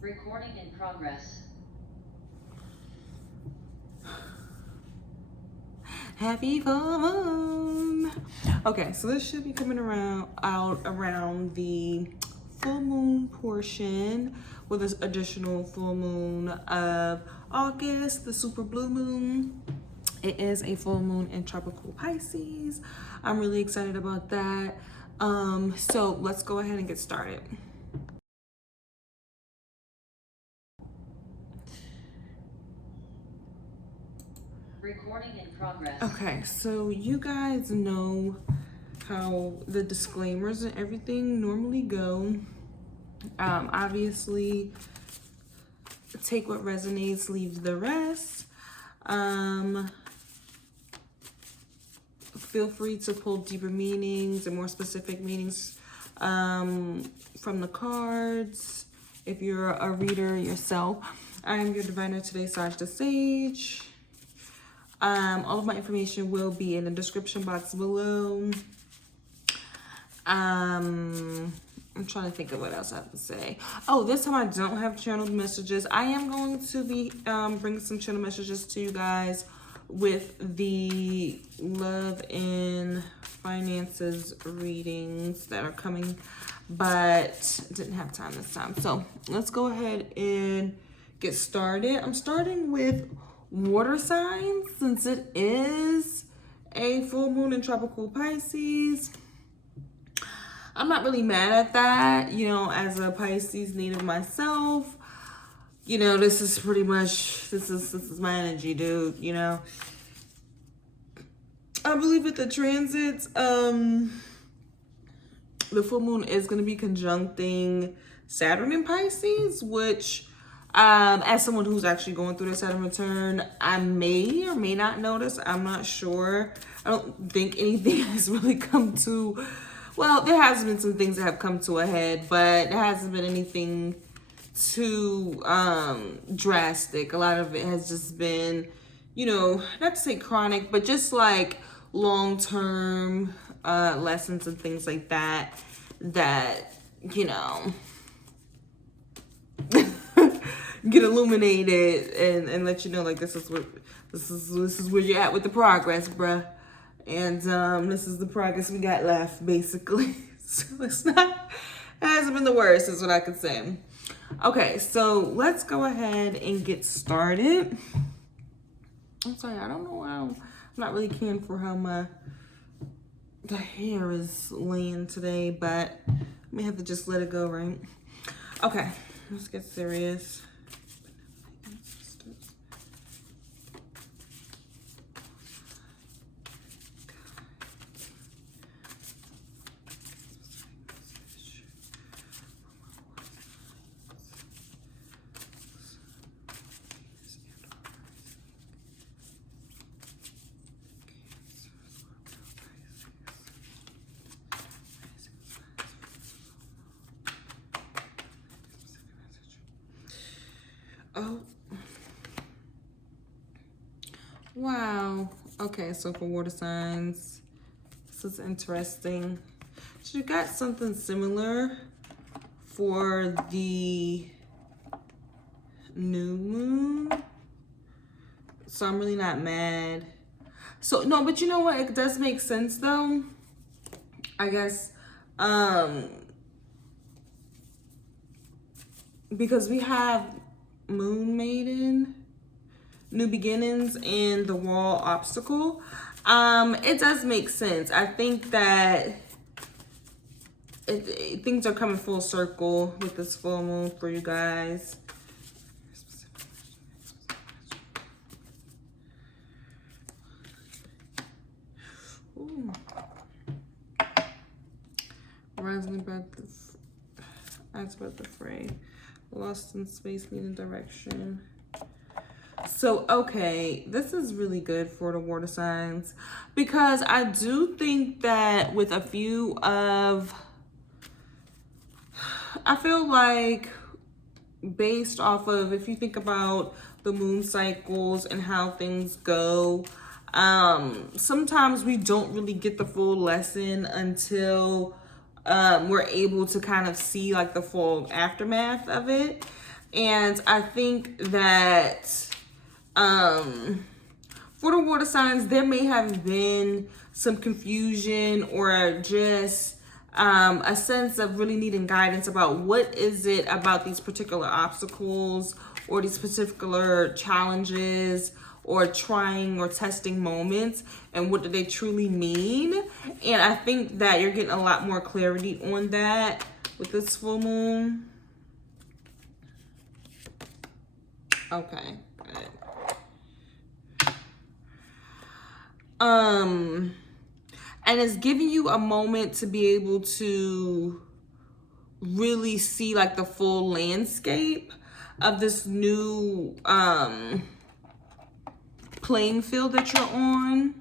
Recording in progress. Happy full moon. Okay, so this should be coming out around the full moon portion with this additional full moon of August, the super blue moon. It is a full moon in tropical Pisces. I'm really excited about that. So let's go ahead and get started. Recording in progress. Okay, so you guys know how the disclaimers and everything normally go. Obviously, take what resonates, leave the rest. Feel free to pull deeper meanings and more specific meanings from the cards if you're a reader yourself. I am your diviner today, Saj the Sage. All of my information will be in the description box below. I'm trying to think of what else I have to say. Oh, this time I don't have channeled messages. I am going to be bringing some channel messages to you guys with the love and finances readings that are coming, but didn't have time this time. So let's go ahead and get started. I'm starting with water signs since it is a full moon in tropical Pisces. I'm not really mad at that, you know, as a Pisces native myself. You know, this is pretty much, this is my energy, dude, you know. I believe with the transits, the full moon is going to be conjuncting Saturn in Pisces, which, as someone who's actually going through the Saturn return, I may or may not notice. I'm not sure. I don't think anything has really come to, well, there has been some things that have come to a head, but there hasn't been anything too drastic. A lot of it has just been, you know, not to say chronic, but just like long-term lessons and things like that, you know, get illuminated and let you know, like, this is where you're at with the progress, bruh. And this is the progress we got left, basically. So it hasn't been the worst, is what I could say. Okay, so let's go ahead and get started. I'm sorry, I don't know how, I'm not really caring for how the hair is laying today, but I may have to just let it go, right? Okay, let's get serious. Oh, wow. Okay, so for water signs, this is interesting. So you got something similar for the new moon. So I'm really not mad. So no, but you know what? It does make sense though. I guess because we have Moon Maiden, New Beginnings, and the Wall Obstacle. It does make sense. I think that things are coming full circle with this full moon for you guys. Ooh. Rising about the fray. Lost in space, needing direction. So, okay, this is really good for the water signs because I do think that with a few of, I feel like based off of, if you think about the moon cycles and how things go, sometimes we don't really get the full lesson until we're able to kind of see like the full aftermath of it. And I think that for the water signs, there may have been some confusion or just a sense of really needing guidance about what is it about these particular obstacles or these particular challenges or trying or testing moments, and what do they truly mean. And I think that you're getting a lot more clarity on that with this full moon. Okay, good. And it's giving you a moment to be able to really see like the full landscape of this new playing field that you're on.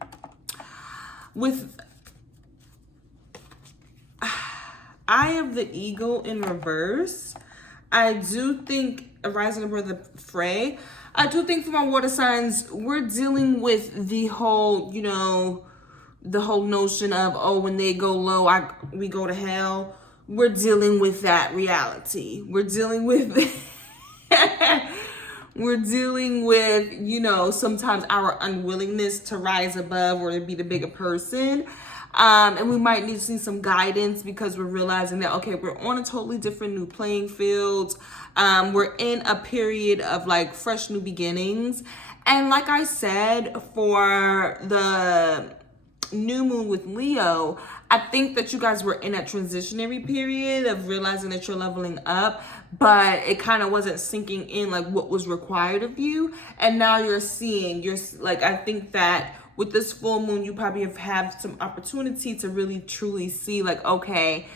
With Eye of the Eagle in reverse, I do think, rising above the fray, I do think for my water signs, we're dealing with the whole, you know, the whole notion of, oh, when they go low, we go to hell. We're dealing with that reality. We're dealing with, you know, sometimes our unwillingness to rise above or to be the bigger person. And we might need to see some guidance because we're realizing that, okay, we're on a totally different new playing field. We're in a period of like fresh new beginnings. And like I said, for the new moon with Leo, I think that you guys were in a transitionary period of realizing that you're leveling up, but it kind of wasn't sinking in like what was required of you. And now you're seeing, I think that with this full moon, you probably have had some opportunity to really truly see like, okay,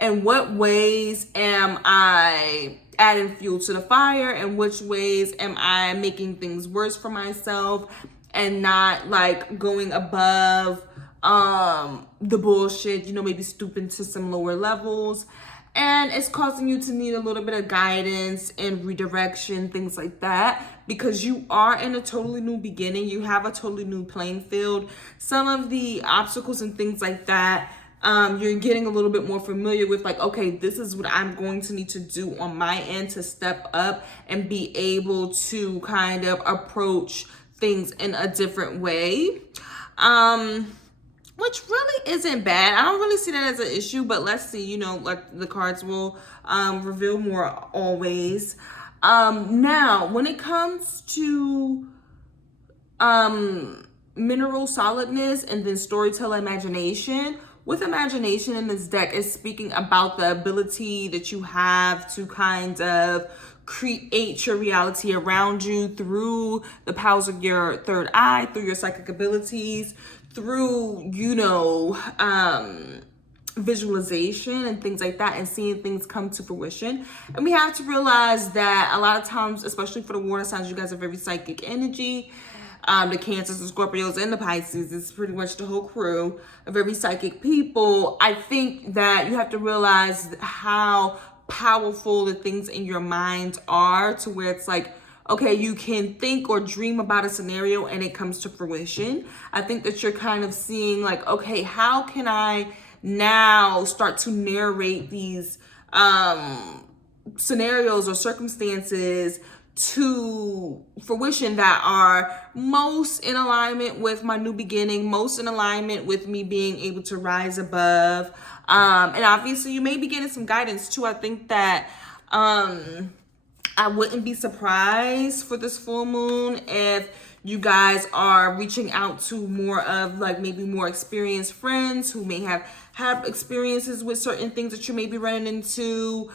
in what ways am I adding fuel to the fire? And which ways am I making things worse for myself and not like going above the bullshit, you know, maybe stooping to some lower levels. And it's causing you to need a little bit of guidance and redirection, things like that, because you are in a totally new beginning. You have a totally new playing field. Some of the obstacles and things like that, you're getting a little bit more familiar with, like, okay, this is what I'm going to need to do on my end to step up and be able to kind of approach things in a different way. Which really isn't bad. I don't really see that as an issue, but let's see, you know, like the cards will reveal more always. Now, when it comes to mineral solidness and then storyteller imagination, with imagination in this deck is speaking about the ability that you have to kind of create your reality around you through the powers of your third eye, through your psychic abilities, through, you know, visualization and things like that, and seeing things come to fruition. And we have to realize that a lot of times, especially for the water signs, you guys are very psychic energy. The Cancers, the Scorpios, and the Pisces, it's pretty much the whole crew of very psychic people. I think that you have to realize how powerful the things in your mind are, to where it's like, okay, you can think or dream about a scenario and it comes to fruition. I think that you're kind of seeing like, okay, how can I now start to narrate these scenarios or circumstances to fruition that are most in alignment with my new beginning, most in alignment with me being able to rise above. And obviously you may be getting some guidance too. I think that I wouldn't be surprised for this full moon if you guys are reaching out to more of like maybe more experienced friends who may have experiences with certain things that you may be running into,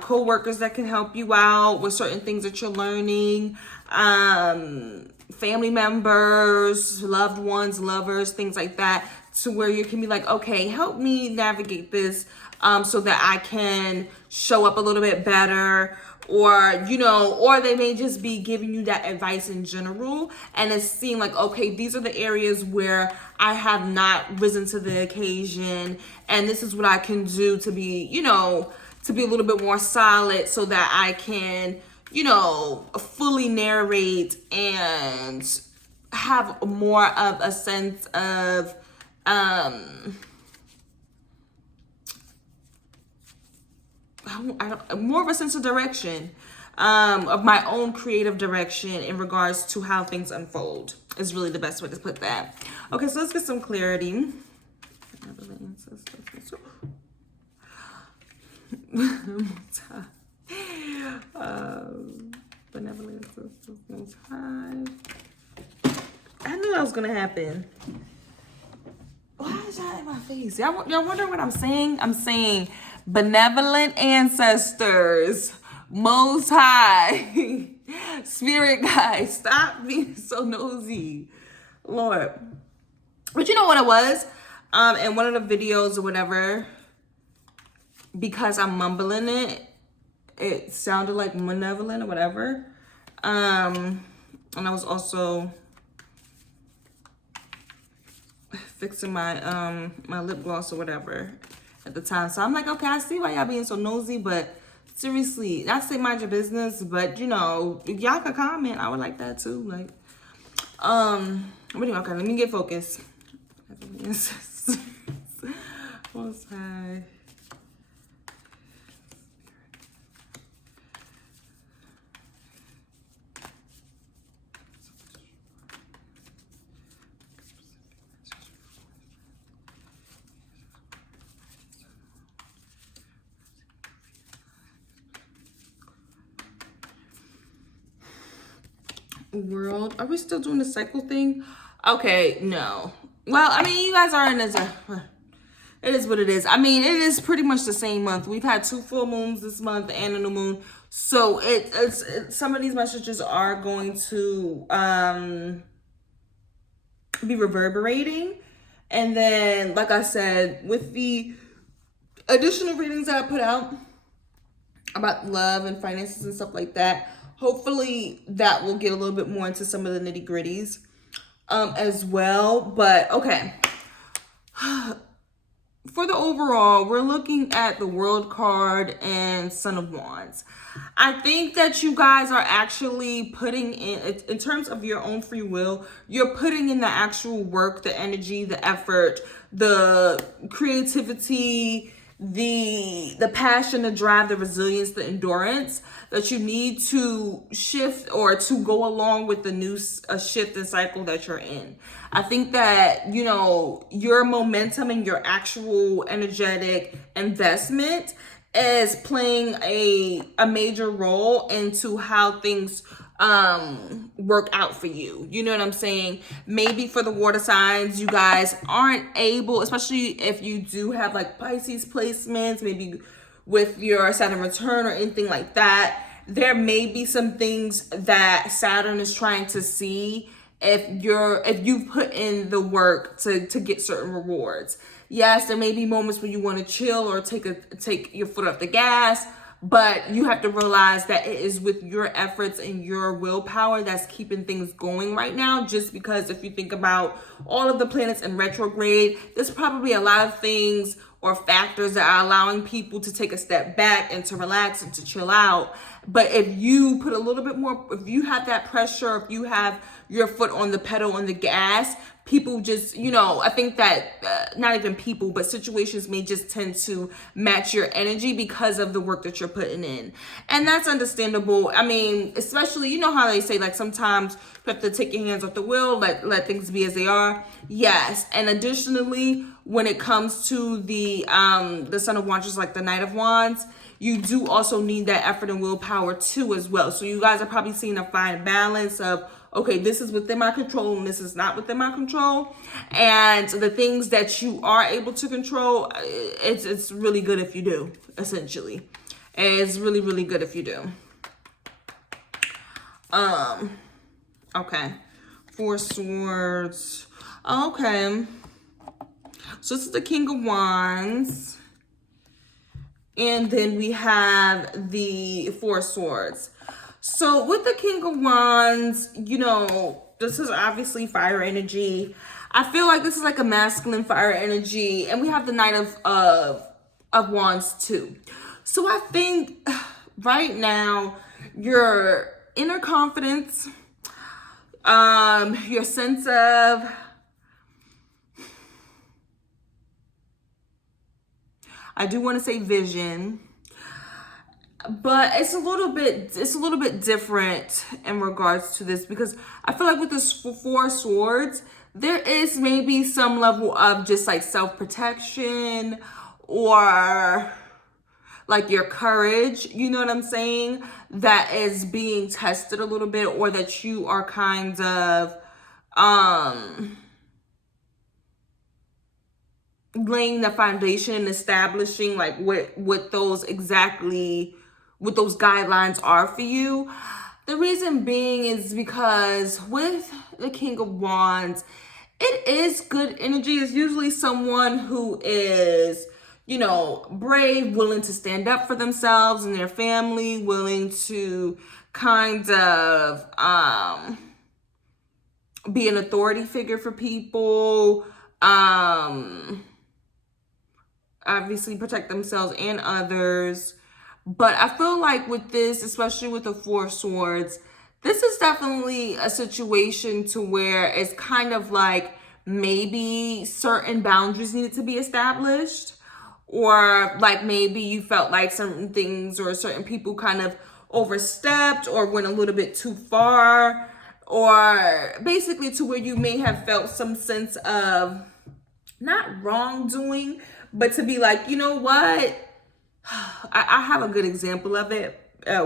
co-workers that can help you out with certain things that you're learning, family members, loved ones, lovers, things like that, to where you can be like, okay, help me navigate this so that I can show up a little bit better. Or, you know, or they may just be giving you that advice in general. And it's seeing like, okay, these are the areas where I have not risen to the occasion. And this is what I can do to be, you know, to be a little bit more solid so that I can, you know, fully narrate and have more of a sense of, more of a sense of direction. of my own creative direction in regards to how things unfold is really the best way to put that. Okay, so let's get some clarity. Benevolent sisters, most high. I knew that was gonna happen. Why is that in my face? Y'all wonder what I'm saying? I'm saying benevolent ancestors, most high, spirit guides. Stop being so nosy, Lord. But you know what it was? In one of the videos or whatever, because I'm mumbling it, it sounded like malevolent or whatever. And I was also fixing my my lip gloss or whatever at the time. So I'm like, okay, I see why y'all being so nosy, but seriously, not to say mind your business, but you know, if y'all could comment, I would like that too. Like, what do you, okay, let me get focused. What's high? World, are we still doing the cycle thing? Okay, no. Well, I mean, you guys are in this, it is what it is. I mean, it is pretty much the same month. We've had 2 full moons this month and a new moon, so it's some of these messages are going to be reverberating. And then, like I said, with the additional readings that I put out about love and finances and stuff like that, hopefully that will get a little bit more into some of the nitty gritties as well. But okay, for the overall, we're looking at the World card and Son of Wands. I think that you guys are actually putting in terms of your own free will, you're putting in the actual work, the energy, the effort, the creativity, the passion, the drive, the resilience, the endurance that you need to shift or to go along with the new shift and cycle that you're in. I think that, you know, your momentum and your actual energetic investment is playing a major role into how things work out for you. You know what I'm saying? Maybe for the water signs, you guys aren't able, especially if you do have like Pisces placements, maybe with your Saturn return or anything like that, there may be some things that Saturn is trying to see if you've put in the work to get certain rewards. Yes, there may be moments when you want to chill or take your foot off the gas, but you have to realize that it is with your efforts and your willpower that's keeping things going right now. Just because if you think about all of the planets in retrograde, there's probably a lot of things or factors that are allowing people to take a step back and to relax and to chill out. But if you put a little bit more, if you have that pressure, if you have your foot on the pedal, on the gas, people just, you know, I think that not even people, but situations may just tend to match your energy because of the work that you're putting in. And that's understandable. I mean, especially, you know how they say, like, sometimes you have to take your hands off the wheel, let things be as they are. Yes. And additionally, when it comes to the Son of Wands, just like the Knight of Wands, you do also need that effort and willpower too as well. So you guys are probably seeing a fine balance of, okay, this is within my control and this is not within my control. And the things that you are able to control, it's really good if you do, essentially. It's really, really good if you do. Okay. 4 Swords. Okay. So this is the King of Wands. And then we have the 4 Swords. So with the King of Wands, you know, this is obviously fire energy. I feel like this is like a masculine fire energy. And we have the Knight of Wands too. So I think right now, your inner confidence, your sense of, I do want to say vision, but it's a little bit different in regards to this, because I feel like with this Four of Swords, there is maybe some level of just like self-protection, or like your courage, you know what I'm saying, that is being tested a little bit, or that you are kind of laying the foundation and establishing like what those guidelines are for you. The reason being is because with the King of Wands, it is good energy. It's usually someone who is, you know, brave, willing to stand up for themselves and their family, willing to kind of be an authority figure for people, obviously protect themselves and others. But I feel like with this, especially with the Four of Swords, this is definitely a situation to where it's kind of like maybe certain boundaries needed to be established, or like maybe you felt like certain things or certain people kind of overstepped or went a little bit too far, or basically to where you may have felt some sense of not wrongdoing, but to be like, you know what? I have a good example of it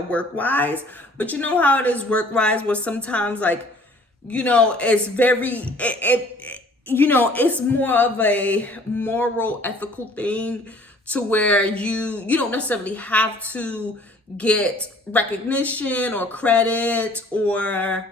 work-wise, but you know how it is work-wise, where sometimes like, you know, it's very, you know, it's more of a moral, ethical thing, to where you don't necessarily have to get recognition or credit or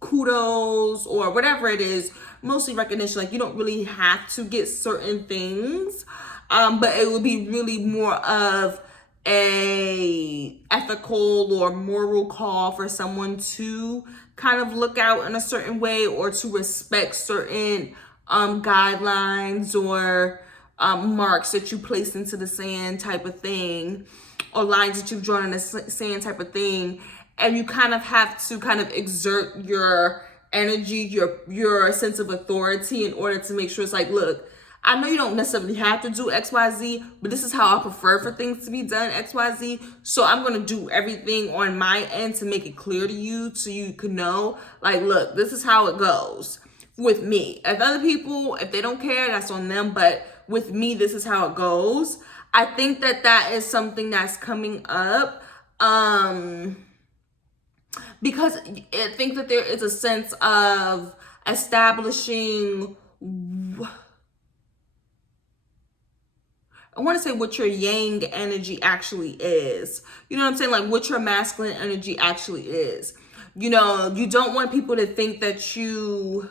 kudos or whatever it is, mostly recognition. Like, you don't really have to get certain things, but it would be really more of a ethical or moral call for someone to kind of look out in a certain way, or to respect certain guidelines or marks that you place into the sand type of thing, or lines that you've drawn in the sand type of thing. And you kind of have to kind of exert your energy, your sense of authority, in order to make sure it's like, look, I know you don't necessarily have to do XYZ, but this is how I prefer for things to be done, XYZ. So I'm going to do everything on my end to make it clear to you, so you can know, like, look, this is how it goes with me. If other people, if they don't care, that's on them. But with me, this is how it goes. I think that that is something that's coming up. Because I think that there is a sense of establishing, I want to say, what your yang energy actually is. You know what I'm saying? Like, what your masculine energy actually is. You know, you don't want people to think that you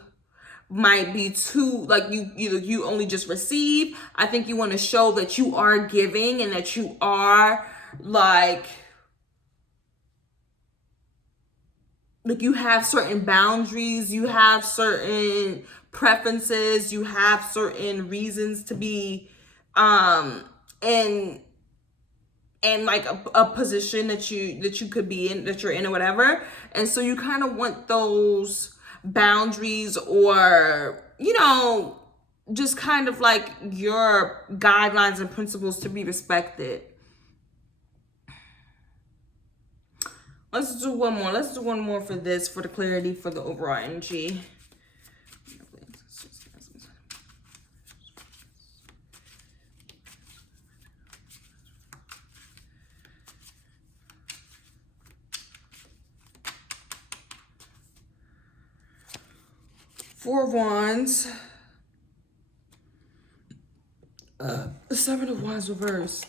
might be too, like, you only just receive. I think you want to show that you are giving, and that you are like you have certain boundaries, you have certain preferences, you have certain reasons to be in like a position that you could be in, that you're in, or whatever. And so you kind of want those boundaries, or, you know, just kind of like your guidelines and principles to be respected. Let's do one more. Let's do one more for this, for the clarity, for the overall energy. Four of Wands. Seven of Wands reverse.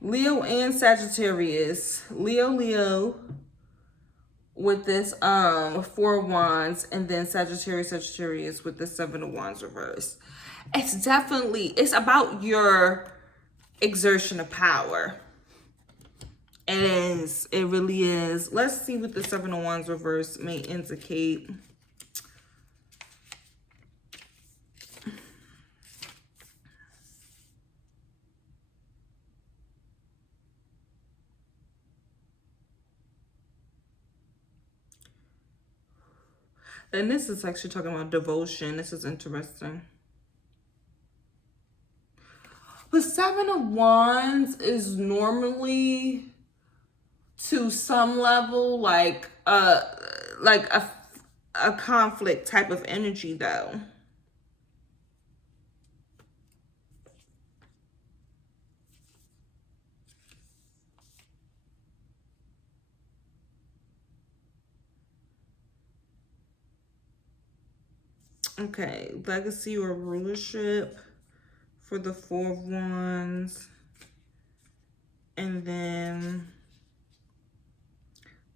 Leo and Sagittarius. Leo with this Four of Wands, and then Sagittarius with the Seven of Wands reverse. It's about your exertion of power. It really is. Let's see what the Seven of Wands reverse may indicate. And this is actually talking about devotion. This is interesting. The Seven of Wands is normally, to some level, like a conflict type of energy, though. Okay, legacy or rulership for the Four of Wands. And then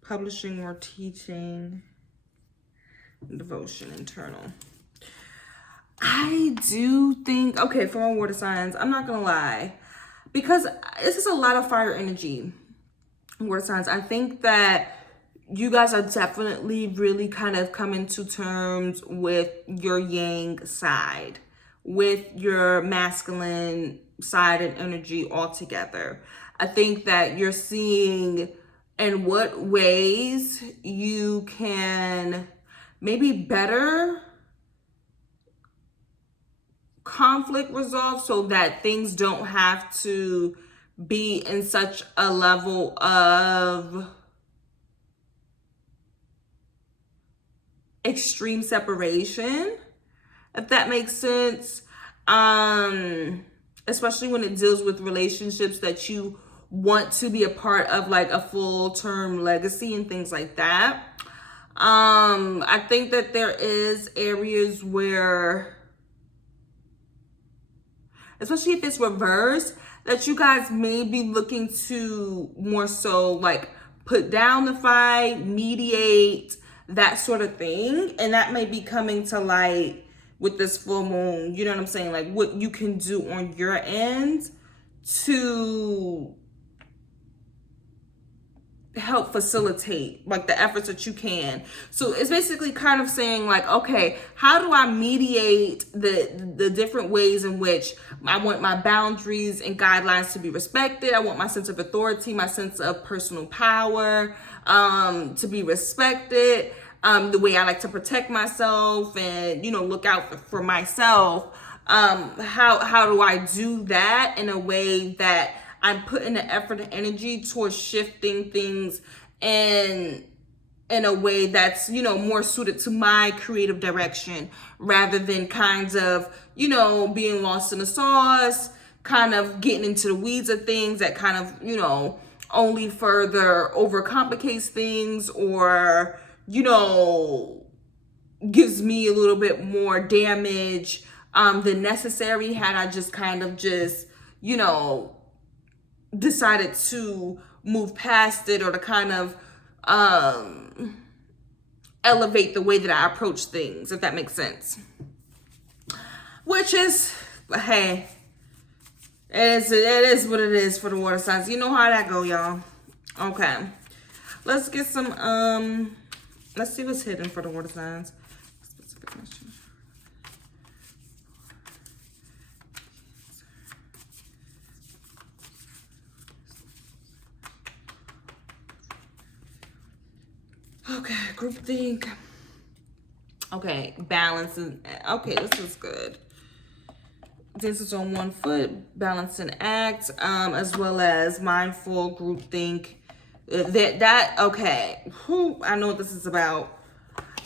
publishing or teaching, devotion, internal. I do think, okay, for my water signs, I'm not gonna lie, because this is a lot of fire energy, water signs. I think that you guys are definitely really kind of coming to terms with your yang side, with your masculine side and energy altogether. I think that you're seeing in what ways you can maybe better conflict resolve so that things don't have to be in such a level of extreme separation, if that makes sense. Especially when it deals with relationships that you want to be a part of, like a full-term legacy and things like that. I think that there is areas where, especially if it's reversed, that you guys may be looking to more so like put down the fight, mediate, that sort of thing. And that may be coming to light with this full moon. You know what I'm saying? Like what you can do on your end to help facilitate like the efforts that you can. So it's basically kind of saying like, okay, how do I mediate the different ways in which I want my boundaries and guidelines to be respected? I want my sense of authority, my sense of personal power to be respected. The way I like to protect myself and, you know, look out for myself. How do I do that in a way that I'm putting the effort and energy towards shifting things in a way that's, you know, more suited to my creative direction, rather than kind of, you know, being lost in the sauce, kind of getting into the weeds of things that kind of, you know, only further overcomplicates things, or, you know, gives me a little bit more damage than necessary, had I just kind of just, you know, decided to move past it, or to kind of elevate the way that I approach things, if that makes sense. Which is, hey, it is what it is for the water signs. You know how that go, y'all. Okay, let's get some let's see what's hidden for the water signs. Specific question. Okay, groupthink. Okay, balance. Okay, this is good. Dances on one foot, balance and act, as well as mindful, groupthink. Okay. I know what this is about.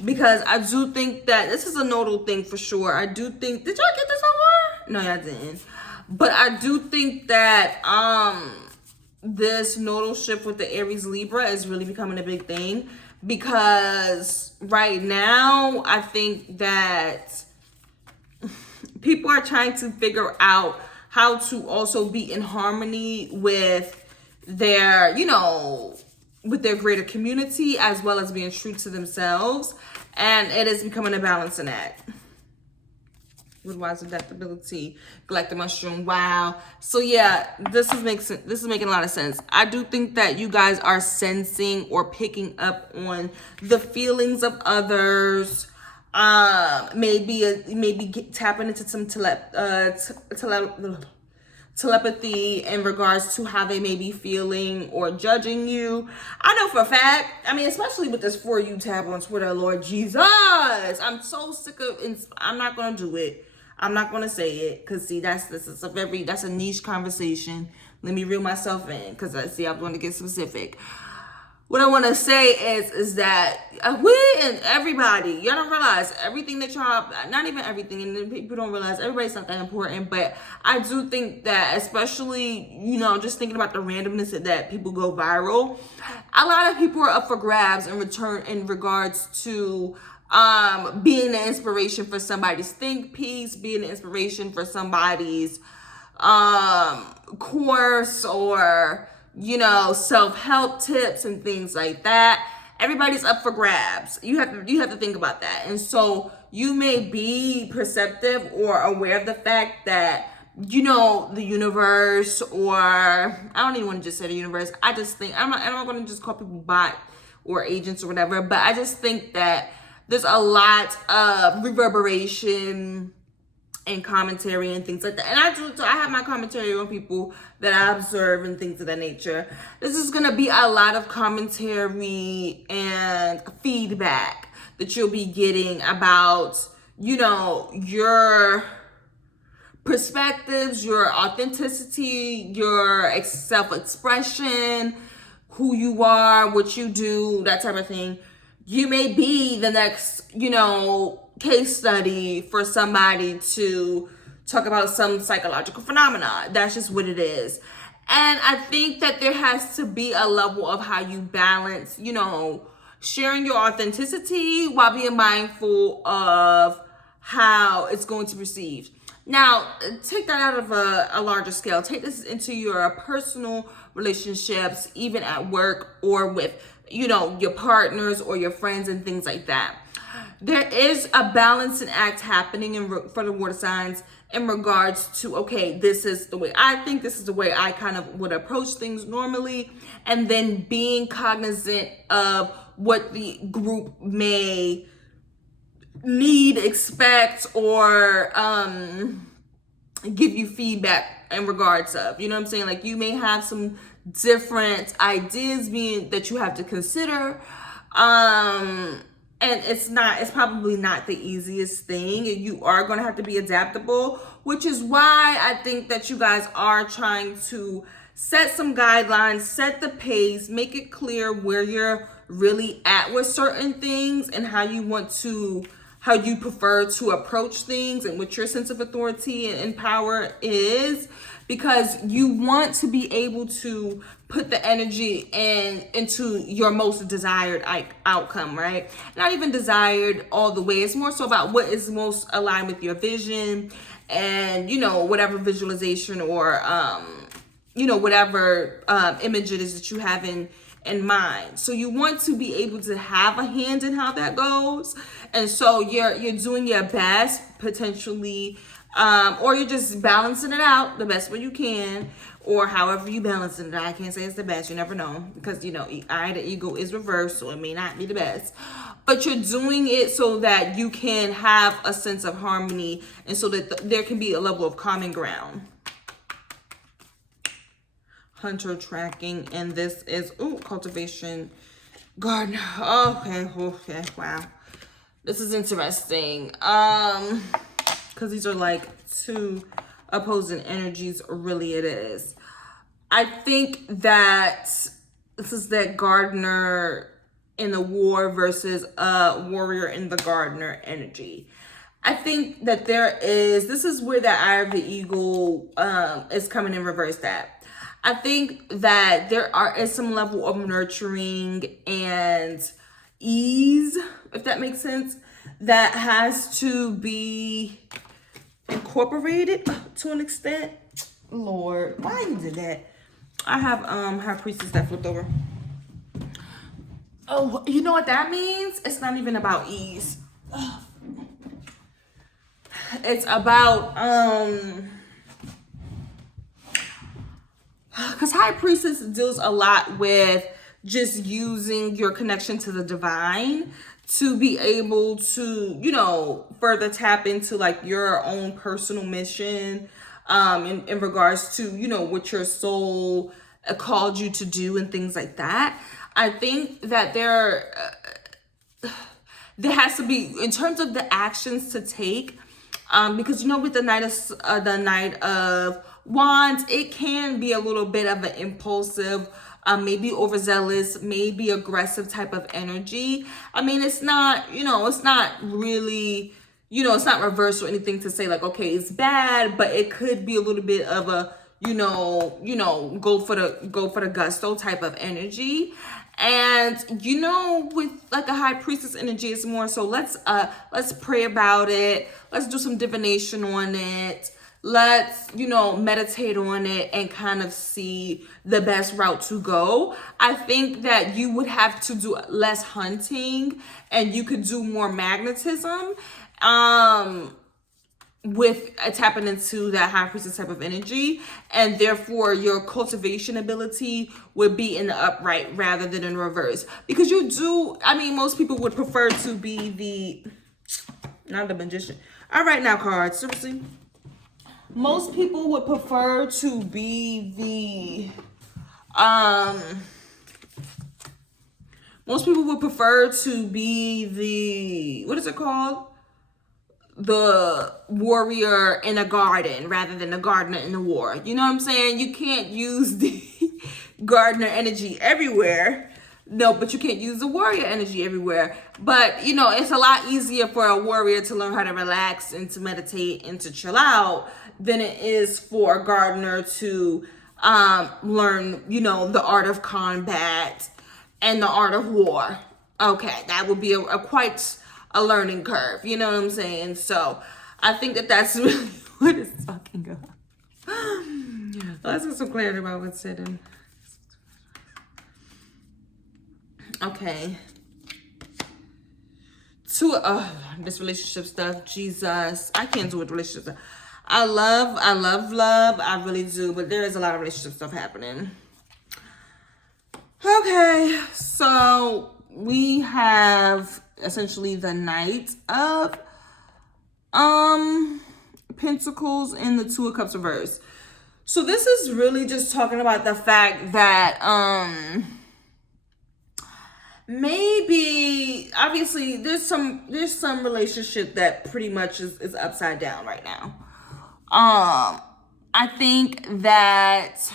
Because I do think that this is a nodal thing for sure. I do think, did y'all get this over? No, y'all didn't. But I do think that this nodal shift with the Aries Libra is really becoming a big thing. Because right now, I think that people are trying to figure out how to also be in harmony with their, you know, with their greater community, as well as being true to themselves. And it is becoming a balancing act. With wise adaptability, galactic mushroom, wow. So yeah, this is making a lot of sense. I do think that you guys are sensing or picking up on the feelings of others. Maybe tapping into some telepathy in regards to how they may be feeling or judging you. I know for a fact, I mean, especially with this For You tab on Twitter, Lord Jesus, I'm so sick of, I'm not going to do it. I'm not going to say it because see, that's a niche conversation. Let me reel myself in because I'm going to get specific. What I want to say is that we and everybody, y'all don't realize everything that y'all, not even everything, and people don't realize everybody's not that important, but I do think that, especially, just thinking about the randomness that people go viral, a lot of people are up for grabs in regards to being the inspiration for somebody's think piece, being the inspiration for somebody's course, or self-help tips and things like that. Everybody's up for grabs. You have to think about that. And so you may be perceptive or aware of the fact that the universe, or I don't even want to just say the universe. I just think I'm not going to just call people bot or agents or whatever, but I just think that there's a lot of reverberation and commentary and things like that. And I have my commentary on people that I observe and things of that nature. This is going to be a lot of commentary and feedback that you'll be getting about, your perspectives, your authenticity, your self-expression, who you are, what you do, that type of thing. You may be the next, case study for somebody to talk about some psychological phenomena. That's just what it is. And I think that there has to be a level of how you balance, sharing your authenticity while being mindful of how it's going to be received. Now, take that out of a larger scale. Take this into your personal relationships, even at work or with, your partners or your friends and things like that. There is a balancing act happening for the water signs in regards to, okay, this is the way I think, this is the way I kind of would approach things normally, and then being cognizant of what the group may need, expect, or give you feedback in regards of, what I'm saying? Like, you may have some different ideas that you have to consider, and it's probably not the easiest thing. You are going to have to be adaptable, which is why I think that you guys are trying to set some guidelines, set the pace, make it clear where you're really at with certain things and how you prefer to approach things and what your sense of authority and power is, because you want to be able to put the energy into your most desired outcome, right? Not even desired all the way. It's more so about what is most aligned with your vision and, whatever visualization or, whatever image it is that you have in mind. So you want to be able to have a hand in how that goes. And so you're doing your best potentially, or you're just balancing it out the best way you can, or however you balance it. I can't say it's the best. You never know, because the ego is reversed, so it may not be the best. But you're doing it so that you can have a sense of harmony, and so that there can be a level of common ground. Hunter tracking, and this is cultivation garden. Okay, wow. This is interesting. Because these are like two opposing energies, really it is. I think that this is that gardener in the war versus a warrior in the gardener energy. I think that this is where the eye of the eagle is coming in reverse at. I think that there is some level of nurturing and ease, if that makes sense, that has to be incorporated to an extent. Lord, why you did that? I have High Priestess that flipped over. Oh, you know what that means? It's not even about ease. It's about because High Priestess deals a lot with just using your connection to the divine to be able to, further tap into like your own personal mission, in regards to, you know, what your soul called you to do and things like that. I think that there has to be, in terms of the actions to take, because, you know, with the Knight of Wands, it can be a little bit of an impulsive, maybe overzealous, maybe aggressive type of energy. I mean, it's not, you know, it's not really, you know, it's not reversed or anything to say like, okay, it's bad, but it could be a little bit of a, you know, go for the gusto type of energy. And, you know, with like a high priestess energy, it's more so let's pray about it. Let's do some divination on it. Let's, you know, meditate on it and kind of see the best route to go. I think that you would have to do less hunting and you could do more magnetism. With tapping into that high priestess type of energy, and therefore your cultivation ability would be in the upright rather than in reverse, because you do, I mean, most people would prefer to be the, not the magician. All right now, cards, seriously, most people would prefer to be the what is it called, the warrior in a garden rather than the gardener in the war. You know what I'm saying? You can't use the gardener energy everywhere. No, but you can't use the warrior energy everywhere. But, you know, it's a lot easier for a warrior to learn how to relax and to meditate and to chill out than it is for a gardener to learn, you know, the art of combat and the art of war. Okay, that would be a quite a learning curve, you know what I'm saying? So I think that that's really what it's talking about. Let's get some clarity about what's hidden. Okay. This relationship stuff, Jesus, I can't do with relationship stuff. I love love, I really do, but there is a lot of relationship stuff happening. Okay, so we have essentially the Knight of Pentacles and the Two of Cups reverse. So this is really just talking about the fact that maybe, obviously, there's some relationship that pretty much is upside down right now. I think that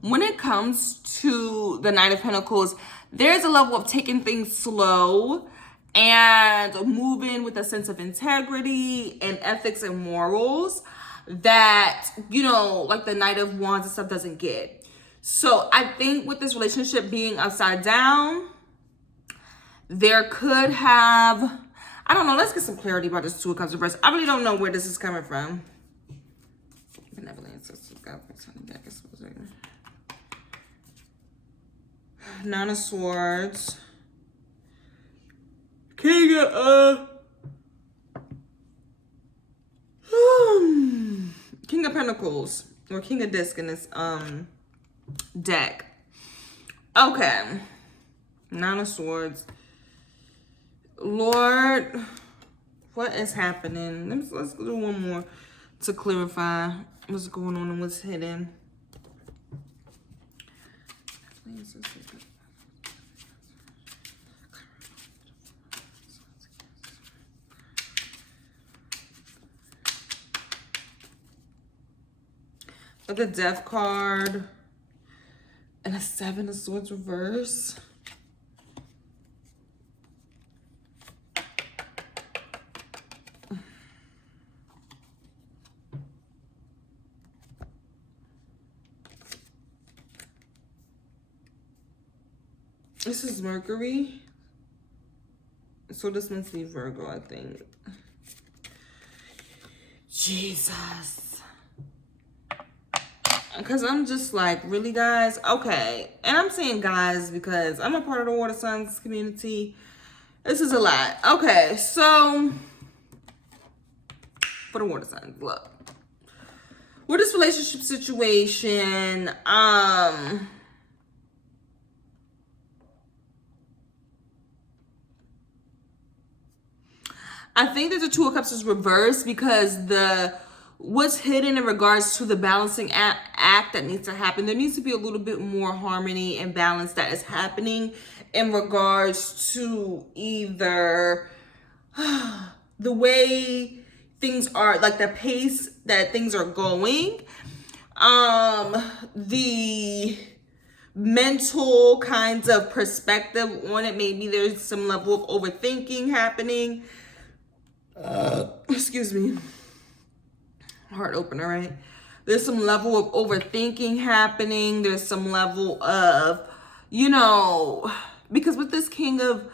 when it comes to the Knight of Pentacles, there's a level of taking things slow and moving with a sense of integrity and ethics and morals that, you know, like the Knight of Wands and stuff doesn't get. So I think with this relationship being upside down, there could have, I don't know, let's get some clarity about this Two of Cups reverse. I really don't know where this is coming from. Nine of Swords. King of Pentacles. Or King of Disc in this deck. Okay. Nine of Swords. Lord, what is happening? Let's do one more to clarify what's going on and what's hidden. The Death card and a Seven of Swords reverse. This is Mercury. So this must be Virgo, I think. Jesus. Because I'm just like, really, guys? Okay. And I'm saying guys because I'm a part of the Water Signs community. This is a lot. Okay, so for the Water Signs, look. With this relationship situation, I think that the Two of Cups is reversed because what's hidden in regards to the balancing act that needs to happen, there needs to be a little bit more harmony and balance that is happening in regards to either the way things are, like the pace that things are going, the mental kinds of perspective on it. Maybe there's some level of overthinking happening. Excuse me. Heart opener, right? There's some level of overthinking happening. There's some level of, because with this King of,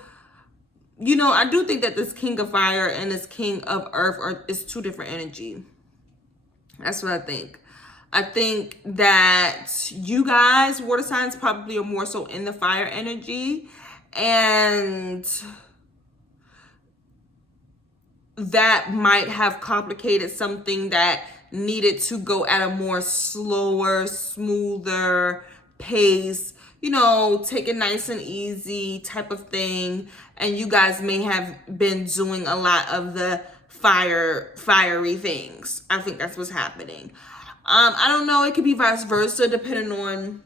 I do think that this King of Fire and this King of Earth is two different energy. That's what I think. I think that you guys, water signs, probably are more so in the fire energy. And that might have complicated something that needed to go at a more slower, smoother pace, take it nice and easy type of thing. And you guys may have been doing a lot of the fiery things. I think that's what's happening. I don't know. It could be vice versa, depending on,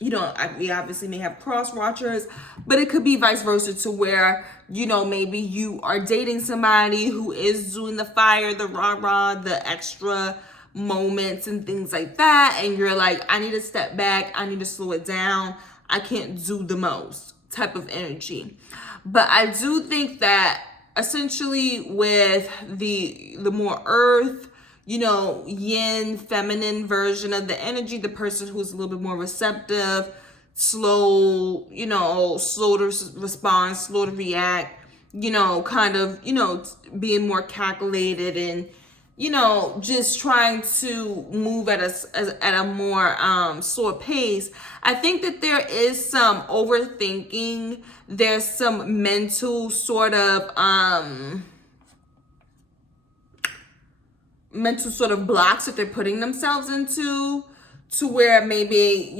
we obviously may have cross watchers, but it could be vice versa to where, maybe you are dating somebody who is doing the fire, the rah-rah, the extra moments and things like that. And you're like, I need to step back. I need to slow it down. I can't do the most type of energy. But I do think that essentially with the more earth, yin, feminine version of the energy, the person who's a little bit more receptive, slow, slow to respond, slow to react, kind of, being more calculated and, just trying to move at a more slower pace. I think that there is some overthinking. There's some mental sort of blocks that they're putting themselves into, to where maybe,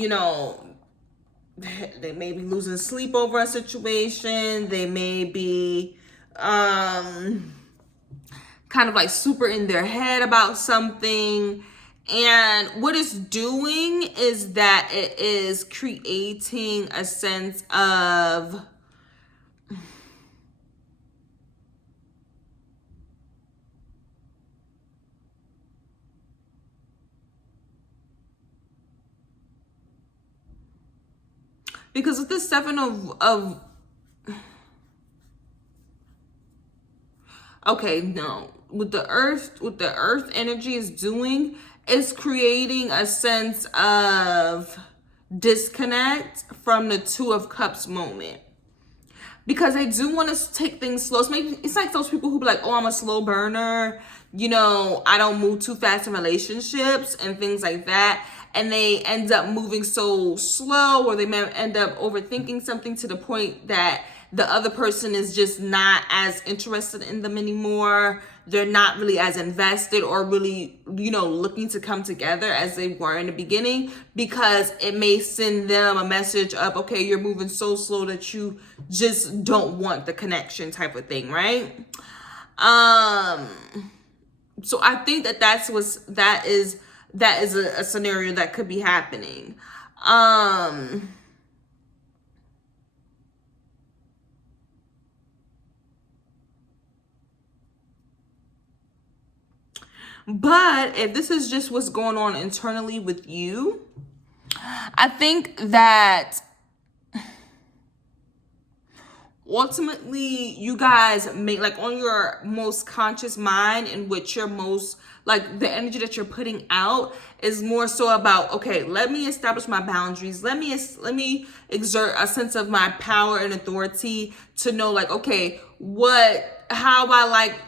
they may be losing sleep over a situation. They may be kind of like super in their head about something. And what it's doing is that it is creating a sense of because with the Seven of okay, no. What the earth energy is doing is creating a sense of disconnect from the Two of Cups moment. Because they do want to take things slow. It's like those people who be like, oh, I'm a slow burner. I don't move too fast in relationships and things like that. And they end up moving so slow, or they may end up overthinking something to the point that the other person is just not as interested in them anymore. They're not really as invested or really, looking to come together as they were in the beginning, because it may send them a message of, okay, you're moving so slow that you just don't want the connection type of thing, right? So I think that is a scenario that could be happening. But if this is just what's going on internally with you, I think that ultimately you guys make, like, on your most conscious mind, in which you're most, like, the energy that you're putting out is more so about, okay, let me establish my boundaries. Let me exert a sense of my power and authority to know, like, okay, how I like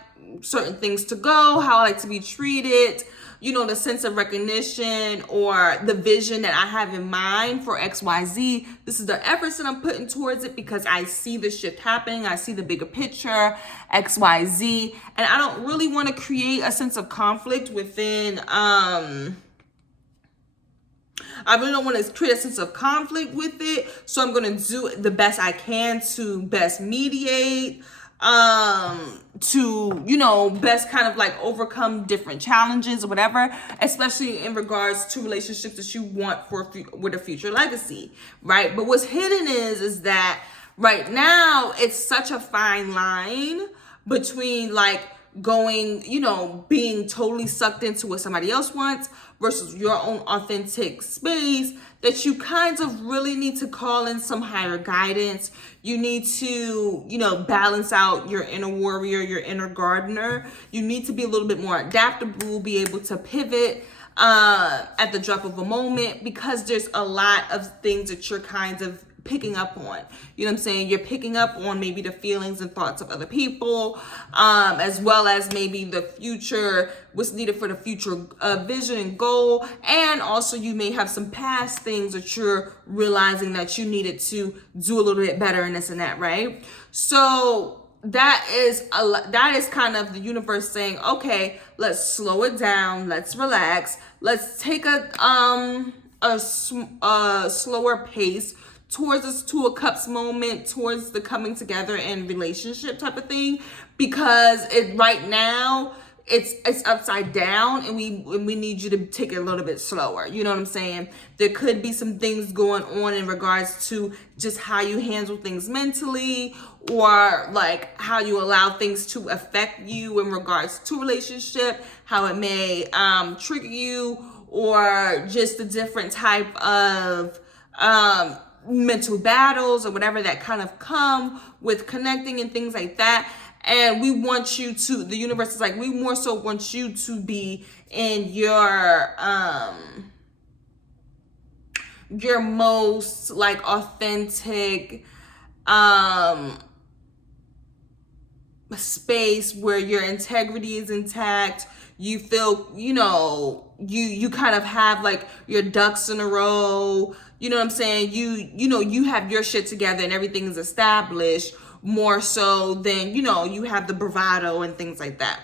certain things to go, how I like to be treated, the sense of recognition or the vision that I have in mind for XYZ. This is the efforts that I'm putting towards it because I see the shift happening. I see the bigger picture, XYZ. And I don't really want to create a sense of conflict within, I really don't want to create a sense of conflict with it. So I'm going to do the best I can to best mediate, to, you know, best kind of like overcome different challenges or whatever, especially in regards to relationships that you want for with a future legacy, right? But what's hidden is that right now it's such a fine line between like going, you know, being totally sucked into what somebody else wants versus your own authentic space, that you kind of really need to call in some higher guidance. You need to, you know, balance out your inner warrior, your inner gardener. You need to be a little bit more adaptable, be able to pivot at the drop of a moment, because there's a lot of things that you're kind of picking up on. You know what I'm saying? You're picking up on maybe the feelings and thoughts of other people, as well as maybe the future, what's needed for the future vision and goal. And also you may have some past things that you're realizing that you needed to do a little bit better and this and that, right? So that is kind of the universe saying, okay, let's slow it down, let's relax, let's take a slower pace towards this Two of Cups moment, towards the coming together and relationship type of thing, because right now it's upside down, and we need you to take it a little bit slower. You know what I'm saying? There could be some things going on in regards to just how you handle things mentally, or like how you allow things to affect you in regards to relationship, how it may trigger you, or just the different type of mental battles or whatever that kind of come with connecting and things like that. And we want you to, the universe is like, we more so want you to be in your most like authentic space where your integrity is intact. You feel, you know, you kind of have like your ducks in a row. You know what I'm saying? You know, you have your shit together and everything is established, more so than, you know, you have the bravado and things like that.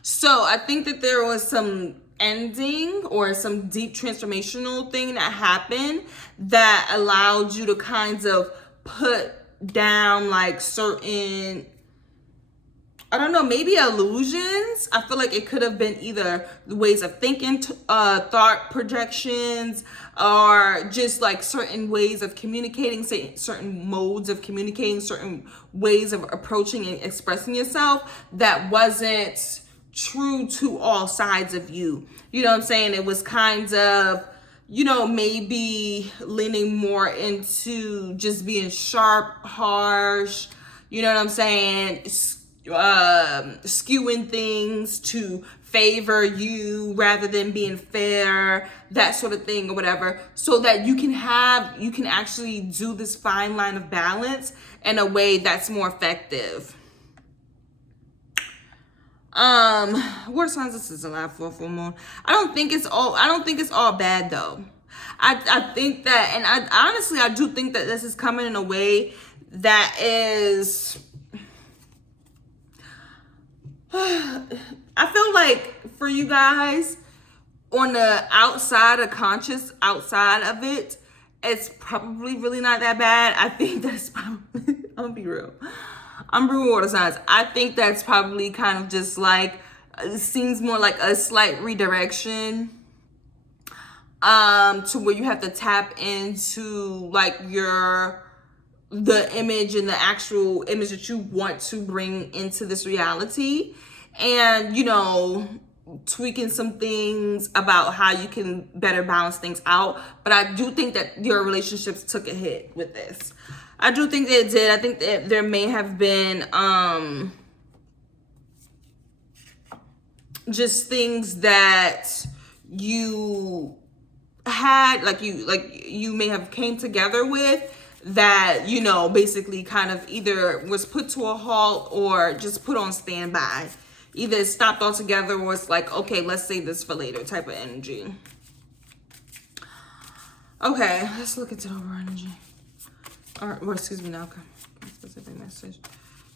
So I think that there was some ending or some deep transformational thing that happened that allowed you to kind of put down like certain, I don't know, maybe illusions. I feel like it could have been either the ways of thinking, thought projections, or just like certain ways of communicating, say certain modes of communicating, certain ways of approaching and expressing yourself that wasn't true to all sides of you. You know what I'm saying? It was kind of, you know, maybe leaning more into just being sharp, harsh, you know what I'm saying? Skewing things to favor you rather than being fair, that sort of thing or whatever, so that you can actually do this fine line of balance in a way that's more effective. What signs this is alive for full moon? I don't think it's all bad though. I think that, and I do think that this is coming in a way that is, I feel like for you guys on the outside, a conscious outside of it, it's probably really not that bad. I think that's probably, I'm gonna be real. I'm real water signs. I think that's probably kind of just like, it seems more like a slight redirection to where you have to tap into like the image and the actual image that you want to bring into this reality, and, you know, tweaking some things about how you can better balance things out. But I do think that your relationships took a hit with this. I do think they did. I think that there may have been just things that you had, like you may have came together with, that, you know, basically kind of either was put to a halt or just put on standby. Either it stopped altogether, or it's like, okay, let's save this for later type of energy. Okay, let's look into the overall energy. Or excuse me, now come specific message.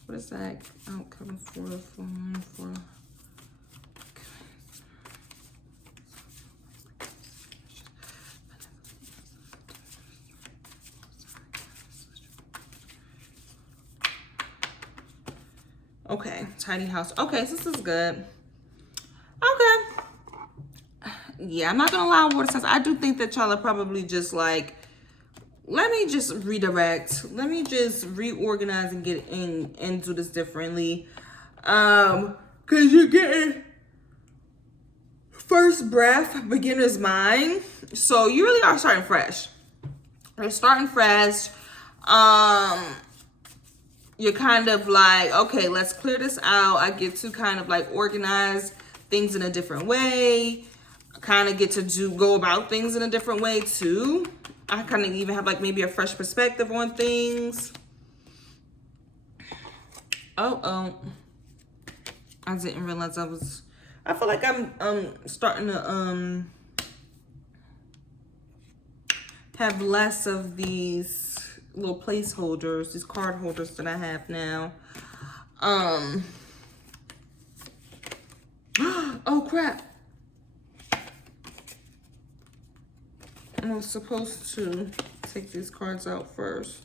What is that outcome for? Okay, tiny house. Okay, so this is good. Okay. Yeah, I'm not gonna lie, water signs. I do think that y'all are probably just like, let me just redirect. Let me just reorganize and get in and do this differently. Cause you're getting first breath, beginner's mind. So you really are starting fresh. You're starting fresh. You're kind of like, okay, let's clear this out. I get to kind of like organize things in a different way. I kind of get to go about things in a different way too. I kind of even have like maybe a fresh perspective on things. Oh, I didn't realize I feel like I'm starting to have less of these little placeholders, these card holders that I have now. Oh crap. I was supposed to take these cards out first.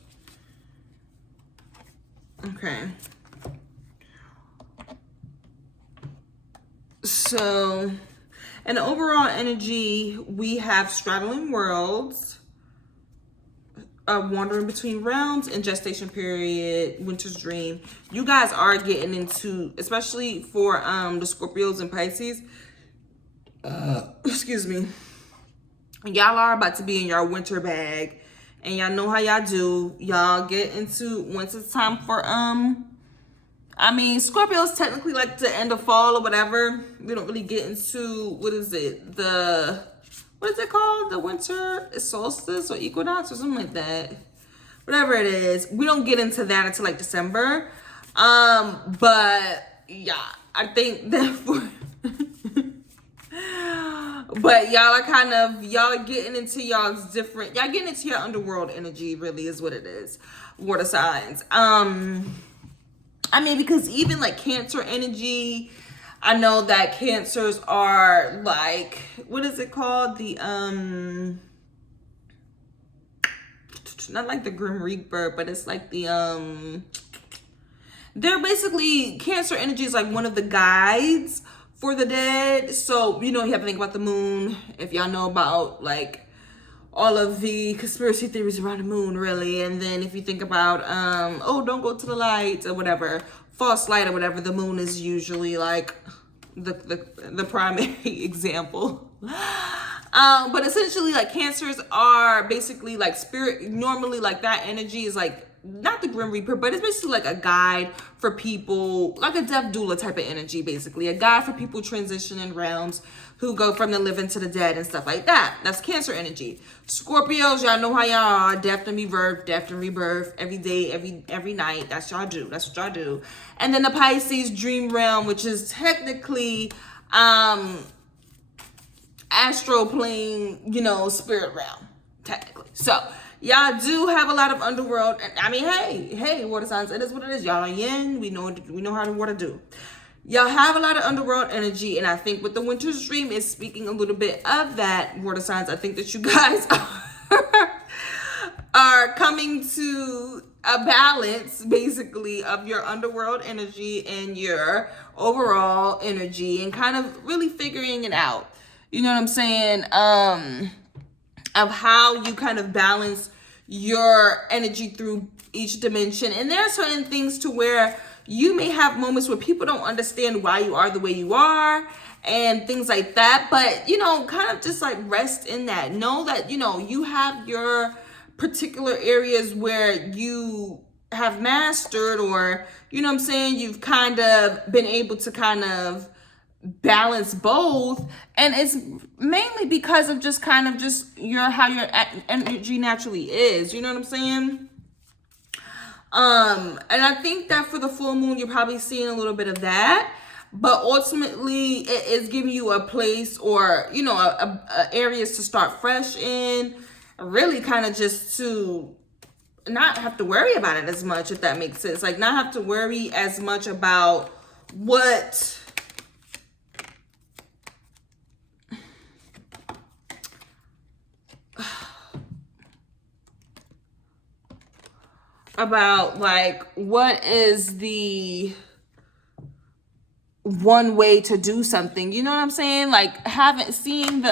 Okay. So, in overall energy, we have straddling worlds, wandering between realms, and gestation period, winter's dream. You guys are getting into, especially for the Scorpios and Pisces, excuse me, y'all are about to be in your winter bag, and y'all know how y'all do. Y'all get into, once it's time for I mean, Scorpio's technically like the end of fall or whatever. We don't really get into, what is it called? The winter solstice or equinox or something like that. Whatever it is. We don't get into that until like December. But yeah, I think that for but y'all are y'all getting into y'all getting into your underworld energy, really is what it is. Water signs. I mean, because even like Cancer energy, I know that Cancers are like, what is it called? The, not like the Grim Reaper, but it's like the, they're basically, Cancer energy is like one of the guides for the dead. So, you know, you have to think about the moon. If y'all know about like all of the conspiracy theories around the moon, really. And then if you think about, oh, don't go to the light or whatever, false light or whatever, the moon is usually like the primary example. But essentially, like, Cancers are basically like spirit. Normally, like, that energy is like not the Grim Reaper, but it's basically like a guide for people, like a death doula type of energy, basically a guide for people transitioning realms who go from the living to the dead and stuff like that. That's Cancer energy. Scorpios, y'all know how y'all are. Death and rebirth every day, every night. That's y'all do. That's what y'all do. And then the Pisces dream realm, which is technically astral plane, you know, spirit realm, technically. So y'all do have a lot of underworld. And I mean, hey, water signs, it is what it is. Y'all are yin. We know how to what to do. Y'all have a lot of underworld energy, and I think with the winter's dream is speaking a little bit of that, water signs. I think that you guys are coming to a balance, basically, of your underworld energy and your overall energy, and kind of really figuring it out. You know what I'm saying? Of how you kind of balance your energy through each dimension. And there are certain things to where you may have moments where people don't understand why you are the way you are and things like that. But, you know, kind of just like rest in that. Know that, you know, you have your particular areas where you have mastered, or, you know what I'm saying, you've kind of been able to kind of balance both, and it's mainly because of just kind of just how your energy naturally is, you know what I'm saying? And I think that for the full moon you're probably seeing a little bit of that, but ultimately it is giving you a place, or, you know, a areas to start fresh in, really kind of just to not have to worry about it as much, if that makes sense. Like, not have to worry as much about what about like what is the one way to do something. You know what I'm saying? Like seeing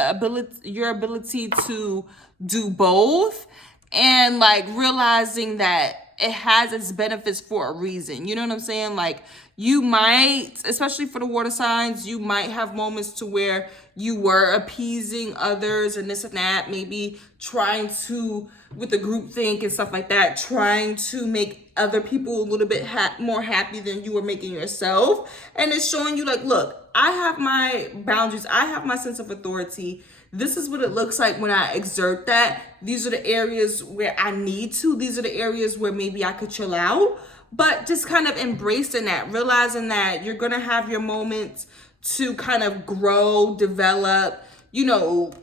your ability to do both, and like realizing that it has its benefits for a reason. You know what I'm saying? Like you might, especially for the water signs, you might have moments to where you were appeasing others and this and that, maybe trying to, with the group think and stuff like that, trying to make other people a little bit more happy than you were making yourself. And it's showing you like, look, I have my boundaries. I have my sense of authority. This is what it looks like when I exert that. These are the areas where I need to. These are the areas where maybe I could chill out. But just kind of embracing that, realizing that you're going to have your moments to kind of grow, develop, you know,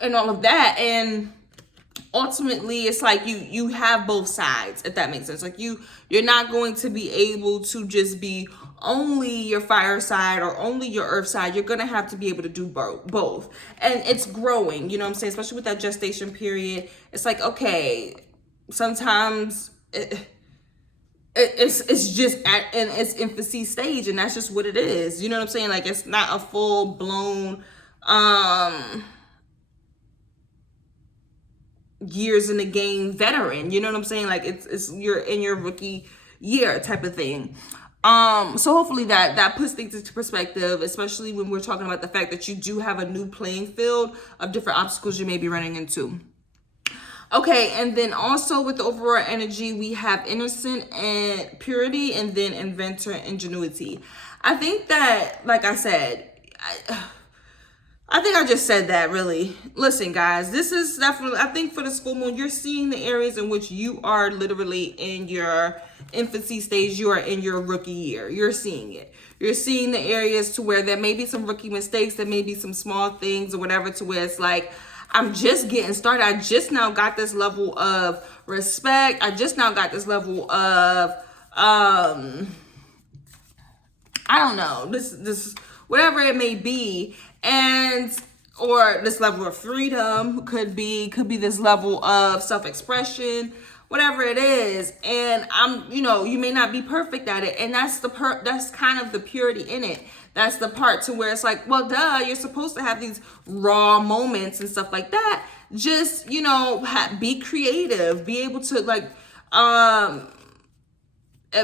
and all of that. And ultimately it's like you have both sides, if that makes sense. Like you're not going to be able to just be only your fire side or only your earth side. You're gonna have to be able to do both, and it's growing, you know what I'm saying? Especially with that gestation period, it's like, okay, sometimes it's just in its infancy stage, and that's just what it is. You know what I'm saying? Like it's not a full blown years in the game veteran. You know what I'm saying? Like it's you're in your rookie year type of thing. So hopefully that puts things into perspective, especially when we're talking about the fact that you do have a new playing field of different obstacles you may be running into. Okay, and then also with the overall energy, we have innocent and purity, and then inventor and ingenuity. I think that, like I said, I think I just said that, really. Listen, guys, this is definitely, I think for this full moon, you're seeing the areas in which you are literally in your infancy stage. You are in your rookie year. You're seeing it. You're seeing the areas to where there may be some rookie mistakes, there may be some small things or whatever, to where it's like, I'm just getting started. I just now got this level of respect. I just now got this level of, I don't know, this whatever it may be. And, or this level of freedom could be this level of self-expression, whatever it is. And you may not be perfect at it. And that's that's kind of the purity in it. That's the part to where it's like, well, duh, you're supposed to have these raw moments and stuff like that. Just, be creative, be able to like,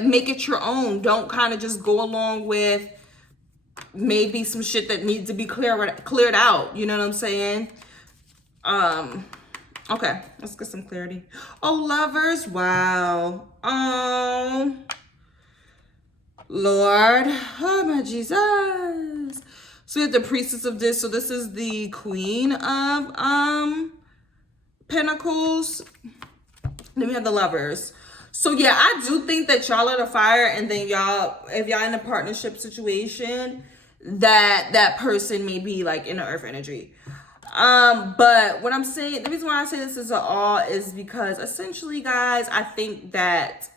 make it your own. Don't kind of just go along with maybe some shit that needs to be cleared out. You know what I'm saying? Okay, let's get some clarity. Oh, lovers, wow. Oh, Lord, oh my Jesus. So we have the priestess of this. So this is the queen of pentacles. Then we have the lovers. So yeah, I do think that y'all are the fire, and then if y'all in a partnership situation, that person may be like in the earth energy. But what I'm saying, the reason why I say this is all is because essentially, guys, I think that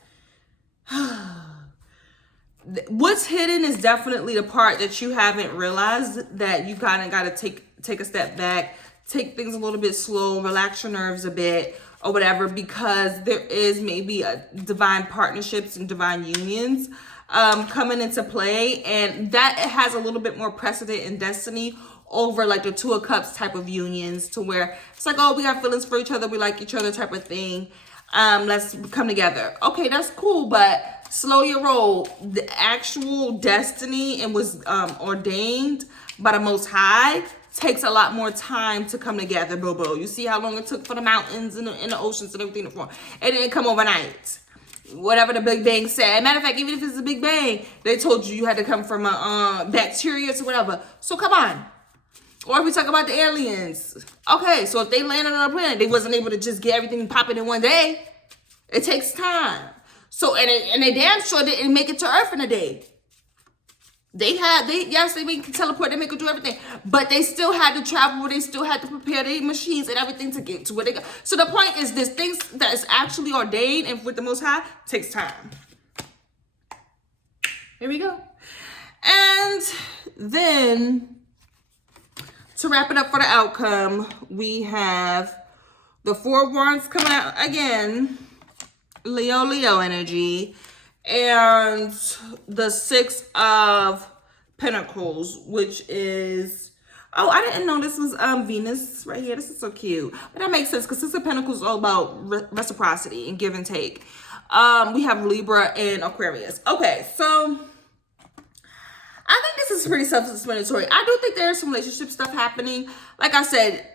what's hidden is definitely the part that you haven't realized, that you kind of got to take a step back, take things a little bit slow, relax your nerves a bit or whatever, because there is maybe a divine partnerships and divine unions coming into play, and that has a little bit more precedent in destiny over like the Two of Cups type of unions, to where it's like, oh, we got feelings for each other, we like each other type of thing. Let's come together. Okay, that's cool, but slow your roll. The actual destiny and was ordained by the Most High takes a lot more time to come together, boo. You see how long it took for the mountains and the oceans and everything to form. It didn't come overnight. Whatever the Big Bang said. Matter of fact, even if it's a Big Bang, they told you had to come from a bacteria to whatever. So come on. Or if we talk about the aliens. Okay, so if they landed on a planet, they wasn't able to just get everything popping in one day. It takes time. So, and they damn sure didn't make it to Earth in a day. Yes, they can teleport, they can do everything, but they still had to travel, they still had to prepare their machines and everything to get to where they go. So the point is, this things that is actually ordained and with the Most High takes time. Here we go. And then to wrap it up for the outcome, we have the Four of Wands coming out again, Leo energy, and the Six of Pentacles, which is, oh, I didn't know this was Venus right here. This is so cute. But that makes sense because Six of Pentacles is all about reciprocity and give and take. We have Libra and Aquarius. Okay, so I think this is pretty self-explanatory. I do think there's some relationship stuff happening. Like I said,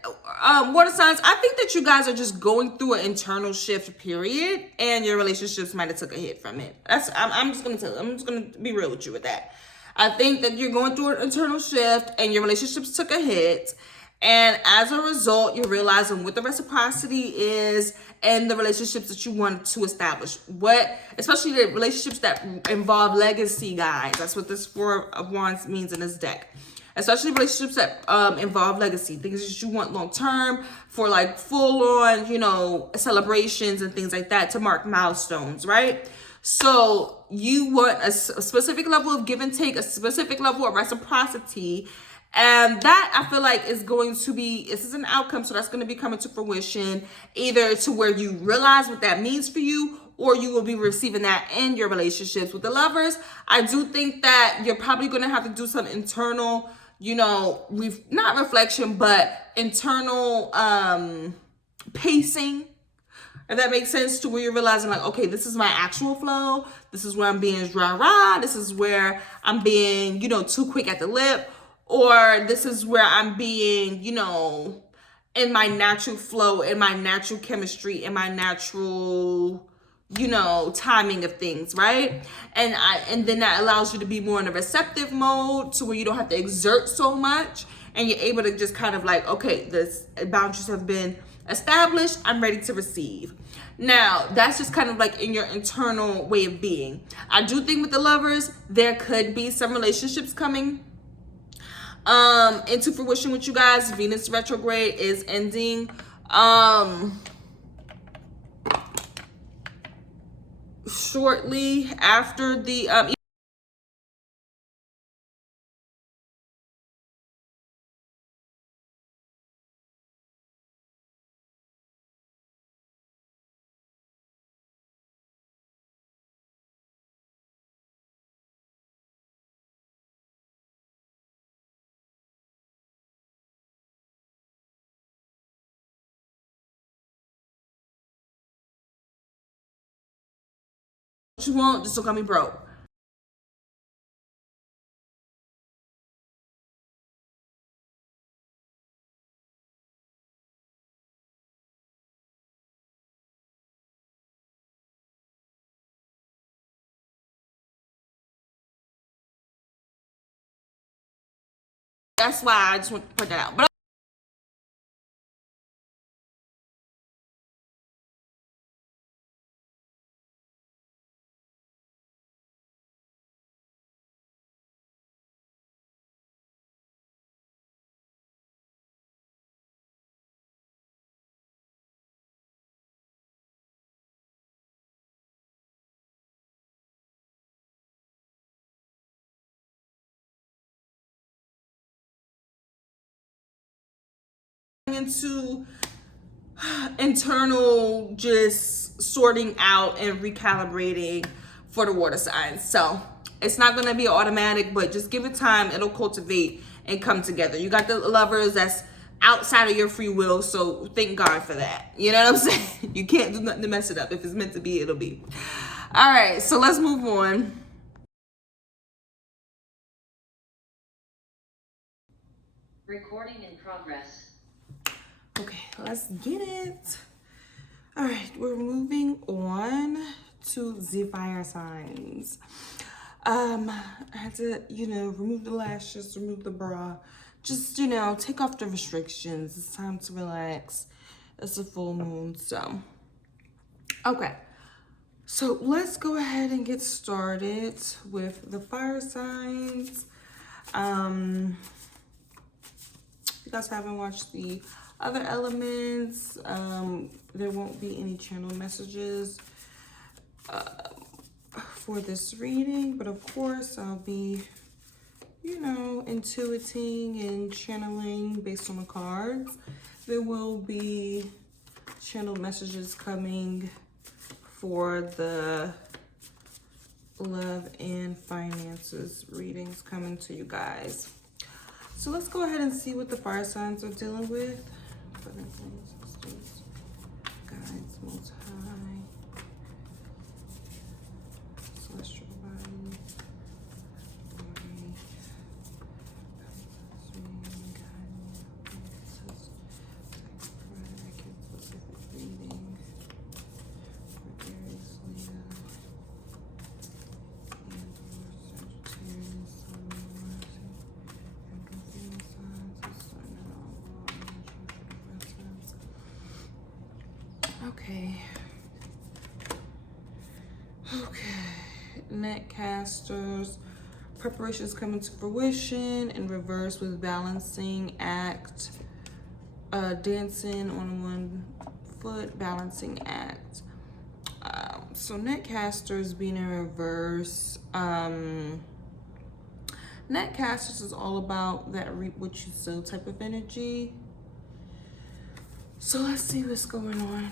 water signs, I think that you guys are just going through an internal shift, period, and your relationships might have took a hit from it. I'm just gonna be real with you with that. I think that you're going through an internal shift and your relationships took a hit. And as a result, you're realizing what the reciprocity is and the relationships that you want to establish. Especially the relationships that involve legacy, guys. That's what this Four of Wands means in this deck. Especially relationships that involve legacy. Things that you want long term for like full on, you know, celebrations and things like that to mark milestones, right? So you want a specific level of give and take, a specific level of reciprocity. And that I feel like is going to be, this is an outcome, so that's going to be coming to fruition, either to where you realize what that means for you, or you will be receiving that in your relationships. With the Lovers, I do think that you're probably going to have to do some internal, you know, not reflection, but internal pacing, if that makes sense, to where you're realizing like, okay, this is my actual flow. This is where I'm being rah-rah. This is where I'm being, you know, too quick at the lip. Or this is where I'm being, you know, in my natural flow, in my natural chemistry, in my natural, you know, timing of things, right? And then that allows you to be more in a receptive mode to where you don't have to exert so much. And you're able to just kind of like, okay, this boundaries have been established. I'm ready to receive. Now, that's just kind of like in your internal way of being. I do think with the Lovers, there could be some relationships coming into fruition with you guys. Venus retrograde is ending shortly after the you want, just don't call me broke. That's why I just want to put that out. But into internal just sorting out and recalibrating for the water signs. So it's not going to be automatic, but just give it time. It'll cultivate and come together. You got the Lovers that's outside of your free will, so thank God for that. You know what I'm saying? You can't do nothing to mess it up. If it's meant to be, it'll be. All right, so let's move on. Recording in progress. Okay, let's get it. All right, we're moving on to the fire signs. I had to, you know, remove the lashes, remove the bra. Just, you know, take off the restrictions. It's time to relax. It's a full moon, so. Okay, so let's go ahead and get started with the fire signs. If you guys haven't watched the other elements, there won't be any channel messages for this reading, but of course I'll be, you know, intuiting and channeling based on the cards. There will be channel messages coming for the love and finances readings coming to you guys. So let's go ahead and see what the fire signs are dealing with. Guides, Most High, Celestial Body, Okay. Net casters. Preparations coming to fruition in reverse with balancing act. Dancing on one foot, balancing act. So net casters being in reverse. Net casters is all about that reap what you sow type of energy. So let's see what's going on.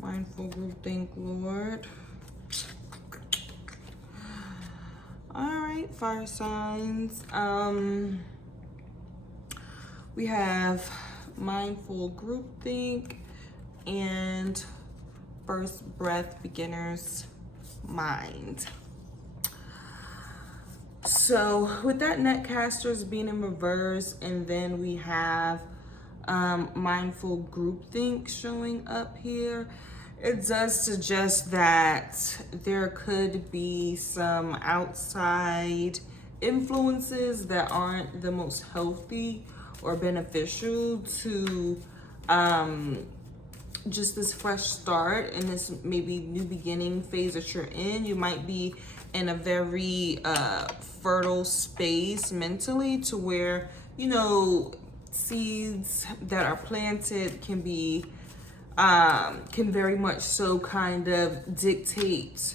Mindful group think, Lord. All right, fire signs. We have mindful group think and first breath beginner's mind. So with that, net casters being in reverse, and then we have mindful groupthink showing up here. It does suggest that there could be some outside influences that aren't the most healthy or beneficial to just this fresh start in this maybe new beginning phase that you're in. You might be in a very fertile space mentally to where, you know, seeds that are planted can be can very much so kind of dictate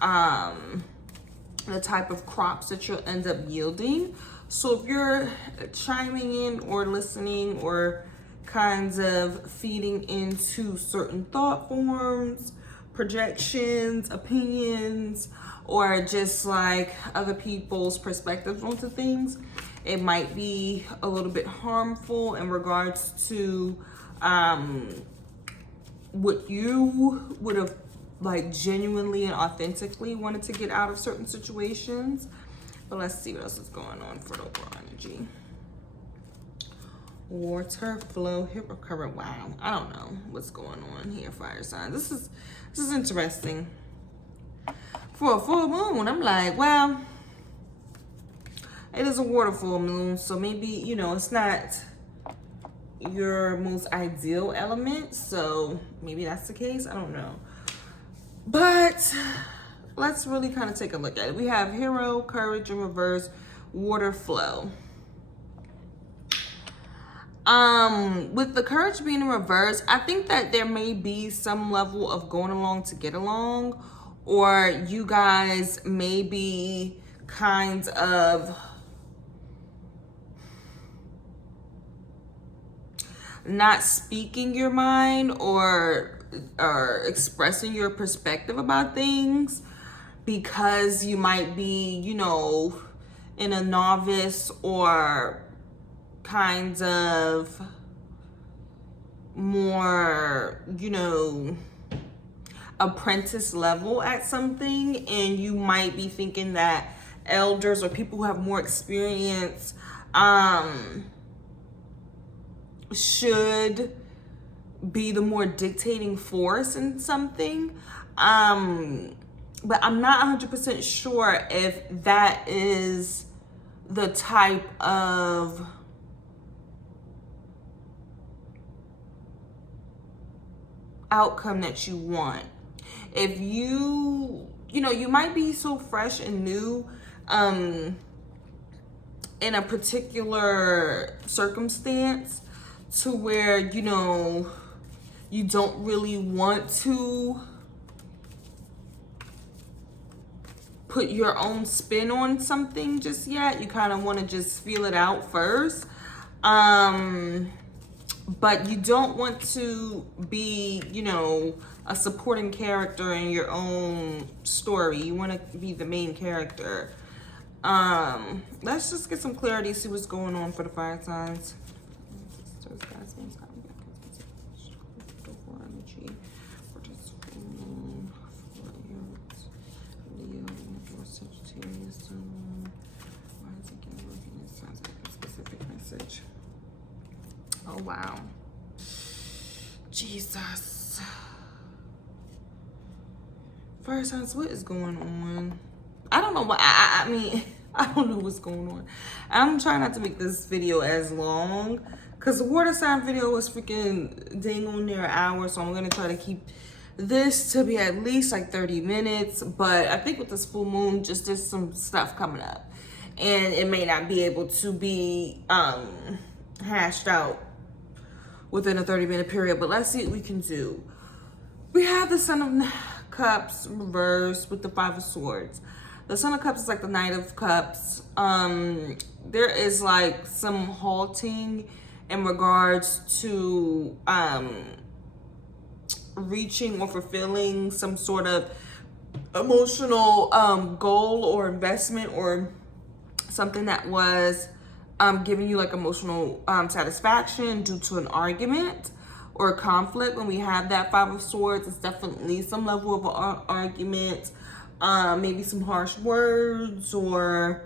the type of crops that you'll end up yielding. So if you're chiming in or listening or kinds of feeding into certain thought forms, projections, opinions, or just like other people's perspectives onto things, it might be a little bit harmful in regards to what you would have like genuinely and authentically wanted to get out of certain situations. But let's see what else is going on for the overall energy. Water flow, hit current. Wow, I don't know what's going on here, fire signs. This is interesting. For a full moon, I'm like, well, it is a water full moon, so maybe, you know, it's not your most ideal element, so maybe that's the case. I don't know. But let's really kind of take a look at it. We have hero, courage in reverse, water flow. With the courage being in reverse, I think that there may be some level of going along to get along, or you guys may be kind of not speaking your mind or expressing your perspective about things because you might be, you know, in a novice or kind of more, you know, apprentice level at something, and you might be thinking that elders or people who have more experience should be the more dictating force in something. But I'm not 100% sure if that is the type of outcome that you want. If you know, you might be so fresh and new in a particular circumstance to where, you know, you don't really want to put your own spin on something just yet. You kind of want to just feel it out first. but you don't want to be, you know, a supporting character in your own story. You want to be the main character. Let's just get some clarity, see what's going on for the fire signs. Oh wow. Jesus. Fire signs, what is going on? I don't know what I mean, I don't know what's going on. I'm trying not to make this video as long because the water sign video was freaking dang on near an hour, so I'm gonna try to keep this to be at least like 30 minutes. But I think with this full moon, just there's some stuff coming up and it may not be able to be hashed out within a 30-minute period, but let's see what we can do. We have the Son of Cups reversed with the Five of Swords. The Son of Cups is like the Knight of Cups. There is like some halting in regards to reaching or fulfilling some sort of emotional goal or investment, or something that was giving you like emotional satisfaction due to an argument or a conflict. When we have that Five of Swords, it's definitely some level of an argument, maybe some harsh words, or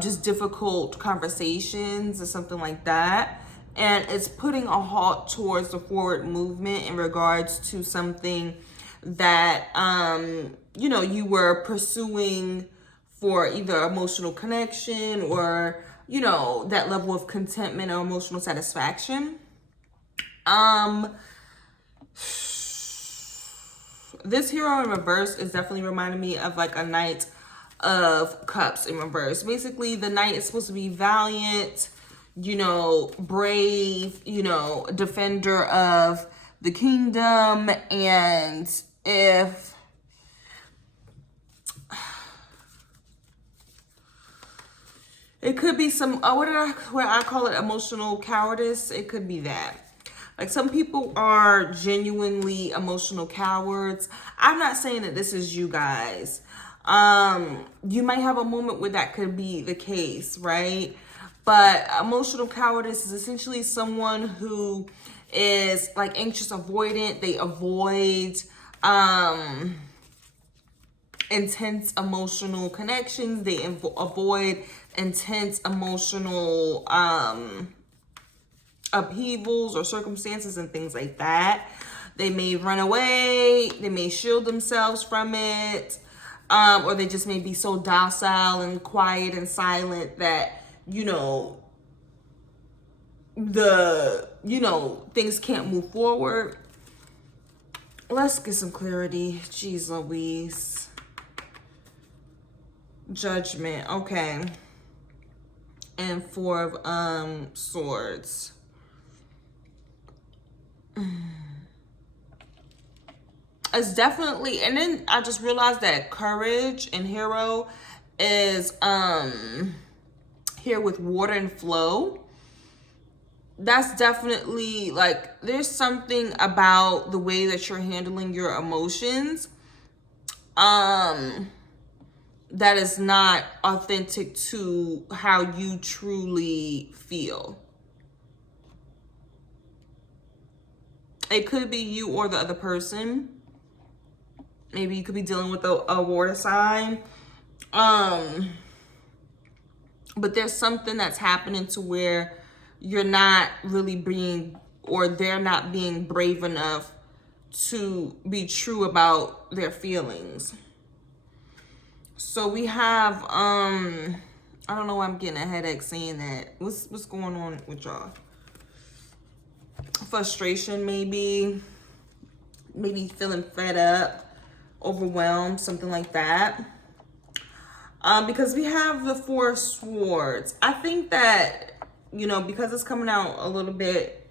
just difficult conversations or something like that. And it's putting a halt towards the forward movement in regards to something that you know, you were pursuing for either emotional connection or, you know, that level of contentment or emotional satisfaction. This hero in reverse is definitely reminding me of like a Knight of Cups in reverse. Basically, the Knight is supposed to be valiant, you know, brave, you know, defender of the kingdom. And if it could be some, what I call it, emotional cowardice. It could be that. Like, some people are genuinely emotional cowards. I'm not saying that this is you guys. You might have a moment where that could be the case, right? But emotional cowardice is essentially someone who is like anxious avoidant. They avoid intense emotional connections. They avoid intense emotional upheavals or circumstances and things like that. They may run away. They may shield themselves from it. Or they just may be so docile and quiet and silent that, you know, things can't move forward. Let's get some clarity. Jeez Louise. Judgment. Okay. And Four of Swords. It's definitely, and then I just realized that Courage and Hero is here with Water and Flow. That's definitely like, there's something about the way that you're handling your emotions that is not authentic to how you truly feel. It could be you or the other person. Maybe you could be dealing with a water sign. But there's something that's happening to where you're not really being, or they're not being brave enough to be true about their feelings. So we have, I don't know why I'm getting a headache saying that. What's going on with y'all? Frustration, maybe feeling fed up, overwhelmed, something like that. Because we have the Four of Swords. I think that, you know, because it's coming out a little bit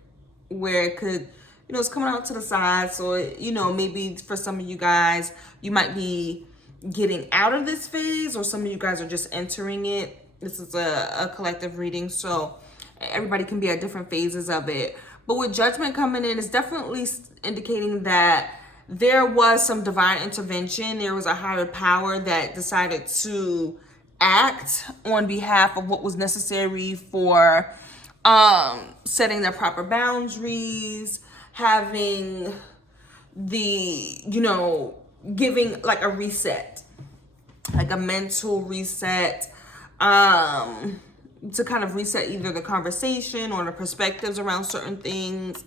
where it could, you know, it's coming out to the side. So, you know, maybe for some of you guys, you might be getting out of this phase, or some of you guys are just entering it. This is a collective reading, so everybody can be at different phases of it. But with Judgment coming in, it's definitely indicating that there was some divine intervention. There was a higher power that decided to act on behalf of what was necessary for setting the proper boundaries, having the, giving like a reset, like a mental reset, to kind of reset either the conversation or the perspectives around certain things.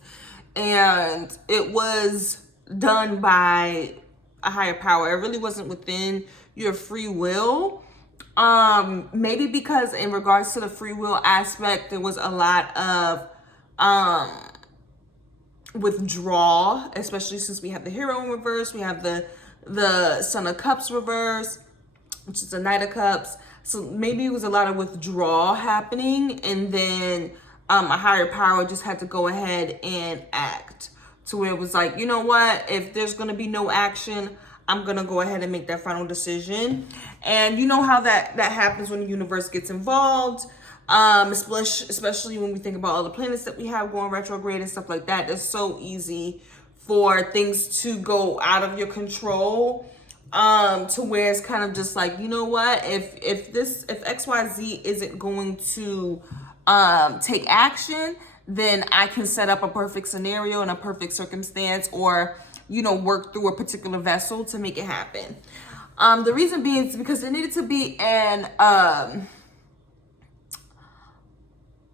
And it was done by a higher power. It really wasn't within your free will. Maybe because in regards to the free will aspect, there was a lot of withdrawal, especially since we have the Hero in reverse, we have the Son of Cups reverse, which is the Knight of Cups. So maybe it was a lot of withdrawal happening, and then a higher power just had to go ahead and act to where it was like, you know what, if there's going to be no action, I'm going to go ahead and make that final decision. And you know how that happens when the universe gets involved, especially when we think about all the planets that we have going retrograde and stuff like that. It's so easy for things to go out of your control, to where it's kind of just like, you know what, if XYZ isn't going to take action, then I can set up a perfect scenario and a perfect circumstance, or work through a particular vessel to make it happen. The reason being is because there needed to be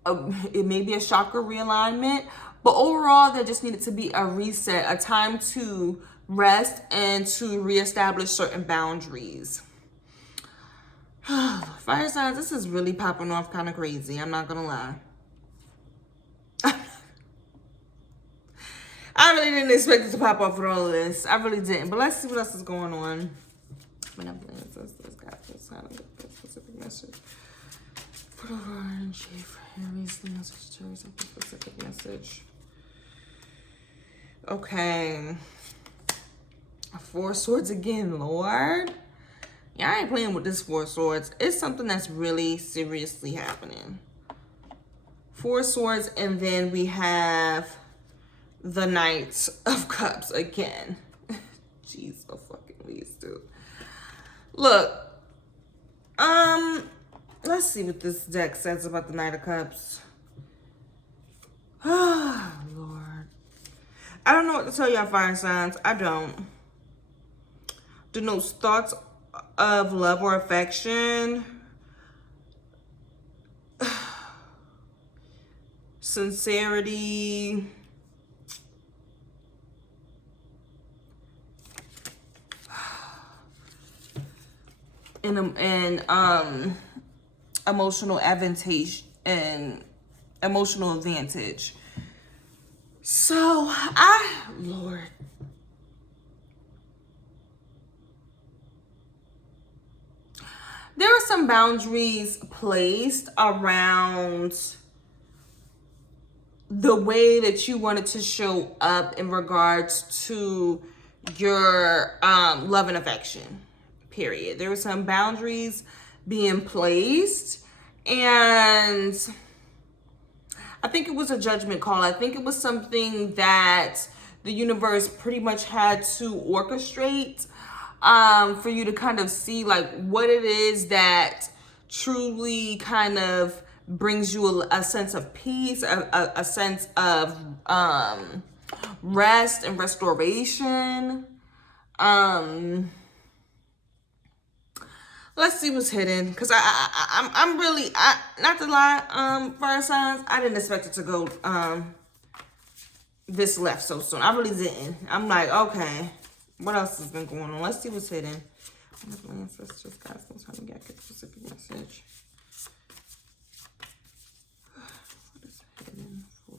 it may be a chakra realignment, but overall there just needed to be a reset, a time to rest and to reestablish certain boundaries. Fire signs, this is really popping off kind of crazy. I'm not gonna lie. I really didn't expect it to pop off with all of this. I really didn't. But let's see what else is going on. Specific message. Put over energy for Aries, Leo, Sagittarius, something specific message. Okay. 4 swords again, Lord. Yeah, I ain't playing with this 4 swords. It's something that's really seriously happening. 4 swords, and then we have the Knight of Cups again. Jeez, so fucking please, dude. Look, let's see what this deck says about the Knight of Cups. Oh, Lord. I don't know what to tell y'all, fire signs. I don't. Denotes thoughts of love or affection, sincerity, and emotional advantage and emotional advantage. So Lord. There are some boundaries placed around the way that you wanted to show up in regards to your love and affection, period. There were some boundaries being placed, and I think it was a judgment call. I think it was something that the universe pretty much had to orchestrate for you to kind of see like what it is that truly kind of brings you a sense of peace, a sense of rest and restoration. Let's see what's hidden, because I'm really, not to lie, fire signs, I didn't expect it to go this left so soon. I really didn't. I'm like, okay, what else has been going on? Let's see what's hidden. Ancestors, guys, no time to get a specific message. What is hidden for?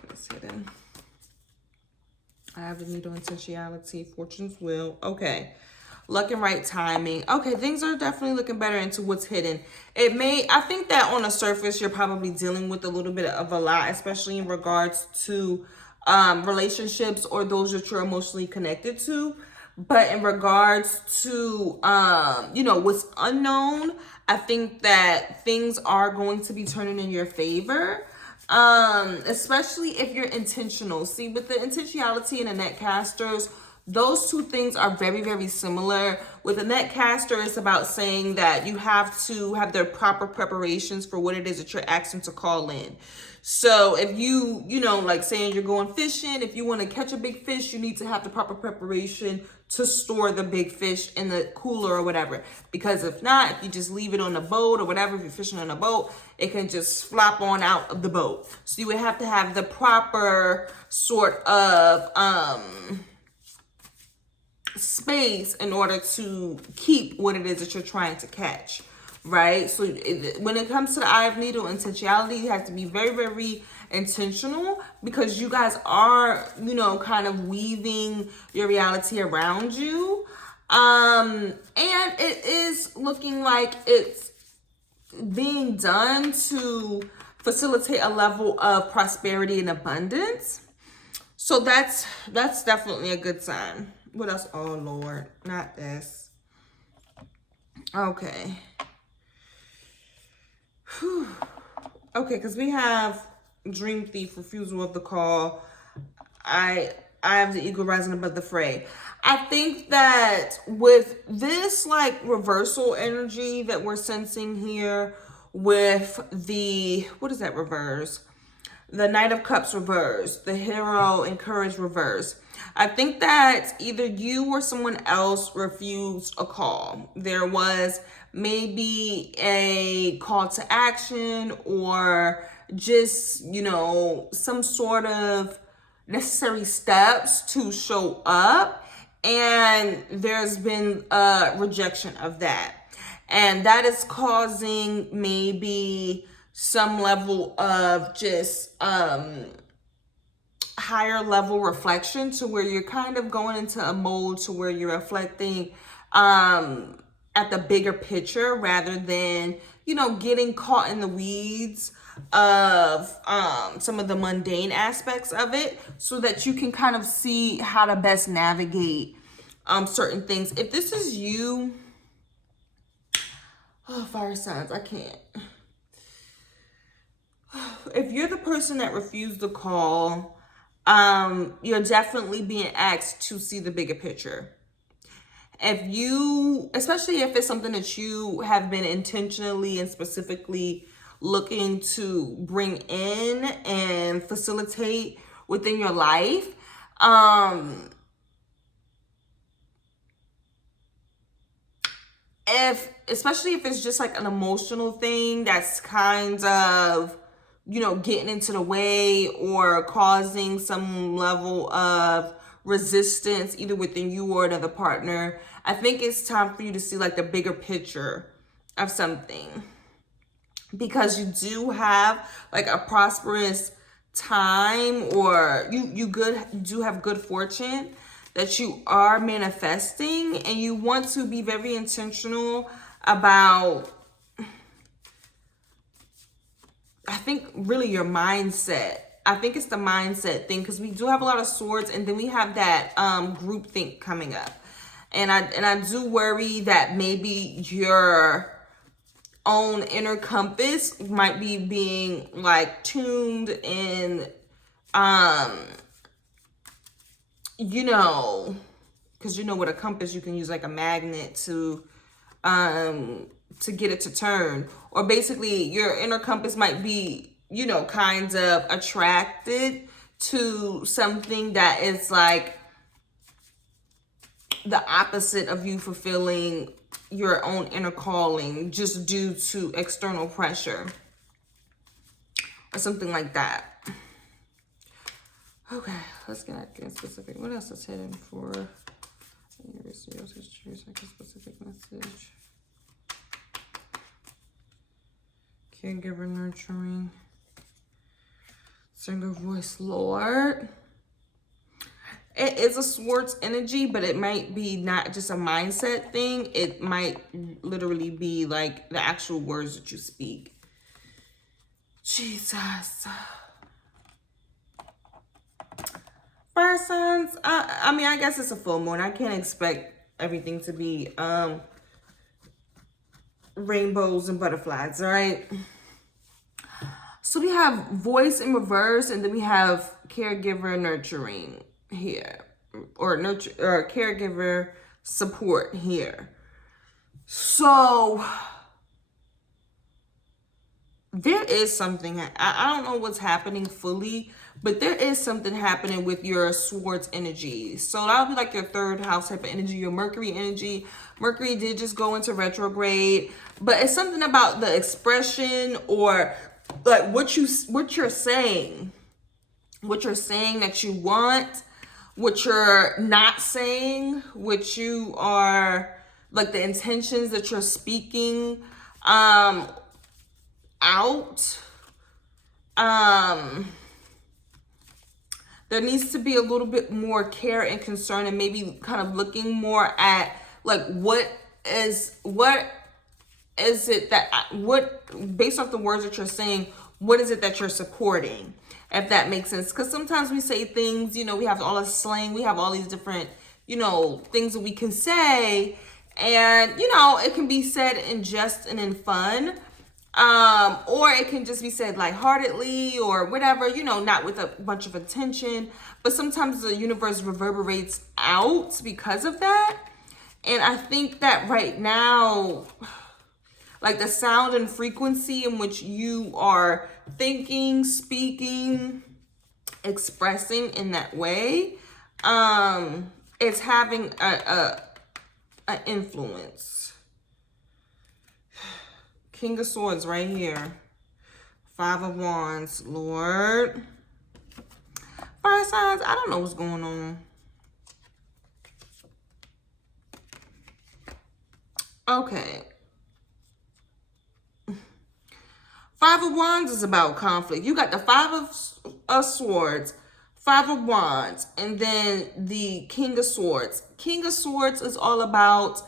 What is hidden? I have the needle, intentionality, fortune's will. Okay. Luck and right timing. Okay, things are definitely looking better into what's hidden. I think that on the surface, you're probably dealing with a little bit of a lot, especially in regards to relationships or those that you're emotionally connected to. But in regards to, you know, what's unknown, I think that things are going to be turning in your favor. Especially if you're intentional. See, with the intentionality and the netcasters, those two things are very, very similar. With the netcaster, it's about saying that you have to have the proper preparations for what it is that you're asking to call in. So if you know, like saying you're going fishing, if you want to catch a big fish, you need to have the proper preparation to store the big fish in the cooler or whatever. Because if not, if you just leave it on the boat or whatever, if you're fishing on a boat, it can just flop on out of the boat. So you would have to have the proper sort of space in order to keep what it is that you're trying to catch, right? So when it comes to the eye of needle, intentionality, you have to be very, very intentional, because you guys are, you know, kind of weaving your reality around you. And it is looking like it's being done to facilitate a level of prosperity and abundance. So that's definitely a good sign. What else? Oh, Lord, not this. Okay. Whew. Okay, because we have Dream Thief, refusal of the call. I have the eagle rising above the fray. I think that with this like reversal energy that we're sensing here with the, what is that reverse? The Knight of Cups reverse, the Hero and Courage reverse. I think that either you or someone else refused a call. There was maybe a call to action or just, you know, some sort of necessary steps to show up, and there's been a rejection of that. And that is causing maybe some level of just higher level reflection, to where you're kind of going into a mode to where you're reflecting at the bigger picture, rather than, you know, getting caught in the weeds of some of the mundane aspects of it, so that you can kind of see how to best navigate certain things. If this is you, oh, fire signs, I can't. If you're the person that refused the call, you're definitely being asked to see the bigger picture. If you, especially if it's something that you have been intentionally and specifically looking to bring in and facilitate within your life, especially if it's just like an emotional thing that's kind of, you know, getting into the way or causing some level of resistance either within you or another partner, I think it's time for you to see like the bigger picture of something, because you do have like a prosperous time, or you do have good fortune that you are manifesting, and you want to be very intentional about, I think, really your mindset. I think it's the mindset thing, because we do have a lot of swords, and then we have that group think coming up. And I do worry that maybe your own inner compass might be being like tuned in, you know, because you know with a compass you can use like a magnet to get it to turn. Or basically your inner compass might be, you know, kind of attracted to something that is like the opposite of you fulfilling your own inner calling, just due to external pressure or something like that. Okay, let's get specific. What else is hidden for specific message? Caregiver nurturing. Singer voice, Lord. It is a swords energy, but it might be not just a mindset thing. It might literally be like the actual words that you speak. Jesus. Fire signs, I mean, I guess it's a full moon. I can't expect everything to be rainbows and butterflies, all right? So we have voice in reverse, and then we have caregiver nurturing here, or caregiver support here. So there is something, I don't know what's happening fully, but there is something happening with your Swords energy. So that'll be like your third house type of energy, your Mercury energy. Mercury did just go into retrograde, but it's something about the expression, or like what you're saying that you want, what you're not saying, what you are, like the intentions that you're speaking out. There needs to be a little bit more care and concern, and maybe kind of looking more at like what is it that based off the words that you're saying, what is it that you're supporting, if that makes sense? Because sometimes we say things, you know, we have all this slang, we have all these different, you know, things that we can say, and you know, it can be said in jest and in fun, or it can just be said lightheartedly or whatever, you know, not with a bunch of attention. But sometimes the universe reverberates out because of that. And I think that right now, like the sound and frequency in which you are thinking, speaking, expressing in that way, it's having a influence. King of Swords right here. 5 of Wands, Lord. Fire signs, I don't know what's going on. Okay. 5 of Wands is about conflict. You got the 5 of Swords, 5 of Wands, and then the King of Swords. King of Swords is all about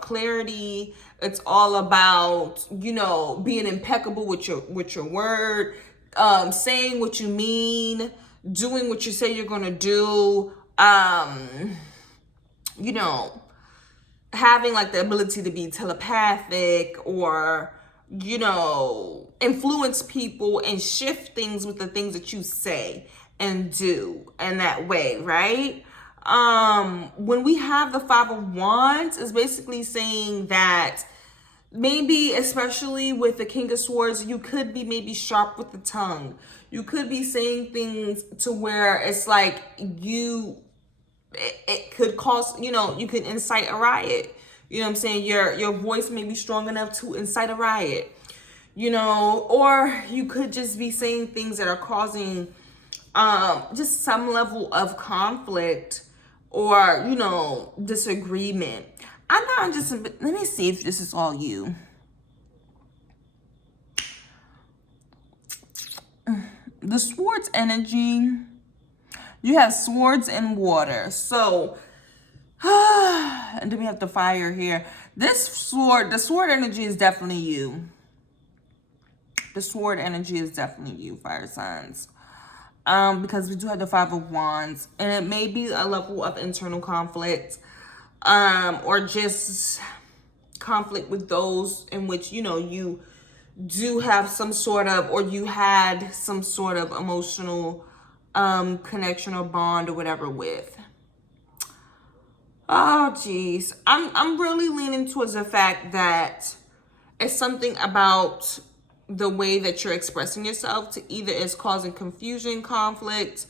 clarity. It's all about, you know, being impeccable with your word, saying what you mean, doing what you say you're gonna do, you know, having like the ability to be telepathic, or, you know, influence people and shift things with the things that you say and do in that way, right? When we have the 5 of Wands, it's basically saying that maybe, especially with the King of Swords, you could be maybe sharp with the tongue. You could be saying things to where it's like it could cause, you know, you could incite a riot. You know what I'm saying? Your voice may be strong enough to incite a riot, you know, or you could just be saying things that are causing just some level of conflict, or, you know, disagreement. Let me see if this is all you. The Swords energy, you have Swords and water. So, and then we have the fire here. The sword energy is definitely you. The sword energy is definitely you, fire signs. Because we do have the 5 of Wands, and it may be a level of internal conflict, or just conflict with those in which, you know, you do have some sort of, or you had some sort of emotional connection or bond or whatever with. Oh geez, I'm really leaning towards the fact that it's something about the way that you're expressing yourself to either is causing confusion, conflict,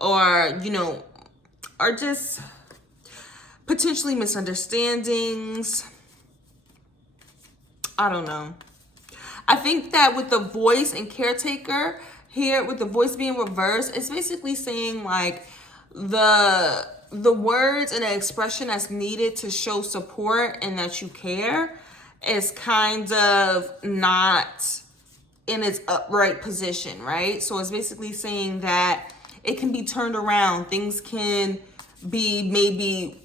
or, you know, or just potentially misunderstandings. I don't know. I think that with the voice and caretaker here, with the voice being reversed, it's basically saying like the words and the expression that's needed to show support and that you care is kind of not in its upright position, right? So it's basically saying that it can be turned around. Things can be maybe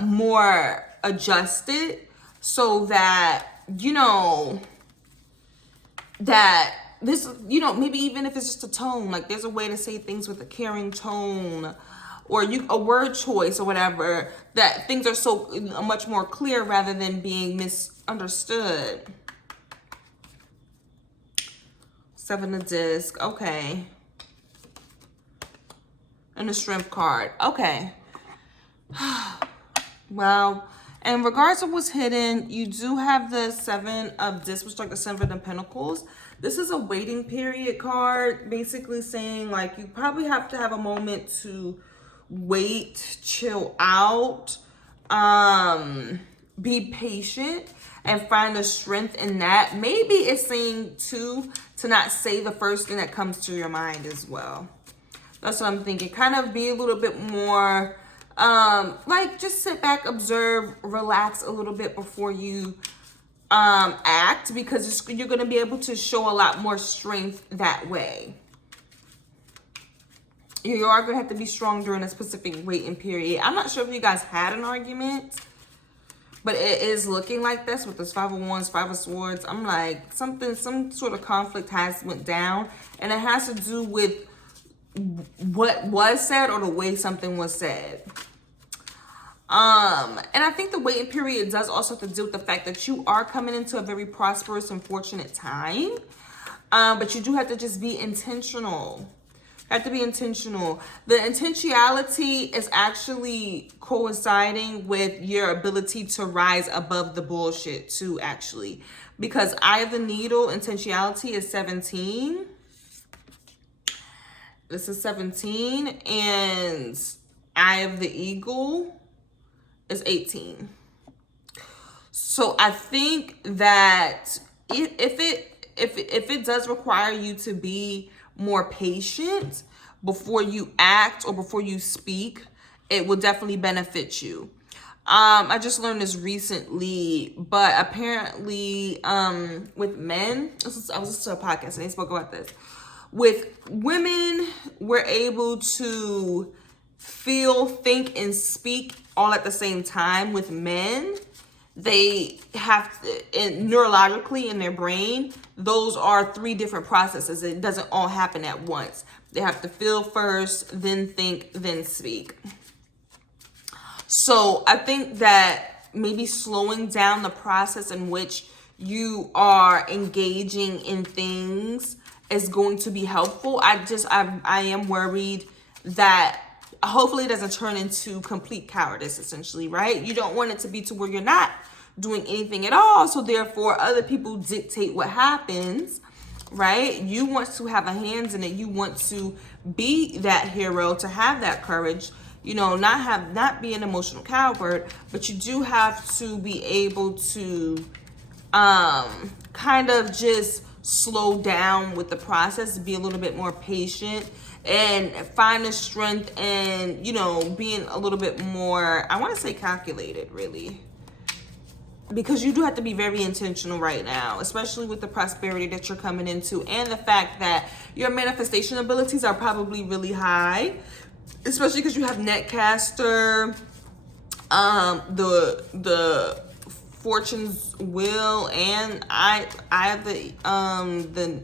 more adjusted so that, you know, that this, you know, maybe even if it's just a tone, like there's a way to say things with a caring tone, or a word choice or whatever, that things are so much more clear rather than being misunderstood. Seven of disc, okay. And the strength card, okay. Well, in regards to what's hidden, you do have the seven of disc, which is like the seven of pentacles. This is a waiting period card, basically saying like you probably have to have a moment to wait, chill out, be patient, and find the strength in that. Maybe it's saying too to not say the first thing that comes to your mind as well. That's what I'm thinking. Kind of be a little bit more like just sit back, observe, relax a little bit before you act, because you're going to be able to show a lot more strength that way. You are going to have to be strong during a specific waiting period. I'm not sure if you guys had an argument, but it is looking like this with this Five of Wands, Five of Swords. I'm like, some sort of conflict has went down, and it has to do with what was said or the way something was said. And I think the waiting period does also have to do with the fact that you are coming into a very prosperous and fortunate time. But you do have to just be intentional. Have to be intentional. The intentionality is actually coinciding with your ability to rise above the bullshit too, actually. Because Eye of the Needle, intentionality is 17. This is 17. And Eye of the Eagle is 18. So I think that if it does require you to be more patient before you act or before you speak, it will definitely benefit you. I just learned this recently, but apparently with men, I was listening to a podcast and they spoke about this. With women, we're able to feel, think, and speak all at the same time. With men, they have to, neurologically in their brain, those are three different processes. It doesn't all happen at once. They have to feel first, then think, then speak. So I think that maybe slowing down the process in which you are engaging in things is going to be helpful. I am worried that hopefully it doesn't turn into complete cowardice, essentially, right? You don't want it to be to where you're not doing anything at all, so therefore other people dictate what happens, right? You want to have a hand in it. You want to be that hero, to have that courage, you know, not be an emotional coward, but you do have to be able to kind of just slow down with the process, be a little bit more patient, and find the strength and, you know, being a little bit more, I want to say calculated, really. Because you do have to be very intentional right now, especially with the prosperity that you're coming into and the fact that your manifestation abilities are probably really high, especially because you have Netcaster, the Fortune's Wheel, and I have the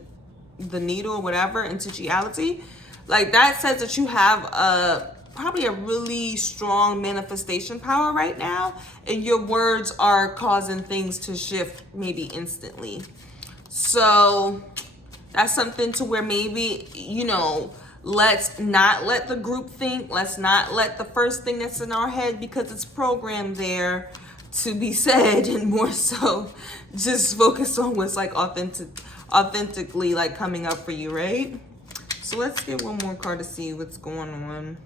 Needle or whatever, intentionality. Like that says that you have probably a really strong manifestation power right now, and your words are causing things to shift maybe instantly. So that's something to where maybe, you know, let's not let the group think, let's not let the first thing that's in our head, because it's programmed there to be said, and more so just focus on what's like authentically like coming up for you, right? So let's get one more card to see what's going on.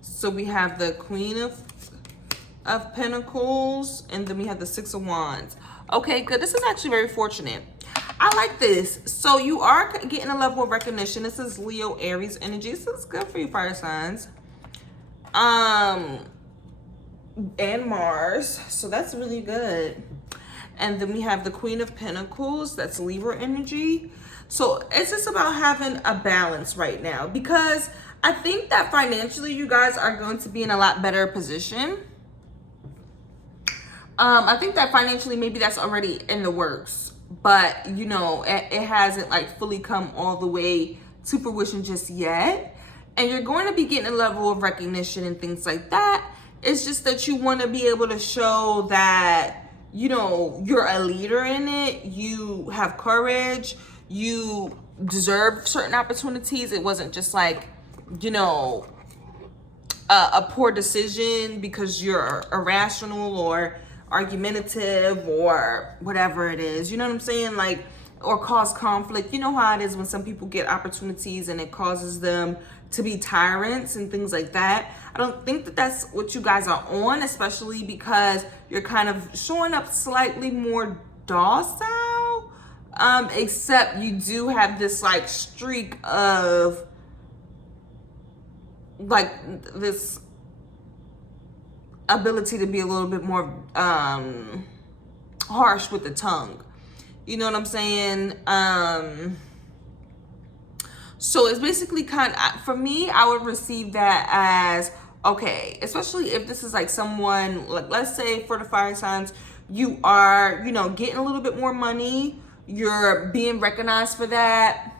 So we have the Queen of Pentacles, and then we have the Six of Wands. Okay, good. This is actually very fortunate. I like this. So you are getting a level of recognition. This is Leo, Aries energy. This is good for you, fire signs. And Mars. So that's really good. And then we have the Queen of Pentacles. That's Libra energy. So it's just about having a balance right now, because I think that financially you guys are going to be in a lot better position. I think that financially maybe that's already in the works. but you know, it hasn't like fully come all the way to fruition just yet. And you're going to be getting a level of recognition and things like that. It's just that you want to be able to show that, you know, you're a leader in it. You have courage. You deserve certain opportunities. It wasn't just like, you know, a poor decision because you're irrational or argumentative or whatever it is. You know what I'm saying? Like, or cause conflict. You know how it is when some people get opportunities and it causes them to be tyrants and things like that. I don't think that that's what you guys are on, especially because you're kind of showing up slightly more docile. Except you do have this like streak of like this ability to be a little bit more harsh with the tongue. You know what I'm saying? So it's basically kind of, for me, I would receive that as, okay, especially if this is like someone, like let's say for the fire signs, you are, you know, getting a little bit more money, you're being recognized for that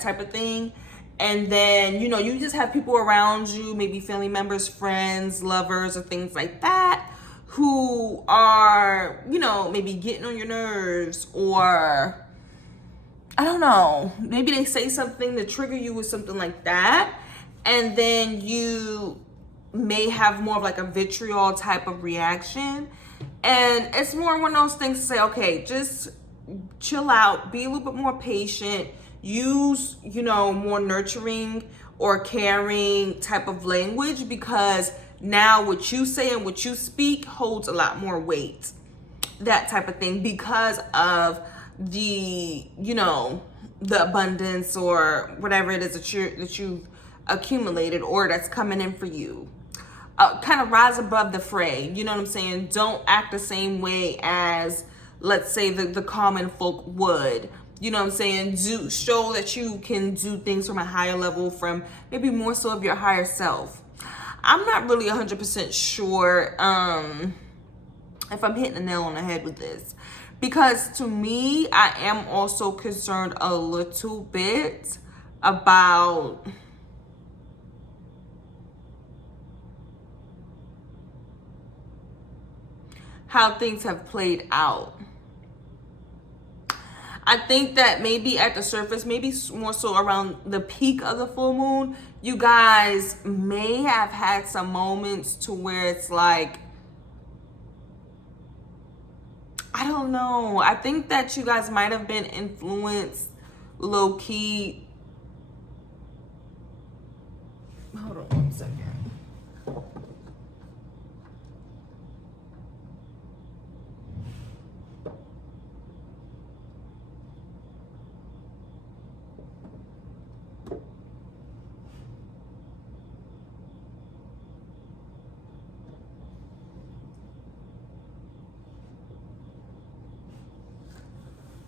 type of thing. And then, you know, you just have people around you, maybe family members, friends, lovers, or things like that, who are, you know, maybe getting on your nerves, or I don't know, maybe they say something to trigger you with something like that. And then you may have more of like a vitriol type of reaction. And it's more one of those things to say, okay, just chill out, be a little bit more patient, use, you know, more nurturing or caring type of language, because now what you say and what you speak holds a lot more weight, that type of thing, because of the, you know, the abundance or whatever it is that you've accumulated or that's coming in for you. Kind of rise above the fray. You know what I'm saying? Don't act the same way as, let's say, the common folk would. You know what I'm saying? Show that you can do things from a higher level, from maybe more so of your higher self. I'm not really 100% sure if I'm hitting the nail on the head with this. Because to me, I am also concerned a little bit about how things have played out. I think that maybe at the surface, maybe more so around the peak of the full moon, you guys may have had some moments to where it's like, I don't know. I think that you guys might have been influenced low key. Hold on 1 second.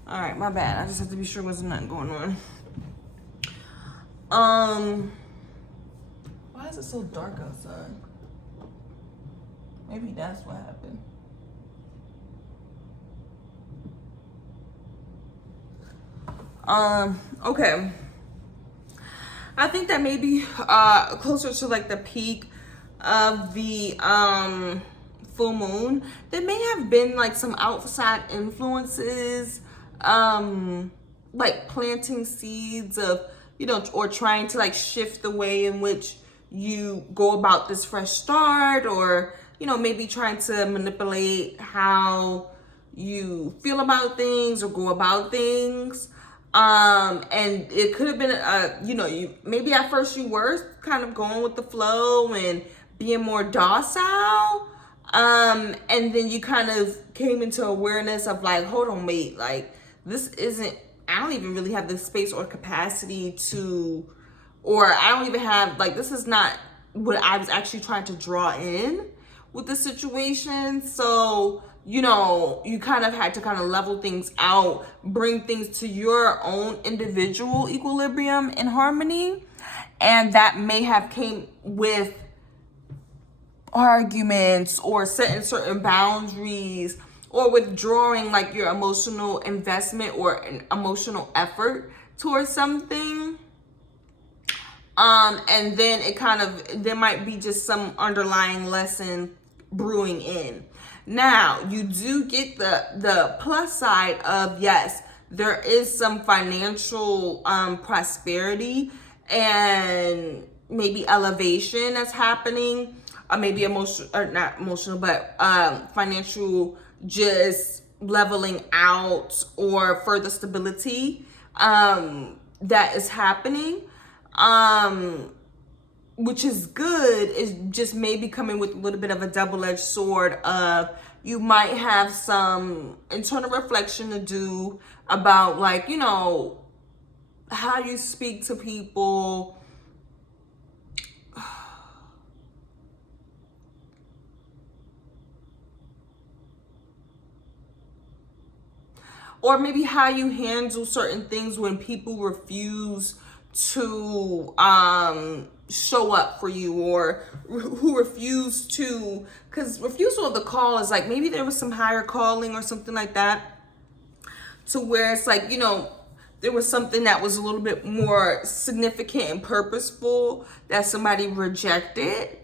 All right, my bad. I just have to be sure there's nothing going on. Why is it so dark outside? Maybe that's what happened. Okay. I think that maybe closer to like the peak of the full moon, there may have been like some outside influences, like planting seeds of, you know, or trying to like shift the way in which you go about this fresh start, or, you know, maybe trying to manipulate how you feel about things or go about things. And it could have been, you know, you maybe at first you were kind of going with the flow and being more docile. And then you kind of came into awareness of like, hold on, wait, like this isn't, I don't even really have the space or capacity to, or I don't even have, like, this is not what I was actually trying to draw in with the situation. So, you know, you kind of had to kind of level things out, bring things to your own individual equilibrium and harmony. And that may have came with arguments or setting certain boundaries or withdrawing like your emotional investment or an emotional effort towards something. And then it kind of, there might be just some underlying lesson brewing in. Now, you do get the plus side of, yes, there is some financial prosperity and maybe elevation that's happening, maybe emotional, or not emotional, but financial just leveling out or further stability that is happening. Which is good, is just maybe coming with a little bit of a double-edged sword of, you might have some internal reflection to do about, like, you know, how you speak to people, or maybe how you handle certain things when people refuse to show up for you, or who refuse to, because refusal of the call is like, maybe there was some higher calling or something like that, to where it's like, you know, there was something that was a little bit more significant and purposeful that somebody rejected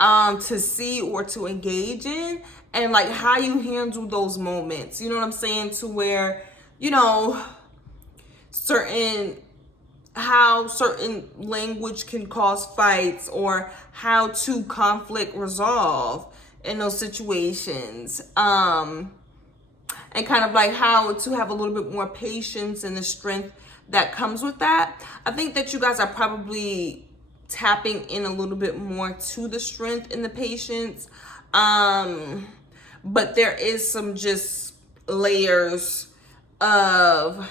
to see or to engage in, and like how you handle those moments, you know what I'm saying, to where, you know, how certain language can cause fights, or how to conflict resolve in those situations, and kind of like how to have a little bit more patience and the strength that comes with that. I think that you guys are probably tapping in a little bit more to the strength and the patience, but there is some just layers of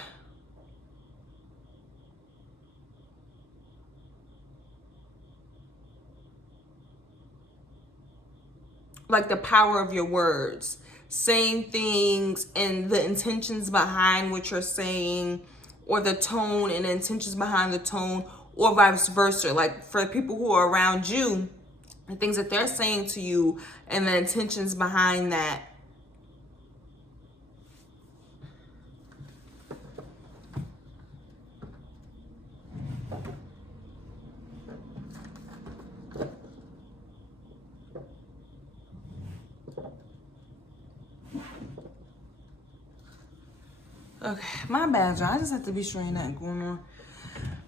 like the power of your words, saying things and the intentions behind what you're saying, or the tone and the intentions behind the tone, or vice versa. Like for people who are around you, the things that they're saying to you and the intentions behind that. Okay, my bad, y'all. I just have to be sure ain't nothing going on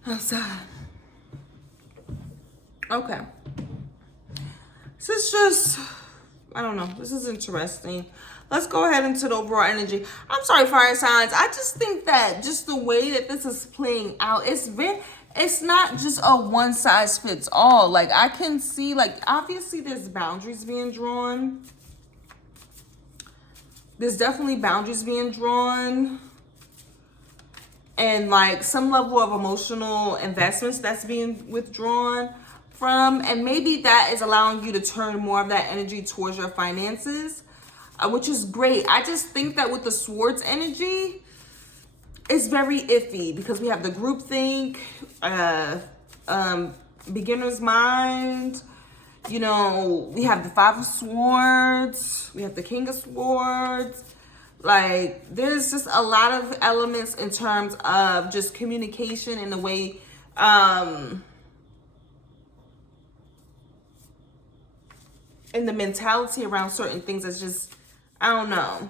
outside. Okay. This is just, I don't know. This is interesting. Let's go ahead into the overall energy. I'm sorry, fire signs. I just think that just the way that this is playing out, it's not just a one size fits all. Like I can see, like obviously there's boundaries being drawn. There's definitely boundaries being drawn. And like some level of emotional investments that's being withdrawn from. And maybe that is allowing you to turn more of that energy towards your finances, which is great. I just think that with the Swords energy, it's very iffy because we have the groupthink, beginner's mind, you know, we have the Five of Swords, we have the King of Swords. Like there's just a lot of elements in terms of just communication and the way and the mentality around certain things is just, I don't know.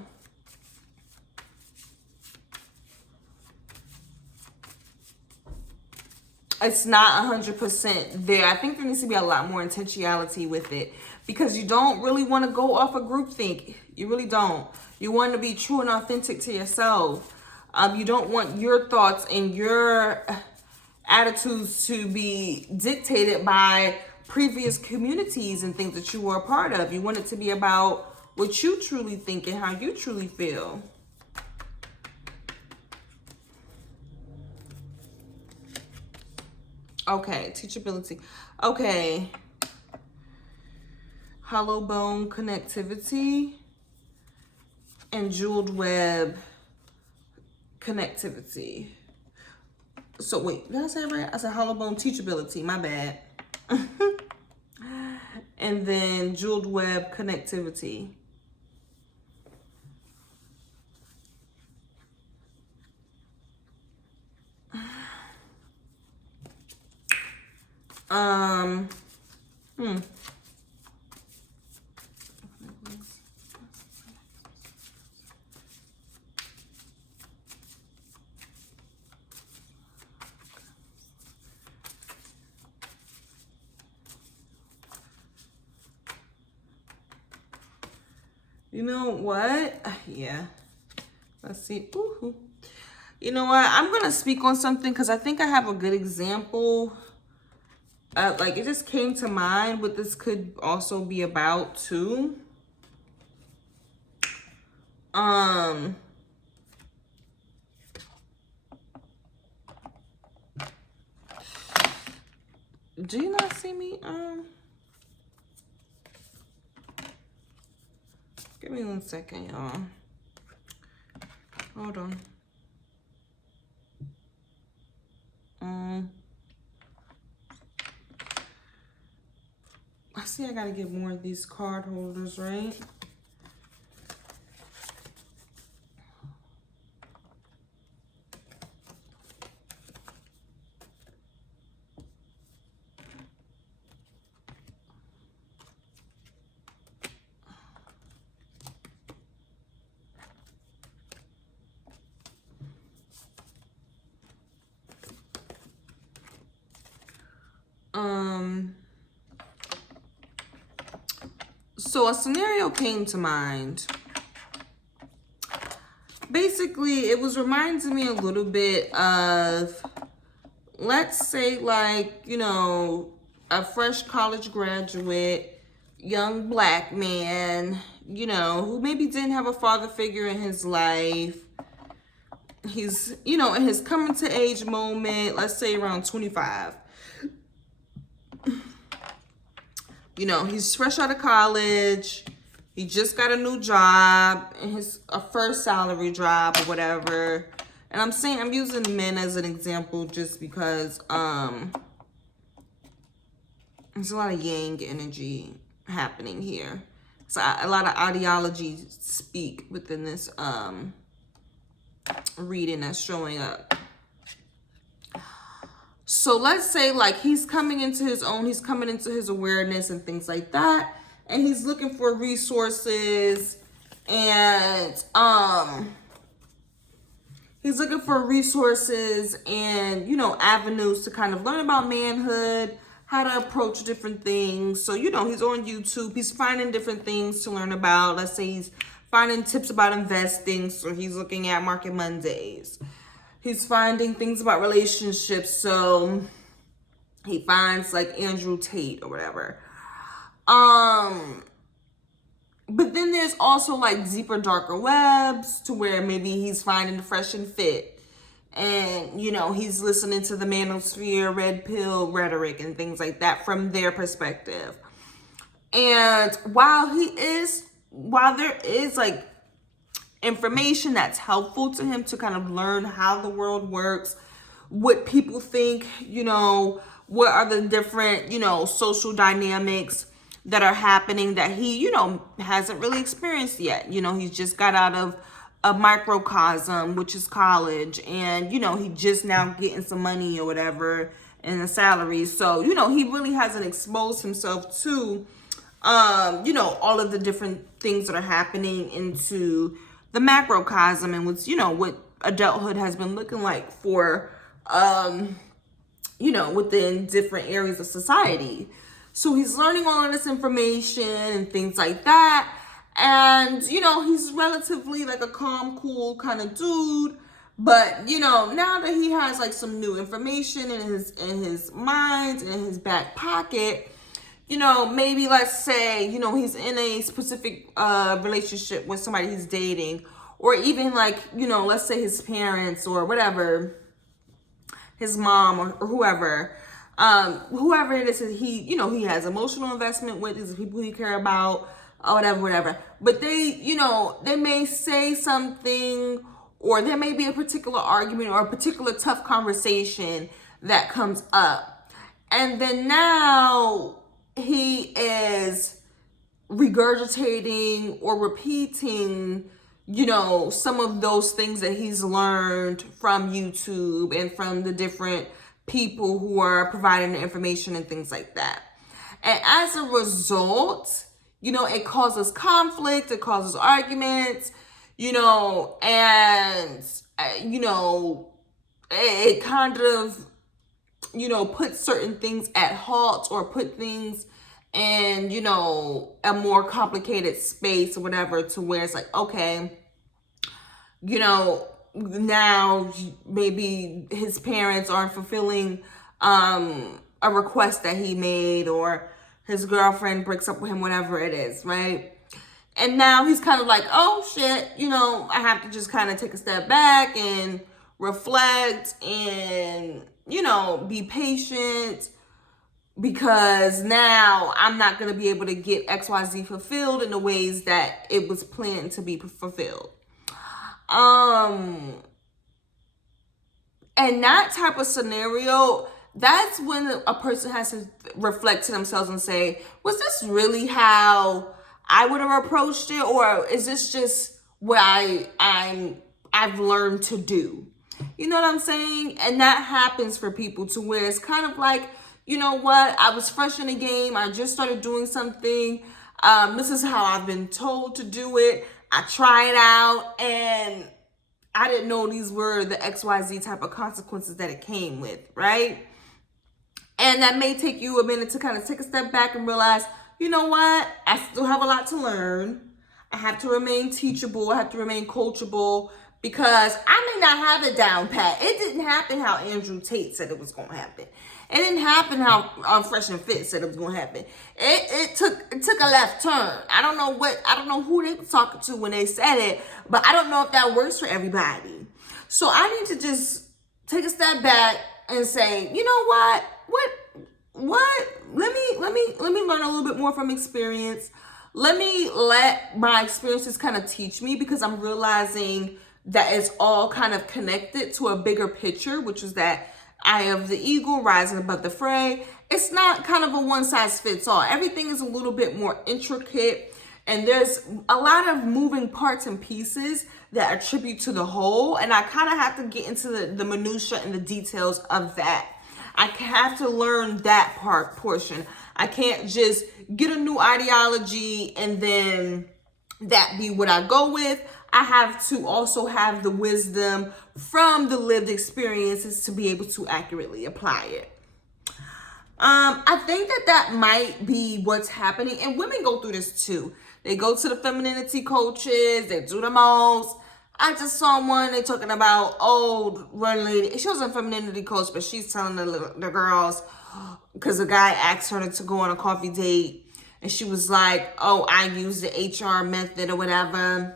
It's not 100% there. I think there needs to be a lot more intentionality with it, because you don't really want to go off a groupthink. You really don't. You want to be true and authentic to yourself. You don't want your thoughts and your attitudes to be dictated by previous communities and things that you were a part of. You want it to be about what you truly think and how you truly feel. Okay, teachability. Okay. Hollow bone connectivity and jeweled web connectivity. So wait, did I say it right? I said hollow bone teachability, my bad. And then jeweled web connectivity. Hmm. You know what? Yeah. Let's see. Ooh. You know what? I'm going to speak on something because I think I have a good example. Like, it just came to mind what this could also be about, too. Do you not see me? Give me 1 second, y'all. Hold on. I see I gotta get more of these card holders, right? So a scenario came to mind. Basically, it was reminding me a little bit of, let's say, like, you know, a fresh college graduate, young black man, you know, who maybe didn't have a father figure in his life. He's, you know, in his coming to age moment, let's say around 25. You know, he's fresh out of college. He just got a new job, and a first salary job or whatever. And I'm using men as an example just because there's a lot of yang energy happening here. So a lot of ideologies speak within this reading that's showing up. So let's say like he's coming into his own, he's coming into his awareness and things like that. And he's looking for resources and you know, avenues to kind of learn about manhood, how to approach different things. So, you know, he's on YouTube, he's finding different things to learn about. Let's say he's finding tips about investing. So he's looking at Market Mondays. He's finding things about relationships. So he finds like Andrew Tate or whatever. But then there's also like deeper, darker webs to where maybe he's finding the fresh and fit. And, you know, he's listening to the manosphere, red pill rhetoric and things like that from their perspective. And while there is like information that's helpful to him to kind of learn how the world works, what people think, you know, what are the different, you know, social dynamics that are happening that he, you know, hasn't really experienced yet. You know, he's just got out of a microcosm, which is college, and, you know, he just now getting some money or whatever and a salary. So, you know, he really hasn't exposed himself to, you know, all of the different things that are happening into the macrocosm and what's, you know, what adulthood has been looking like for, you know, within different areas of society. So he's learning all of this information and things like that. And, you know, he's relatively like a calm, cool kind of dude. But, you know, now that he has like some new information in his mind and in his back pocket, you know, maybe let's say, you know, he's in a specific relationship with somebody he's dating, or even like, you know, let's say his parents or whatever, his mom or whoever, whoever it is that he, you know, he has emotional investment with, is the people he care about, or whatever. But they, you know, they may say something, or there may be a particular argument or a particular tough conversation that comes up. And then now he is regurgitating or repeating, you know, some of those things that he's learned from YouTube and from the different people who are providing the information and things like that. And as a result, you know, it causes conflict, it causes arguments, you know, and, you know, it kind of, you know, put certain things at halt or put things in, you know, a more complicated space or whatever, to where it's like, okay, you know, now maybe his parents aren't fulfilling a request that he made, or his girlfriend breaks up with him, whatever it is, right? And now he's kind of like, oh shit, you know, I have to just kind of take a step back and reflect and, you know, be patient, because now I'm not going to be able to get XYZ fulfilled in the ways that it was planned to be fulfilled. And that type of scenario, that's when a person has to reflect to themselves and say, was this really how I would have approached it? Or is this just what I've learned to do? You know what I'm saying? And that happens for people, to where it's kind of like, you know what? I was fresh in the game. I just started doing something. This is how I've been told to do it. I try it out, and I didn't know these were the XYZ type of consequences that it came with, right? And that may take you a minute to kind of take a step back and realize, you know what? I still have a lot to learn. I have to remain teachable. I have to remain coachable, because I may not have it down pat. It didn't happen how Andrew Tate said it was going to happen. It didn't happen how Fresh and Fit said it was going to happen. It took a left turn. I don't know who they were talking to when they said it, but I don't know if that works for everybody. So I need to just take a step back and say, you know what? Let me learn a little bit more from experience. Let me let my experiences kind of teach me, because I'm realizing that it's all kind of connected to a bigger picture, which is that eye of the eagle rising above the fray. It's not kind of a one size fits all. Everything is a little bit more intricate, and there's a lot of moving parts and pieces that attribute to the whole. And I kind of have to get into the minutia and the details of that. I have to learn that portion. I can't just get a new ideology and then that be what I go with. I have to also have the wisdom from the lived experiences to be able to accurately apply it. I think that might be what's happening. And women go through this too. They go to the femininity coaches. They do the most. I just saw one, they talking about, one lady, she was a femininity coach, but she's telling the girls, because a guy asked her to go on a coffee date, and she was like, I use the HR method or whatever.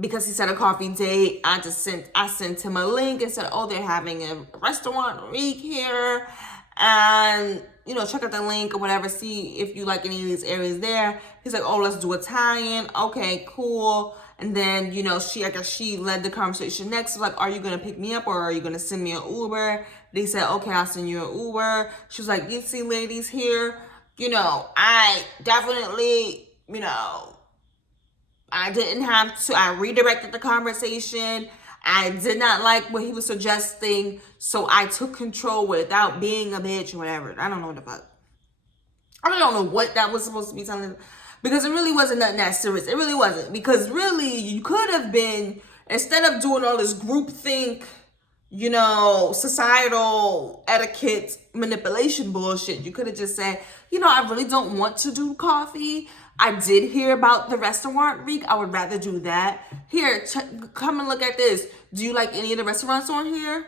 Because he said a coffee date, I sent him a link and said, they're having a restaurant week here, and, you know, check out the link or whatever, see if you like any of these areas there. He's like, let's do Italian. Okay, cool. And then, you know, I guess she led the conversation next. Like, are you going to pick me up, or are you going to send me an Uber? They said, okay, I'll send you an Uber. She was like, you see ladies here, you know, I definitely, you know, I didn't have to, I redirected the conversation. I did not like what he was suggesting, so I took control without being a bitch or whatever. I don't know what the fuck. I don't know what that was supposed to be telling, because it really wasn't nothing that serious. It really wasn't. Because really, you could have been, instead of doing all this groupthink, you know, societal etiquette manipulation bullshit, you could have just said, you know, I really don't want to do coffee. I did hear about the restaurant week. I would rather do that. Here, come and look at this. Do you like any of the restaurants on here?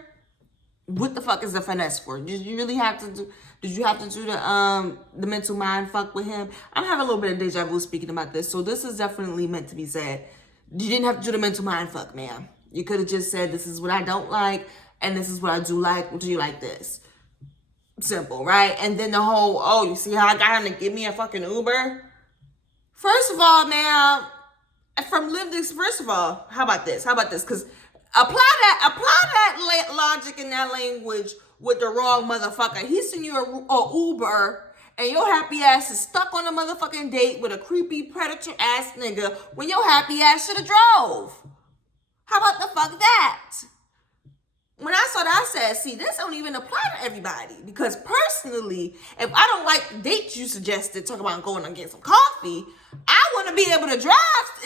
What the fuck is the finesse for? Did you really have to do? Did you have to do the mental mind fuck with him? I'm having a little bit of deja vu speaking about this, so this is definitely meant to be said. You didn't have to do the mental mind fuck, ma'am. You could have just said, this is what I don't like, and this is what I do like. Do you like this? Simple, right? And then the whole, you see how I got him to give me a fucking Uber? First of all, ma'am, from lived experience, first of all, how about this? Because apply that logic in that language with the wrong motherfucker. He sent you a Uber, and your happy ass is stuck on a motherfucking date with a creepy predator ass nigga when your happy ass should have drove. How about the fuck that? when I saw that, I said, see, this don't even apply to everybody. Because personally, if I don't like the dates you suggested, talk about going and getting some coffee, I want to be able to drive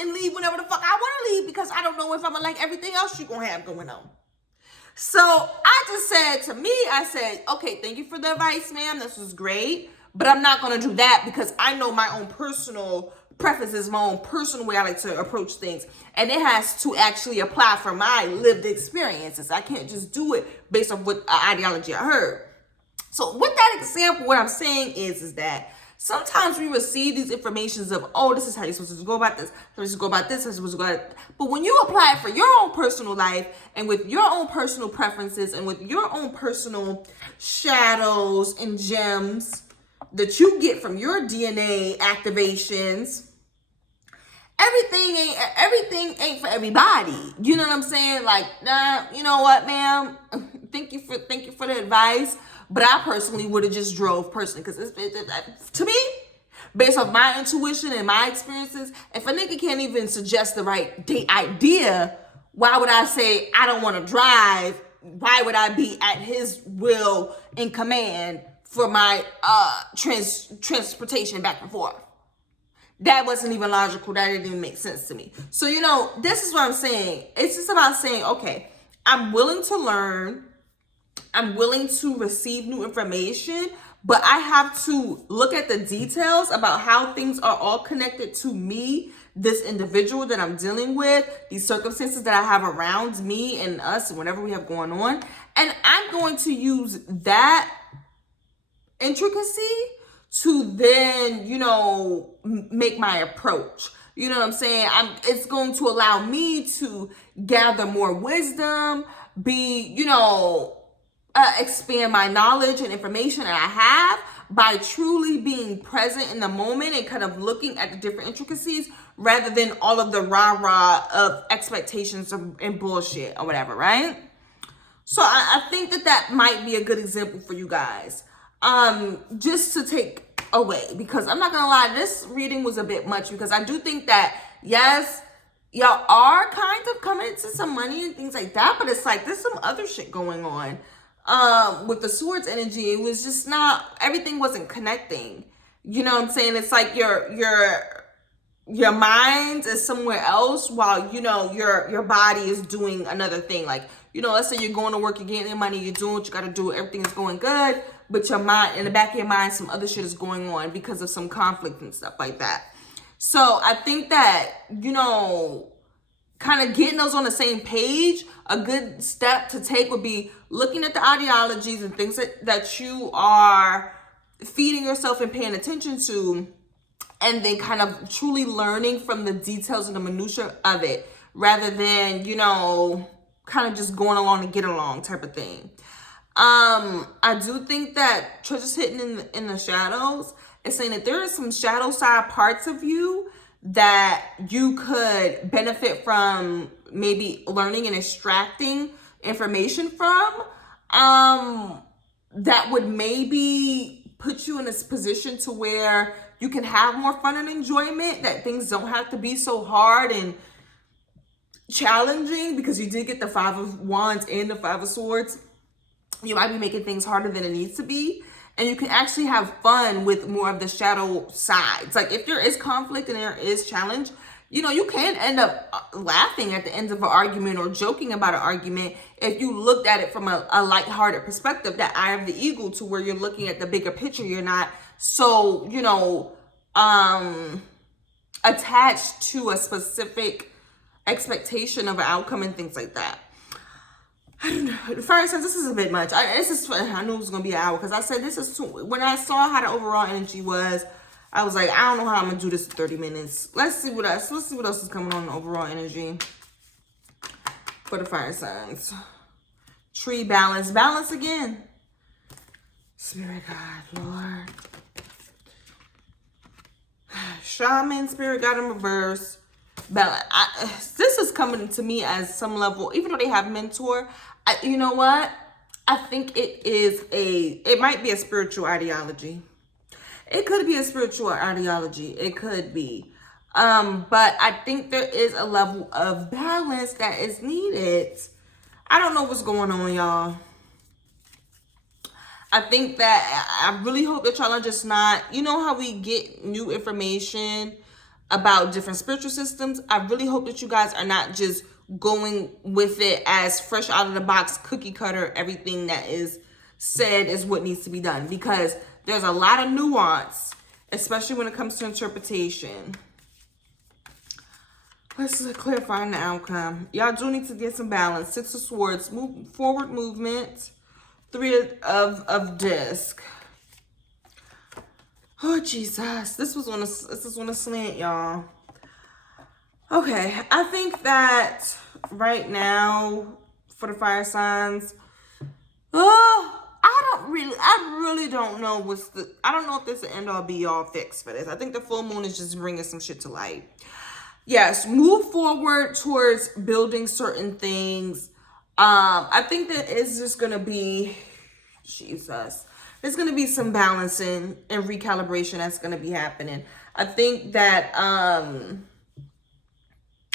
and leave whenever the fuck I want to leave, because I don't know if I'm going to like everything else you're going to have going on. So I just said to me, I said, okay, thank you for the advice, ma'am. This was great. But I'm not going to do that because I know my own personal preferences, my own personal way I like to approach things. And it has to actually apply for my lived experiences. I can't just do it based on what ideology I heard. So with that example, what I'm saying is that sometimes we receive these informations of, oh, this is how you're supposed to go about this. You're supposed to go about this. You're supposed to go about it. But when you apply it for your own personal life and with your own personal preferences and with your own personal shadows and gems that you get from your DNA activations, everything ain't for everybody. You know what I'm saying? Like, nah, you know what, ma'am? Thank you for the advice. But I personally would have just drove personally, because to me, based off my intuition and my experiences, if a nigga can't even suggest the right date idea, why would I say I don't want to drive? Why would I be at his will in command for my transportation back and forth? That wasn't even logical. That didn't even make sense to me. So, you know, this is what I'm saying. It's just about saying, okay, I'm willing to learn. I'm willing to receive new information, but I have to look at the details about how things are all connected to me, this individual that I'm dealing with, these circumstances that I have around me and us, and whatever we have going on. And I'm going to use that intricacy to then, you know, make my approach. You know what I'm saying? It's going to allow me to gather more wisdom, expand my knowledge and information that I have by truly being present in the moment and kind of looking at the different intricacies rather than all of the rah-rah of expectations and bullshit or whatever, right? So I think that might be a good example for you guys. Just to take away, because I'm not gonna lie, this reading was a bit much, because I do think that, yes, y'all are kind of coming into some money and things like that, but it's like there's some other shit going on. With the swords energy, it was just not, everything wasn't connecting. You know what I'm saying? It's like your mind is somewhere else while, you know, your body is doing another thing. Like, you know, let's say you're going to work, you're getting your money, you're doing what you got to do, everything is going good, but your mind, in the back of your mind, some other shit is going on because of some conflict and stuff like that. So I think that, you know, kind of getting those on the same page, a good step to take would be looking at the ideologies and things that you are feeding yourself and paying attention to, and then kind of truly learning from the details and the minutia of it, rather than, you know, kind of just going along to get along type of thing. I do think that treasures hidden in the shadows is saying that there are some shadow side parts of you that you could benefit from maybe learning and extracting information from, that would maybe put you in this position to where you can have more fun and enjoyment, that things don't have to be so hard and challenging, because you did get the 5 of Wands and the 5 of Swords. You might be making things harder than it needs to be. And you can actually have fun with more of the shadow sides. Like if there is conflict and there is challenge, you know, you can end up laughing at the end of an argument or joking about an argument if you looked at it from a lighthearted perspective, that eye of the eagle, to where you're looking at the bigger picture. You're not so, you know, attached to a specific expectation of an outcome and things like that. I don't know. The fire signs, this is a bit much. I knew it was going to be an hour, because I said this is too, when I saw how the overall energy was, I was like, I don't know how I'm going to do this in 30 minutes. Let's see what else is coming on the overall energy for the fire signs. Tree balance. Balance again. Spirit God, Lord. Shaman, Spirit God in reverse. Balance. This is coming to me as some level, even though they have mentor, you know what? I think it might be a spiritual ideology. It could be a spiritual ideology. It could be. But I think there is a level of balance that is needed. I don't know what's going on, y'all. I think that I really hope that y'all are just not, you know how we get new information about different spiritual systems? I really hope that you guys are not just going with it as fresh out of the box, cookie cutter, everything that is said is what needs to be done, because there's a lot of nuance, especially when it comes to interpretation. Let's clarify the outcome. Y'all do need to get some balance. 6 of Swords, forward movement. 3 of disc. Oh Jesus, this is on a slant, y'all. Okay, I think that right now for the fire signs, I really don't know I don't know if this is an end all be all fix for this. I think the full moon is just bringing some shit to light. Yes, move forward towards building certain things. I think that it's just gonna be, Jesus, there's gonna be some balancing and recalibration that's gonna be happening. I think that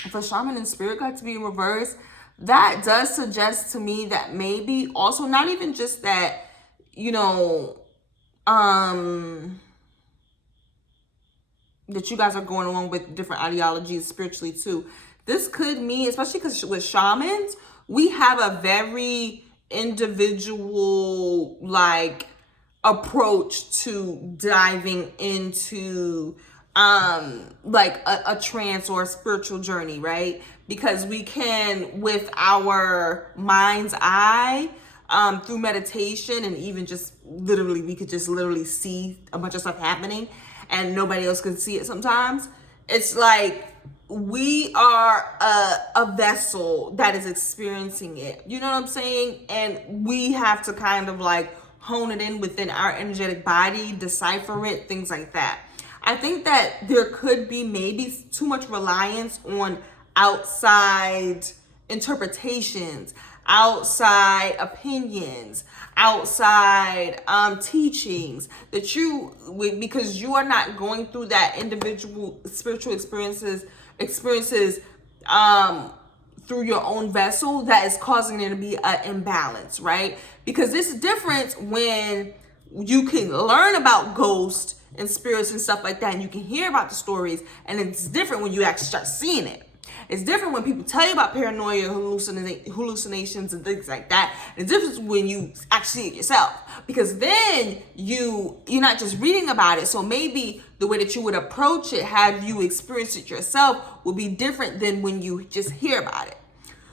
for Shaman and Spirit Guide to be in reverse, that does suggest to me that maybe also not even just that, you know, that you guys are going along with different ideologies spiritually too. This could mean, especially because with shamans, we have a very individual like approach to diving into like a trance or a spiritual journey, right? Because we can, with our mind's eye, through meditation and even just literally, we could just literally see a bunch of stuff happening and nobody else can see it sometimes. It's like we are a vessel that is experiencing it. You know what I'm saying? And we have to kind of like hone it in within our energetic body, decipher it, things like that. I think that there could be maybe too much reliance on outside interpretations, outside opinions, outside teachings, that you, because you are not going through that individual spiritual experiences through your own vessel, that is causing there to be an imbalance, right? Because this is different when you can learn about ghosts and spirits and stuff like that, and you can hear about the stories, and it's different when you actually start seeing it. It's different when people tell you about paranoia, hallucinations and things like that. And it's different when you actually see it yourself, because then you're not just reading about it. So maybe the way that you would approach it, have you experienced it yourself, will be different than when you just hear about it.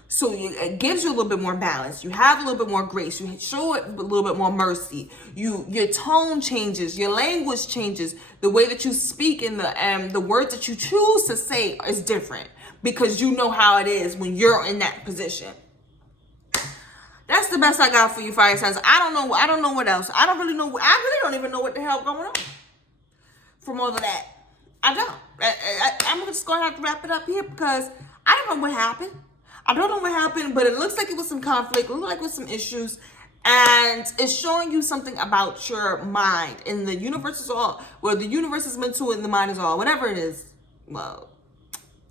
So it gives you a little bit more balance. You have a little bit more grace. You show it a little bit more mercy. Your tone changes. Your language changes. The way that you speak and the words that you choose to say is different, because you know how it is when you're in that position. That's the best I got for you, fire signs. I don't know what else. I really don't even know what the hell going on from all of that. I don't. I'm just going to have to wrap it up here, because I don't know what happened. I don't know what happened, but it looks like it was some conflict. It looked like it was some issues. And it's showing you something about your mind. And the universe is all, well, the universe is mental and the mind is all, whatever it is. Well,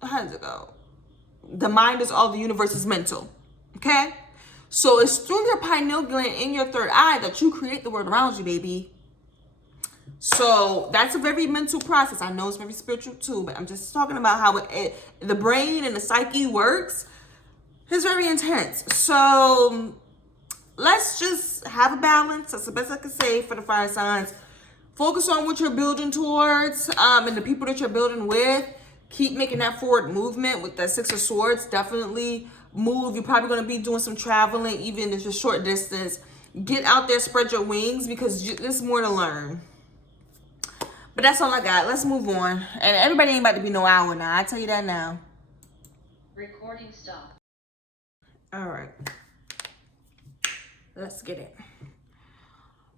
how does it go? The mind is all, the universe is mental. Okay? So it's through your pineal gland in your third eye that you create the world around you, baby. So that's a very mental process. I know it's very spiritual too, but I'm just talking about how the brain and the psyche works. It's very intense. So let's just have a balance. That's the best I can say for the fire signs. Focus on what you're building towards, and the people that you're building with. Keep making that forward movement with the 6 of Swords. Definitely move. You're probably going to be doing some traveling, even if it's short distance. Get out there, spread your wings, because there's more to learn. But that's all I got. Let's move on. And everybody ain't about to be no hour now. I tell you that now. Recording stop. All right. Let's get it.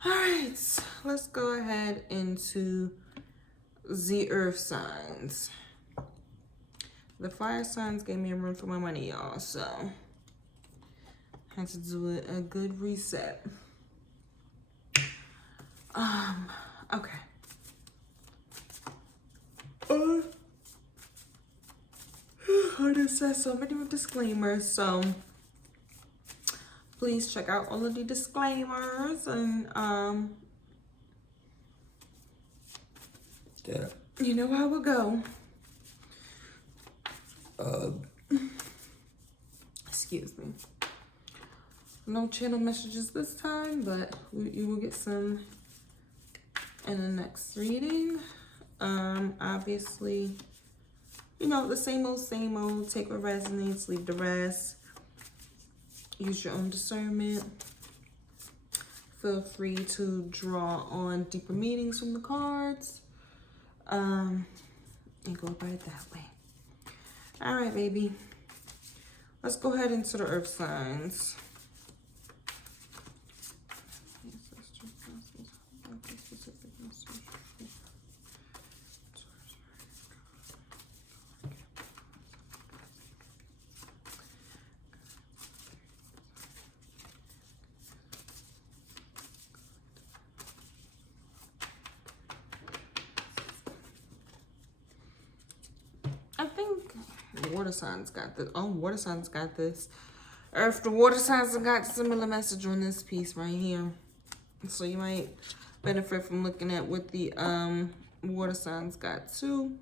All right. Let's go ahead into the earth signs. The fire signs gave me a run for my money, y'all. So I had to do a good reset. Okay. I just said so many disclaimers. So Please check out all of the disclaimers and Yeah. you know how it go. Excuse me. No channel messages this time, but you will get some in the next reading. Obviously, you know, the same old, take what resonates, leave the rest. Use your own discernment. Feel free to draw on deeper meanings from the cards. And go about it that way. All right, baby. Let's go ahead into the earth signs. I think water signs got this. Oh, water signs got this. Earth, the water signs have got similar message on this piece right here. So you might benefit from looking at what the water signs got too.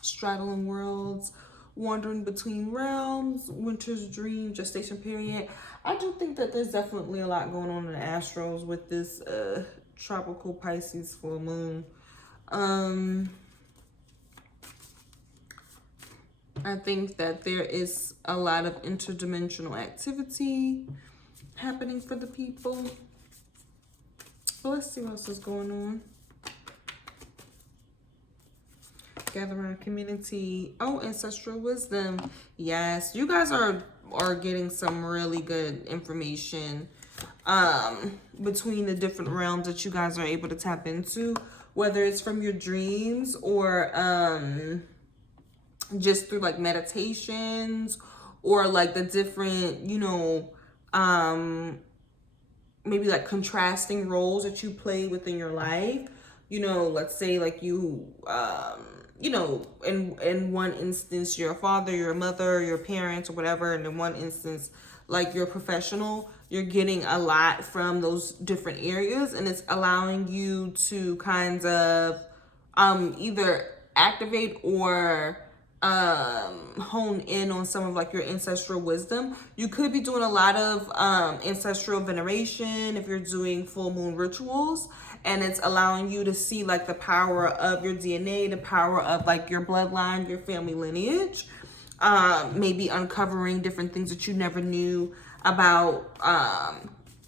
Straddling worlds, wandering between realms, winter's dream, gestation period. I do think that there's definitely a lot going on in the Astros with this tropical Pisces full moon. I think that there is a lot of interdimensional activity happening for the people. So let's see what else is going on. Gather around community. Oh, ancestral wisdom. Yes, you guys are getting some really good information between the different realms that you guys are able to tap into, whether it's from your dreams or just through like meditations or like the different, you know, maybe like contrasting roles that you play within your life. You know, let's say like you know, in one instance you're a father, you're a mother, your parents or whatever, and in one instance like you're a professional. You're getting a lot from those different areas, and it's allowing you to kind of either activate or hone in on some of like your ancestral wisdom. You could be doing a lot of ancestral veneration if you're doing full moon rituals, and it's allowing you to see like the power of your DNA, the power of like your bloodline, your family lineage, maybe uncovering different things that you never knew about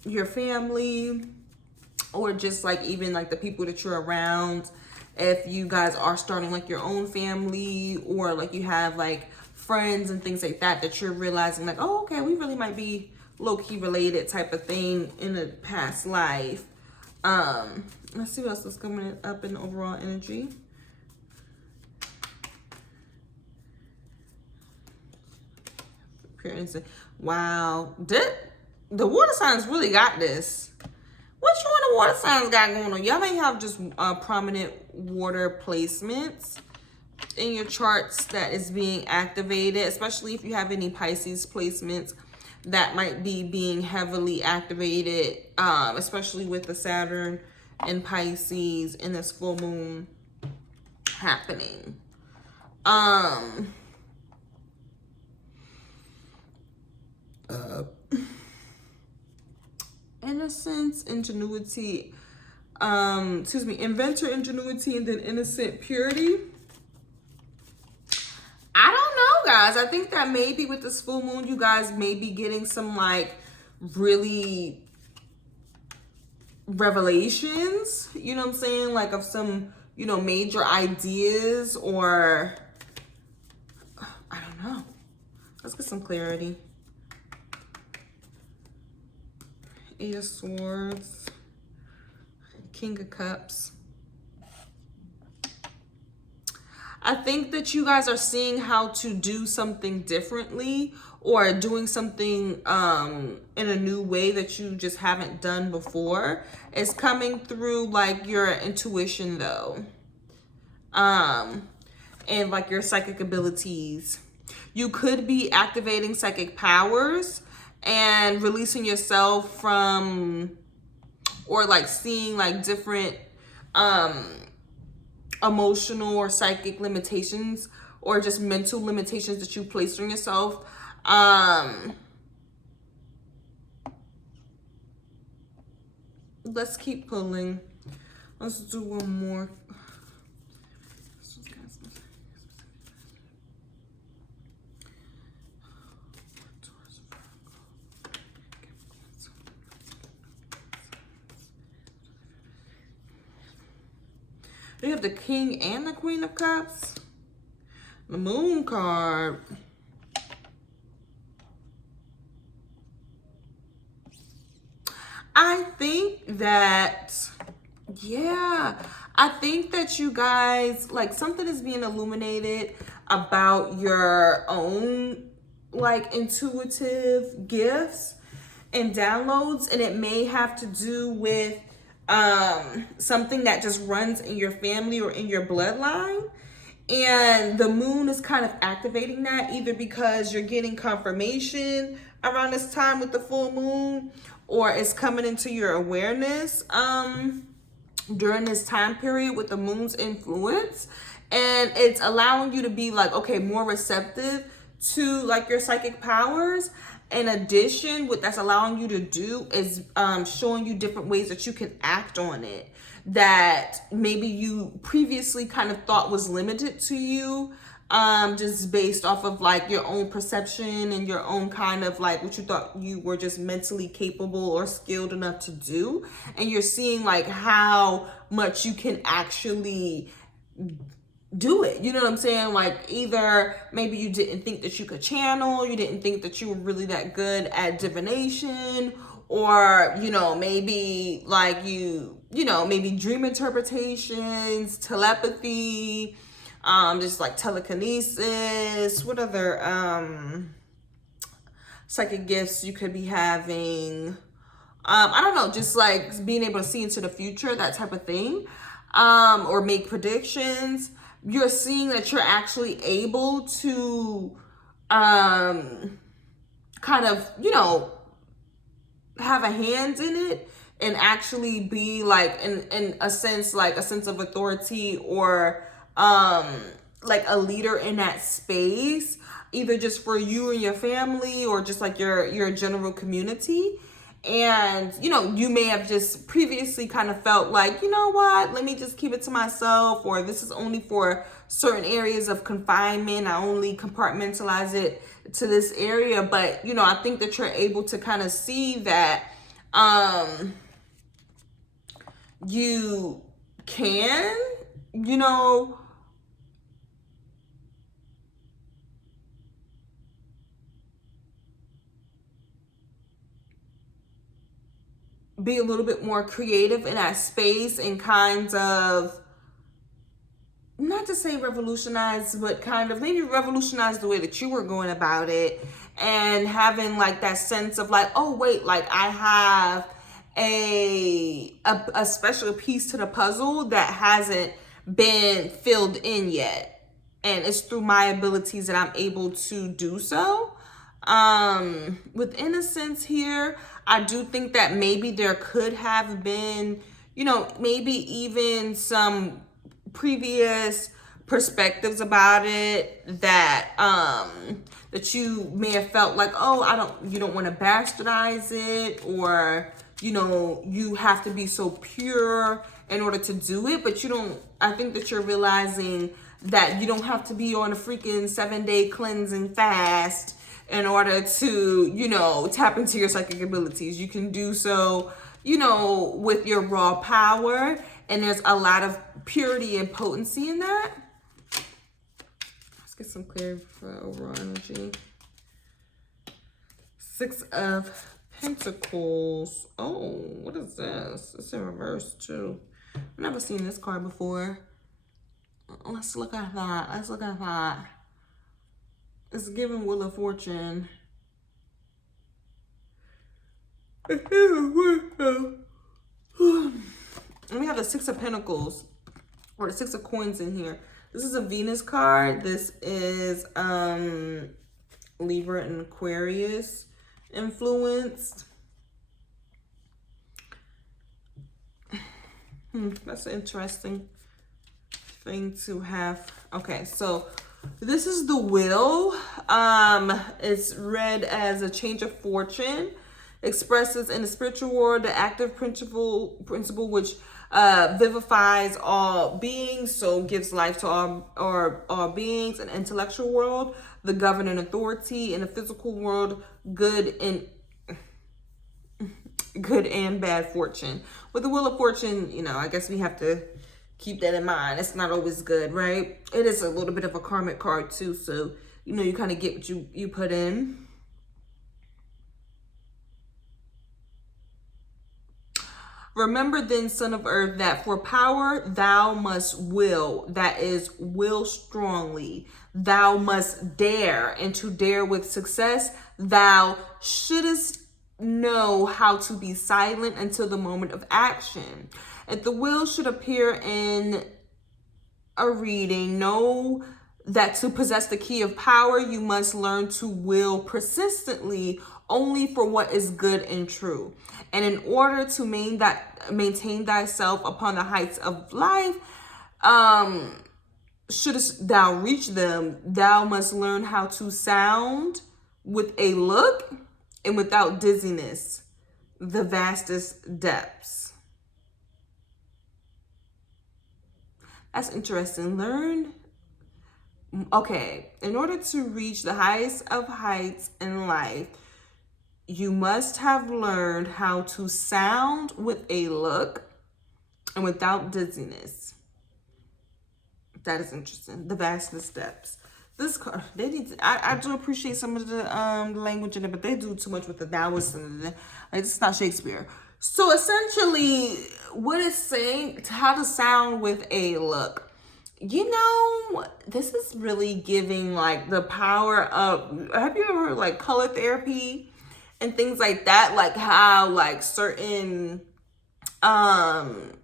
your family, or just like even like the people that you're around. If you guys are starting like your own family, or like you have like friends and things like that, that you're realizing like, oh, okay, we really might be low-key related type of thing in a past life. Let's see what else is coming up in the overall energy. Wow, the water signs really got this. Which one of the water signs got going on? Y'all may have just prominent water placements in your charts that is being activated, especially if you have any Pisces placements that might be being heavily activated, especially with the Saturn and Pisces in this full moon happening. Innocence, ingenuity, inventor, ingenuity, and then innocent purity. I don't know, guys. I think that maybe with this full moon, you guys may be getting some like really revelations, you know what I'm saying? Like of some, you know, major ideas, or I don't know. Let's get some clarity. Eight of Swords, King of Cups. I think that you guys are seeing how to do something differently, or doing something in a new way that you just haven't done before. It's coming through like your intuition though, and like your psychic abilities. You could be activating psychic powers, and releasing yourself from, or like seeing like different emotional or psychic limitations or just mental limitations that you placed on yourself. Let's keep pulling. Let's do one more. We have the King and the Queen of Cups. The Moon card. I think that, yeah, I think that you guys, like, something is being illuminated about your own, like, intuitive gifts and downloads, and it may have to do with something that just runs in your family or in your bloodline. And the moon is kind of activating that, either because you're getting confirmation around this time with the full moon, or it's coming into your awareness during this time period with the moon's influence. And it's allowing you to be like, okay, more receptive to like your psychic powers. In addition, what that's allowing you to do is showing you different ways that you can act on it that maybe you previously kind of thought was limited to you, just based off of like your own perception and your own kind of like what you thought you were just mentally capable or skilled enough to do. And you're seeing like how much you can actually do it. You know what I'm saying? Like, either maybe you didn't think that you could channel, you didn't think that you were really that good at divination, or, you know, maybe like maybe dream interpretations, telepathy, just like telekinesis. What other psychic gifts you could be having? I don't know, just like being able to see into the future, that type of thing, or make predictions. You're seeing that you're actually able to kind of, you know, have a hand in it and actually be like in a sense, like a sense of authority, or like a leader in that space, either just for you and your family, or just like your general community. And, you know, you may have just previously kind of felt like, you know what, let me just keep it to myself, or this is only for certain areas of confinement. I only compartmentalize it to this area. But, you know, I think that you're able to kind of see that you can, you know, be a little bit more creative in that space, and kind of, not to say revolutionize, but kind of maybe revolutionize the way that you were going about it, and having like that sense of like, oh wait, like I have a special piece to the puzzle that hasn't been filled in yet, and it's through my abilities that I'm able to do so. With innocence here, I do think that maybe there could have been, you know, maybe even some previous perspectives about it that that you may have felt like, oh, you don't want to bastardize it, or, you know, you have to be so pure in order to do it. But you don't, I think that you're realizing that you don't have to be on a freaking 7-day cleansing fast in order to, you know, tap into your psychic abilities. You can do so, you know, with your raw power, and there's a lot of purity and potency in that. Let's get some clarity for overall energy. 6 of Pentacles. Oh, what is this? It's in reverse too. I've never seen this card before. Let's look at that. Let's look at that. It's giving Wheel of Fortune. And we have the 6 of Pentacles, or the 6 of Coins in here. This is a Venus card. This is Libra and Aquarius influenced. That's an interesting thing to have. Okay, so this is the will. It's read as a change of fortune. Expresses in the spiritual world the active principle which vivifies all beings, so gives life to all beings. In the intellectual world, the governing authority. In the physical world, good and bad fortune. With the wheel of fortune, you know, I guess we have to keep that in mind. It's not always good, right? It is a little bit of a karmic card too, so you know, you kind of get what you put in. Remember then, son of earth, that for power thou must will, that is, will strongly. Thou must dare, and to dare with success, thou shouldest know how to be silent until the moment of action. If the will should appear in a reading, know that to possess the key of power, you must learn to will persistently only for what is good and true. And in order to maintain thyself upon the heights of life, shouldest thou reach them, thou must learn how to sound with a look and without dizziness the vastest depths. That's interesting. Learn. Okay, in order to reach the highest of heights in life, you must have learned how to sound with a look and without dizziness. That is interesting. The vastest depths. This card, they need to, I do appreciate some of the language in it, but they do too much with the Taoist and like, it's not Shakespeare. So essentially, what it's saying, how to sound with a look. You know, this is really giving like the power of, have you ever heard like color therapy and things like that? Like how like certain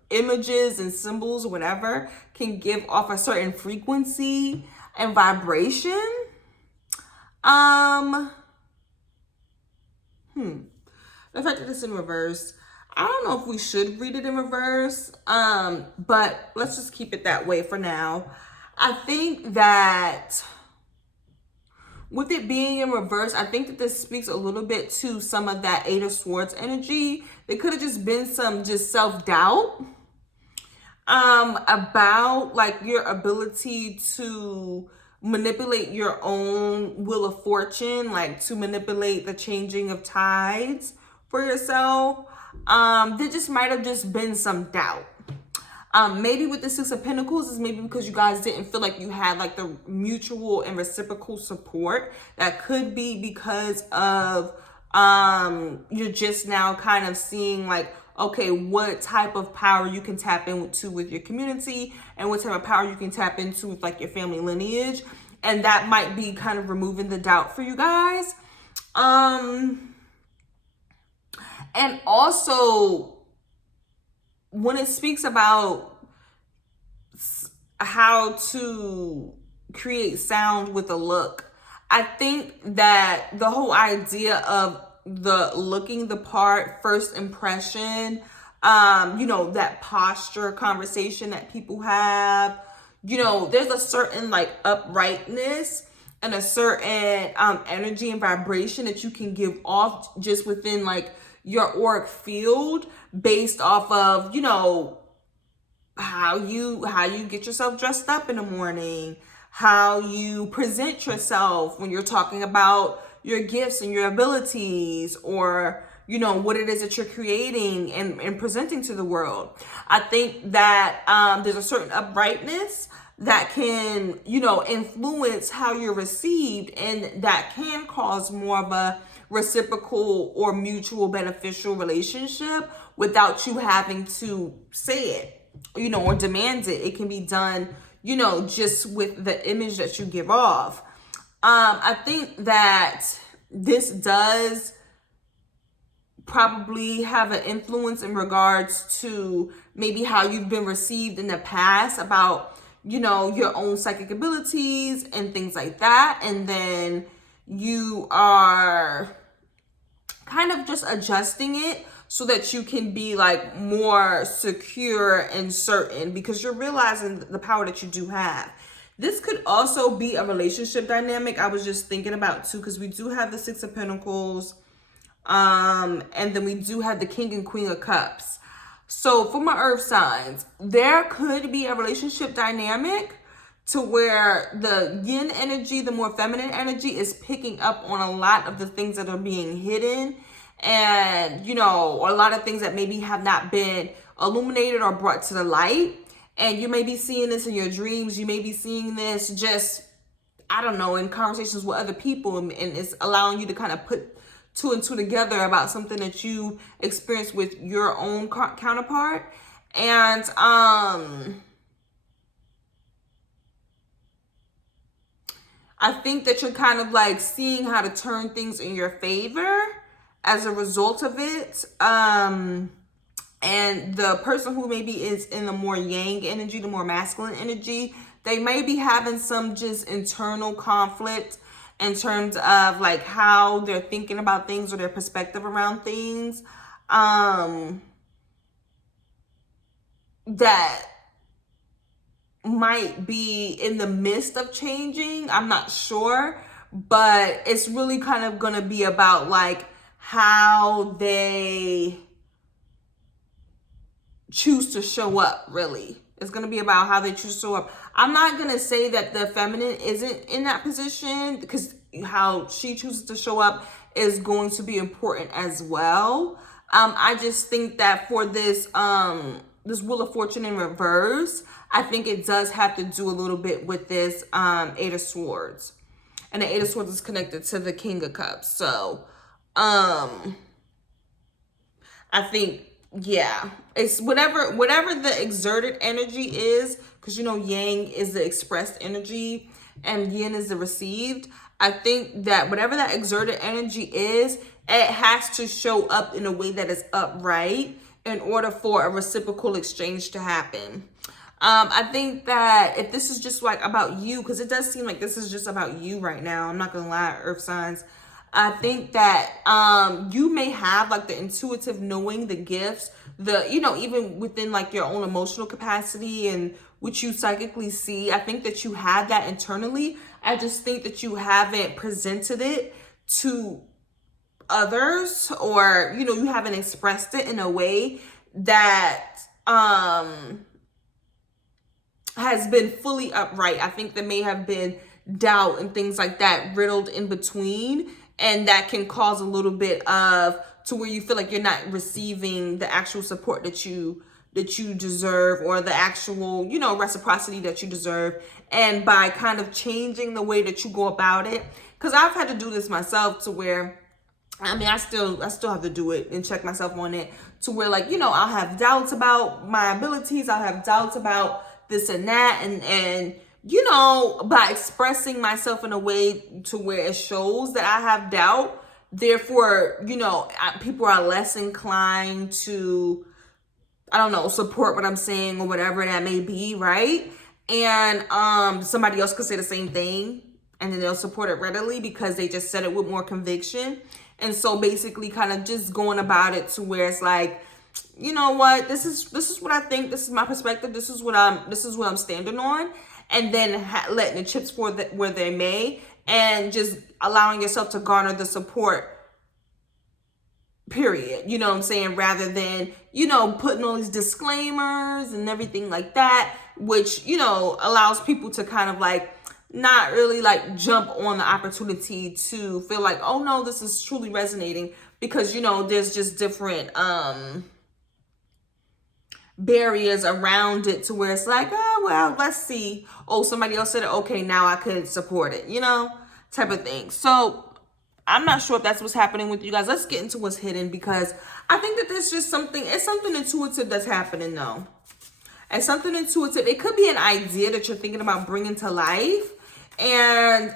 images and symbols or whatever can give off a certain frequency and vibration. The fact that it's in reverse, I don't know if we should read it in reverse, but let's just keep it that way for now. I think that with it being in reverse, I think that this speaks a little bit to some of that Eight of Swords energy. There could have just been some just self-doubt about like your ability to manipulate your own wheel of fortune, like to manipulate the changing of tides for yourself. There just might have just been some doubt. Maybe with the Six of Pentacles is maybe because you guys didn't feel like you had like the mutual and reciprocal support. That could be because of you're just now kind of seeing like, okay, what type of power you can tap into with your community and what type of power you can tap into with like your family lineage. And that might be kind of removing the doubt for you guys. And also, when it speaks about how to create sound with a look, I think that the whole idea of the looking the part, first impression, you know, that posture conversation that people have, you know, there's a certain like uprightness and a certain energy and vibration that you can give off just within like your auric field based off of, you know, how you get yourself dressed up in the morning, how you present yourself when you're talking about your gifts and your abilities, or, you know, what it is that you're creating and presenting to the world. I think that there's a certain uprightness that can, you know, influence how you're received, and that can cause more of a reciprocal or mutual beneficial relationship without you having to say it, you know, or demand it. It can be done, you know, just with the image that you give off. I think that this does probably have an influence in regards to maybe how you've been received in the past about, you know, your own psychic abilities and things like that. And then you are kind of just adjusting it so that you can be like more secure and certain, because you're realizing the power that you do have. This could also be a relationship dynamic I was just thinking about too, because we do have the Six of Pentacles, and then we do have the King and Queen of Cups. So for my earth signs, there could be a relationship dynamic to where the yin energy, the more feminine energy, is picking up on a lot of the things that are being hidden, and, you know, a lot of things that maybe have not been illuminated or brought to the light. And you may be seeing this in your dreams. You may be seeing this just, I don't know, in conversations with other people, and it's allowing you to kind of put two and two together about something that you experienced with your own counterpart. And I think that you're kind of like seeing how to turn things in your favor as a result of it. And the person who maybe is in the more yang energy, the more masculine energy, they may be having some just internal conflict in terms of like how they're thinking about things or their perspective around things. That might be in the midst of changing. I'm not sure, but it's really kind of going to be about like how they choose to show up. Really, it's going to be about how they choose to show up. I'm not going to say that the feminine isn't in that position, because how she chooses to show up is going to be important as well. I just think that for this this Wheel of Fortune in reverse, I think it does have to do a little bit with this Eight of Swords. And the Eight of Swords is connected to the King of Cups. So I think, yeah, it's whatever the exerted energy is, because, you know, yang is the expressed energy and yin is the received. I think that whatever that exerted energy is, it has to show up in a way that is upright in order for a reciprocal exchange to happen. I think that if this is just like about you, because it does seem like this is just about you right now, I'm not gonna lie, earth signs, I think that you may have like the intuitive knowing, the gifts, the, you know, even within like your own emotional capacity and what you psychically see. I think that you have that internally. I just think that you haven't presented it to others, or, you know, you haven't expressed it in a way that has been fully upright. I think there may have been doubt and things like that riddled in between, and that can cause a little bit of to where you feel like you're not receiving the actual support that you deserve, or the actual, you know, reciprocity that you deserve. And by kind of changing the way that you go about it, because I've had to do this myself, to where, I mean, I still have to do it and check myself on it, to where, like, you know, I'll have doubts about my abilities. I'll have doubts about this and that. And, you know, by expressing myself in a way to where it shows that I have doubt, therefore, you know, people are less inclined to, I don't know, support what I'm saying or whatever that may be, right? And somebody else could say the same thing, and then they'll support it readily because they just said it with more conviction. And so basically kind of just going about it to where it's like, you know what, this is what I think, this is my perspective, this is what I'm standing on, and then letting the chips fall where they may, and just allowing yourself to garner the support, period. You know what I'm saying? Rather than, you know, putting all these disclaimers and everything like that, which, you know, allows people to kind of like not really like jump on the opportunity to feel like, oh no, this is truly resonating, because, you know, there's just different barriers around it, to where it's like, oh well, let's see, oh, somebody else said it, okay, now I could support it, you know, type of thing. So I'm not sure if that's what's happening with you guys. Let's get into what's hidden, because I think that there's just something, it's something intuitive that's happening though. It's something intuitive. It could be an idea that you're thinking about bringing to life, and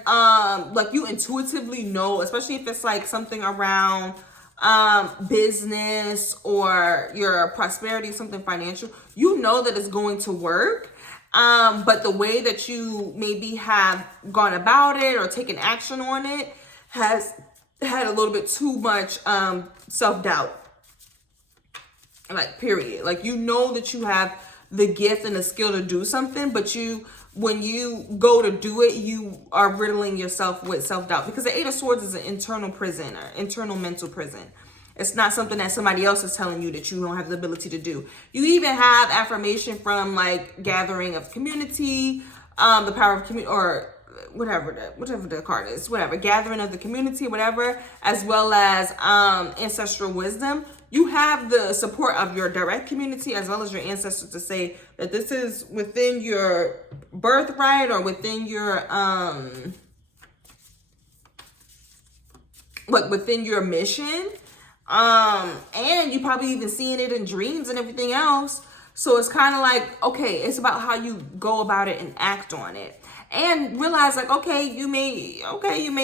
like you intuitively know, especially if it's like something around business or your prosperity, something financial, you know that it's going to work. But the way that you maybe have gone about it or taken action on it has had a little bit too much self-doubt. Like, period. Like, you know that you have the gift and the skill to do something, but when you go to do it, you are riddling yourself with self-doubt, because the Eight of Swords is an internal prison, or internal mental prison. It's not something that somebody else is telling you that you don't have the ability to do. You even have affirmation from like gathering of community, the power of community, or whatever the card is, whatever, gathering of the community, whatever, as well as ancestral wisdom. You have the support of your direct community as well as your ancestors to say that this is within your birthright or within your within your mission. And you probably even seeing it in dreams and everything else. So it's kind of like, okay, it's about how you go about it and act on it. And realize like, okay, you may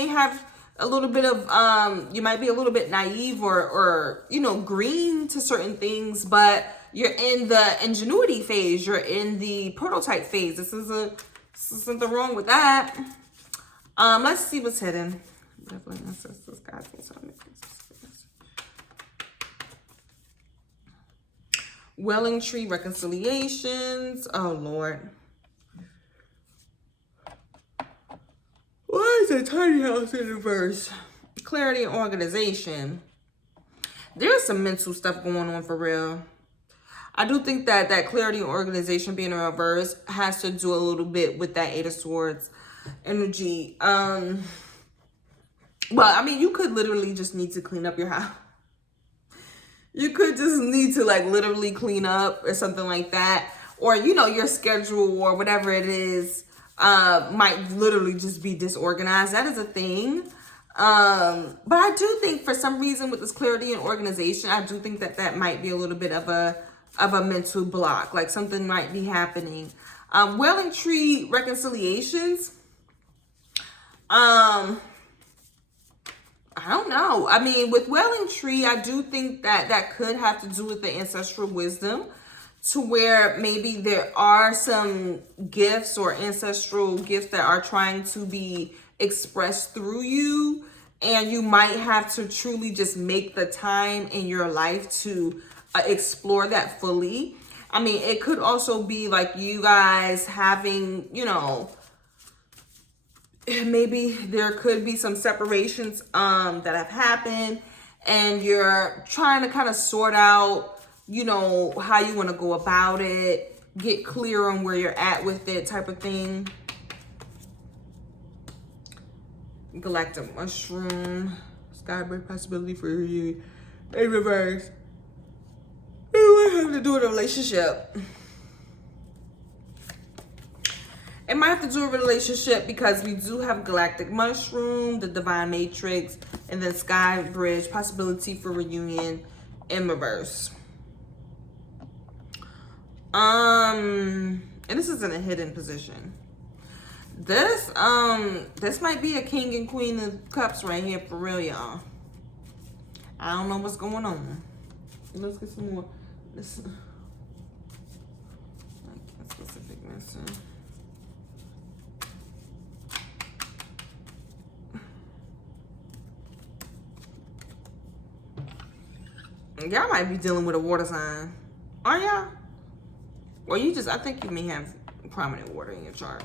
have a little bit of, you might be a little bit naive or, you know, green to certain things, but you're in the ingenuity phase. You're in the prototype phase. This isn't something wrong with that. Let's see what's hidden. Welling tree reconciliations. Oh, Lord. Why is a tiny house in reverse? Clarity and organization. There's some mental stuff going on for real. I do think that clarity and organization being in reverse has to do a little bit with that Eight of Swords energy. Well, I mean, you could literally just need to clean up your house. You could just need to like literally clean up or something like that. Or, you know, your schedule or whatever it is might literally just be disorganized. That is a thing. But I do think for some reason with this clarity and organization, I do think that might be a little bit of a mental block. Like something might be happening. Welling tree reconciliations. I don't know. I mean, with Welling Tree, I do think that could have to do with the ancestral wisdom, to where maybe there are some gifts or ancestral gifts that are trying to be expressed through you, and you might have to truly just make the time in your life to explore that fully. I mean, it could also be like you guys having, you know, maybe there could be some separations that have happened, and you're trying to kind of sort out, you know, how you want to go about it, get clear on where you're at with it, type of thing. Galactic mushroom, skybird possibility for you in reverse. It might have to do with a relationship. It might have to do with a relationship because we do have galactic mushroom, the divine matrix, and then sky bridge, possibility for reunion in reverse. And this is in a hidden position. This might be a king and queen of cups right here for real, y'all. I don't know what's going on. Let's get some more. This like specific message. Y'all might be dealing with a water sign. Are y'all? Or you just, I think you may have prominent water in your chart.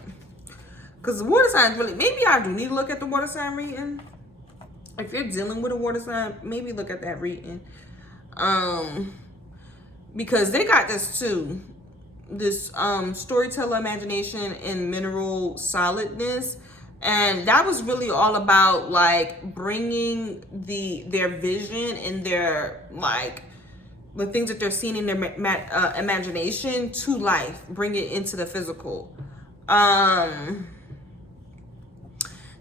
Because the water signs really, maybe I do need to look at the water sign reading. If you're dealing with a water sign, maybe look at that reading. Because they got this too. This storyteller imagination and mineral solidness. And that was really all about like bringing their vision and their like the things that they're seeing in their imagination to life, bring it into the physical.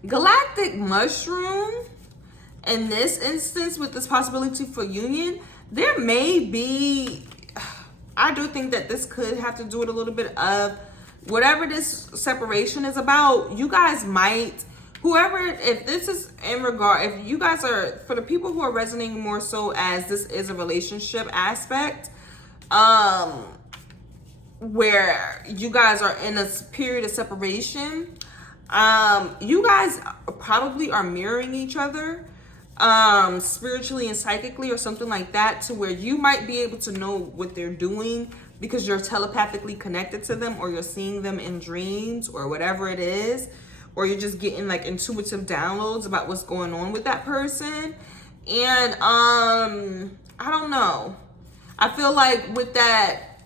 Galactic mushroom, in this instance with this possibility for union, there may be, I do think that this could have to do with a little bit of whatever this separation is about. You guys might, whoever, if this is in regard, if you guys are, for the people who are resonating more so as this is a relationship aspect, where you guys are in a period of separation, you guys probably are mirroring each other. spiritually and psychically or something like that, to where you might be able to know what they're doing because you're telepathically connected to them, or you're seeing them in dreams, or whatever it is, or you're just getting like intuitive downloads about what's going on with that person. And I don't know, I feel like with that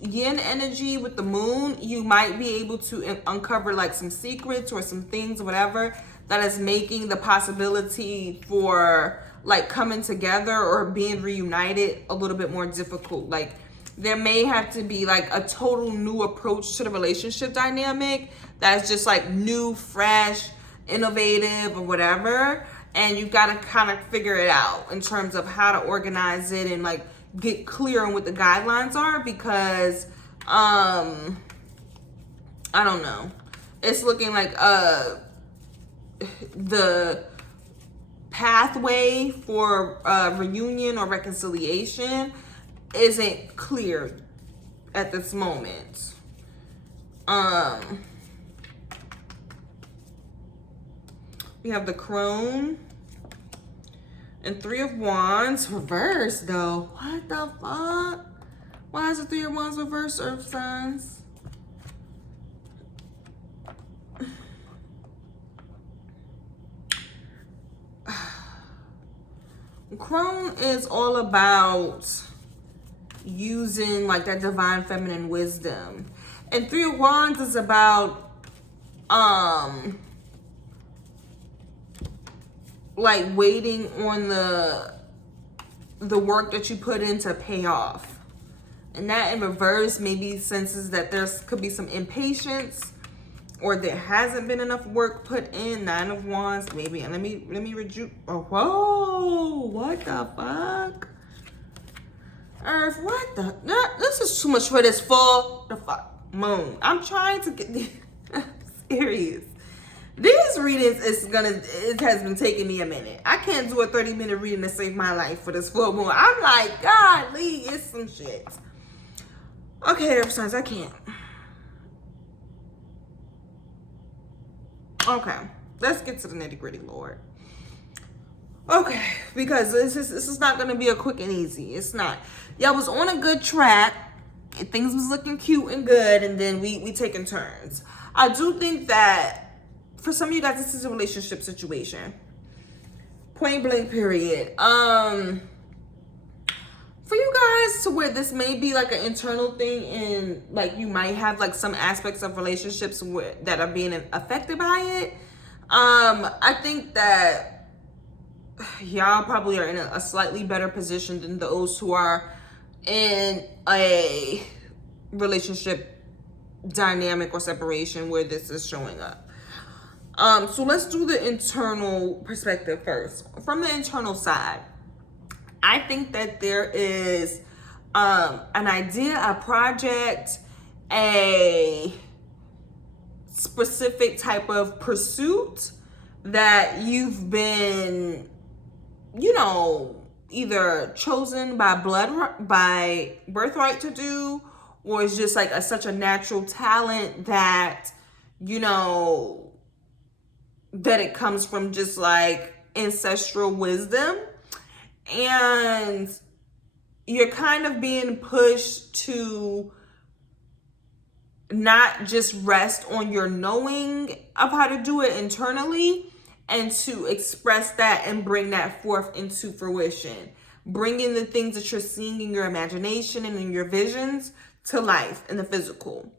yin energy with the moon, you might be able to uncover like some secrets or some things or whatever that is making the possibility for like coming together or being reunited a little bit more difficult. Like there may have to be like a total new approach to the relationship dynamic that's just like new, fresh, innovative, or whatever. And you've got to kind of figure it out in terms of how to organize it and like get clear on what the guidelines are, because I don't know, it's looking like the pathway for reunion or reconciliation isn't clear at this moment. We have the crone and 3 of Wands reversed though. What the fuck? Why is the 3 of Wands reversed, Earth signs? Crone is all about using like that divine feminine wisdom. And 3 of Wands is about like waiting on the work that you put in to pay off. And that in reverse maybe senses that there's could be some impatience, or there hasn't been enough work put in. 9 of Wands, maybe. And let me rejuve. Oh, whoa, what the fuck? Earth, what the? This is too much for this full the fuck moon. I'm trying to get the serious. These readings it has been taking me a minute. I can't do a 30-minute reading to save my life for this full moon. I'm like, golly, it's some shit. Okay, Earth signs, I can't. Okay, let's get to the nitty-gritty, Lord. Okay, because this is not gonna be a quick and easy. It's not. Y'all was on a good track. Things was looking cute and good, and then we taking turns. I do think that for some of you guys, this is a relationship situation. Point blank, period. For you guys, to where this may be like an internal thing, and like you might have like some aspects of relationships that are being affected by it. I think that y'all probably are in a slightly better position than those who are in a relationship dynamic or separation where this is showing up. So let's do the internal perspective first. From the internal side, I think that there is an idea, a project, a specific type of pursuit that you've been, you know, either chosen by birthright to do, or it's just like such a natural talent that, you know, that it comes from just like ancestral wisdom. And you're kind of being pushed to not just rest on your knowing of how to do it internally, and to express that and bring that forth into fruition, bringing the things that you're seeing in your imagination and in your visions to life in the physical,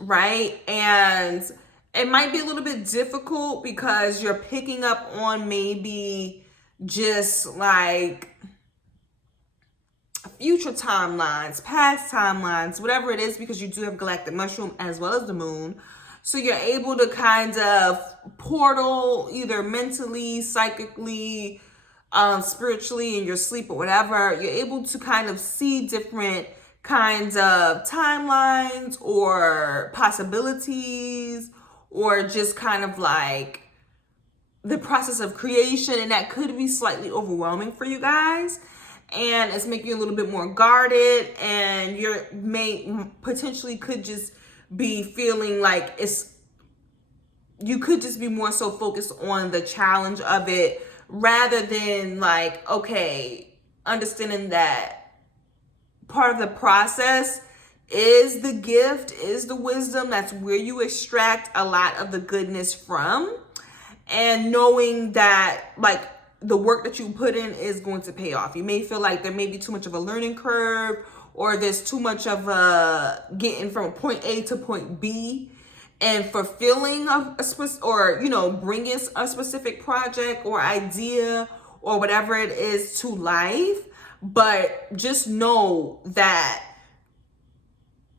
right? And it might be a little bit difficult because you're picking up on maybe just like future timelines, past timelines, whatever it is, because you do have galactic mushroom as well as the moon. So you're able to kind of portal either mentally, psychically, spiritually in your sleep or whatever. You're able to kind of see different kinds of timelines or possibilities, or just kind of like the process of creation. And that could be slightly overwhelming for you guys. And it's making you a little bit more guarded, and potentially could just be feeling like you could just be more so focused on the challenge of it rather than like, okay, understanding that part of the process is the gift, is the wisdom. That's where you extract a lot of the goodness from. And knowing that like the work that you put in is going to pay off. You may feel like there may be too much of a learning curve, or there's too much of a getting from point A to point B, and fulfilling or bringing a specific project or idea or whatever it is to life. But just know that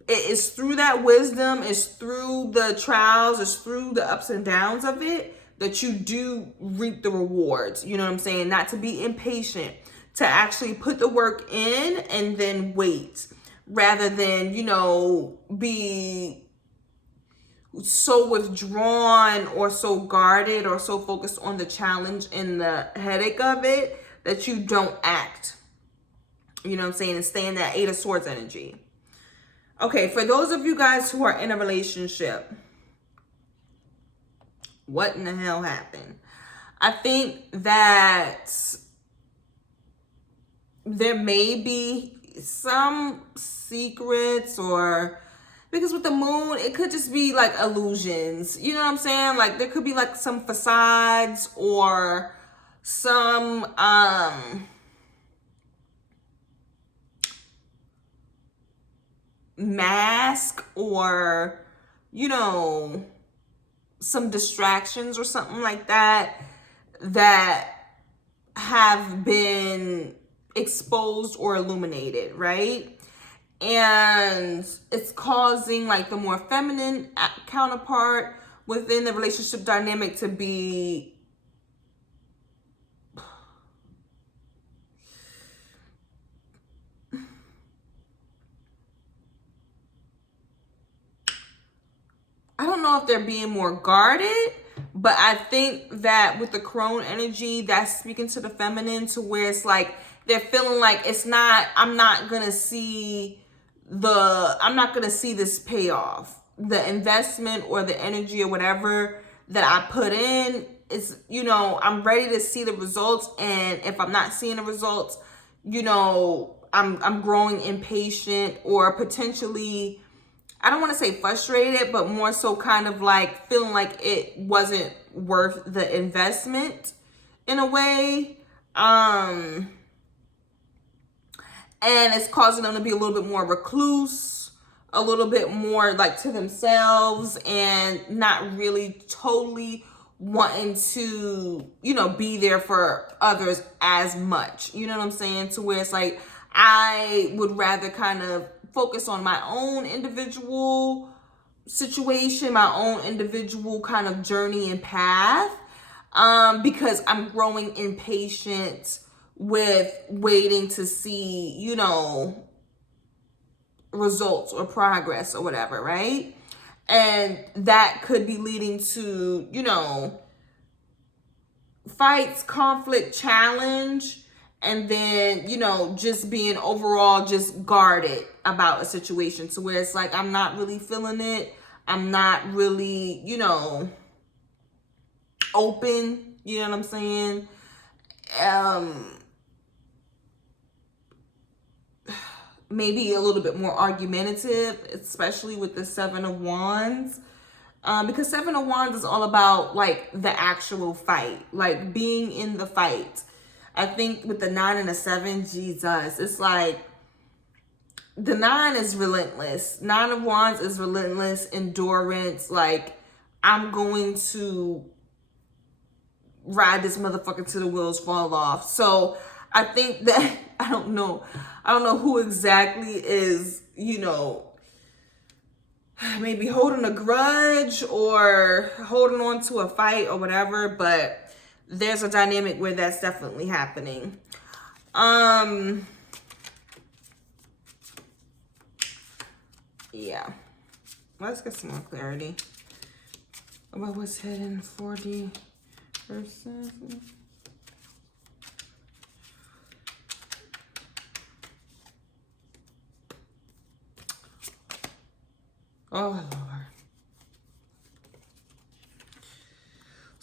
it is through that wisdom, it's through the trials, it's through the ups and downs of it that you do reap the rewards. You know what I'm saying? Not to be impatient, to actually put the work in and then wait, rather than, be so withdrawn or so guarded or so focused on the challenge and the headache of it that you don't act. You know what I'm saying? And stay in that 8 of Swords energy. Okay, for those of you guys who are in a relationship, what in the hell happened? I think that there may be some secrets, or because with the moon, it could just be like illusions. You know what I'm saying? Like there could be like some facades or some mask, or some distractions or something like that have been exposed or illuminated, right? And it's causing like the more feminine counterpart within the relationship dynamic to be I don't know if they're being more guarded, but I think that with the crone energy, that's speaking to the feminine, to where it's like they're feeling like I'm not gonna see this payoff. The investment or the energy or whatever that I put in is, I'm ready to see the results. And if I'm not seeing the results, I'm growing impatient, or potentially, I don't want to say frustrated, but more so kind of like feeling like it wasn't worth the investment in a way. And it's causing them to be a little bit more recluse, a little bit more like to themselves, and not really totally wanting to, be there for others as much. You know what I'm saying? To where it's like, I would rather kind of focus on my own individual situation, my own individual kind of journey and path, because I'm growing impatient with waiting to see, results or progress or whatever, right? And that could be leading to, fights, conflict, challenge, and then, just being overall just guarded about a situation, to where it's like, I'm not really feeling it. I'm not really, open. You know what I'm saying? Maybe a little bit more argumentative, especially with the 7 of Wands. Because 7 of Wands is all about like the actual fight, like being in the fight. I think with the 9 and the 7, Jesus, it's like the 9 is relentless. 9 of Wands is relentless, endurance. Like, I'm going to ride this motherfucker till the wheels fall off. So I think that, I don't know who exactly is, maybe holding a grudge or holding on to a fight or whatever, but there's a dynamic where that's definitely happening. Yeah. Let's get some more clarity about what's hidden for the person. Oh, Lord.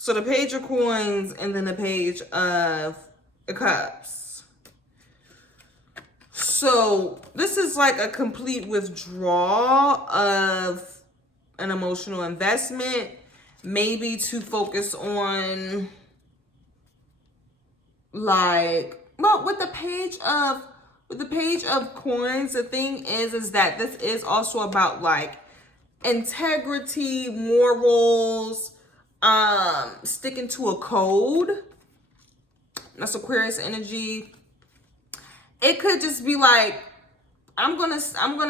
So the Page of Coins and then the Page of Cups. So this is like a complete withdrawal of an emotional investment, maybe to focus on like, well, with the Page of Coins, the thing is that this is also about like integrity, morals, sticking to a code. That's Aquarius energy. It could just be like, I'm gonna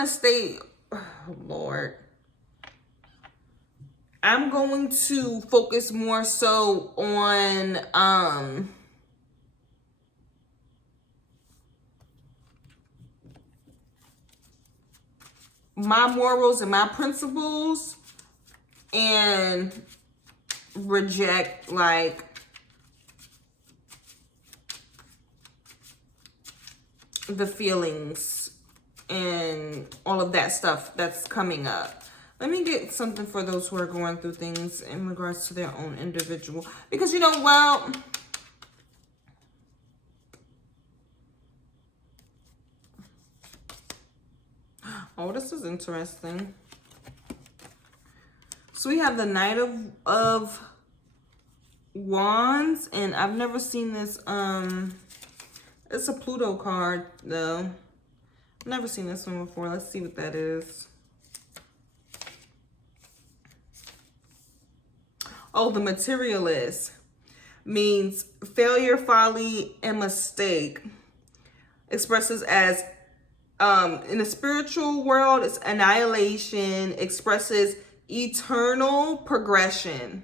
stay, oh Lord. I'm going to focus more so on my morals and my principles, and reject like the feelings and all of that stuff that's coming up. Let me get something for those who are going through things in regards to their own individual, because you know, well, oh, this is interesting. So we have the Knight of Wands, and I've never seen this. It's a Pluto card though. I've never seen this one before. Let's see what that is. Oh, the Materialist means failure, folly, and mistake. Expresses as in the spiritual world, it's annihilation. Expresses eternal progression.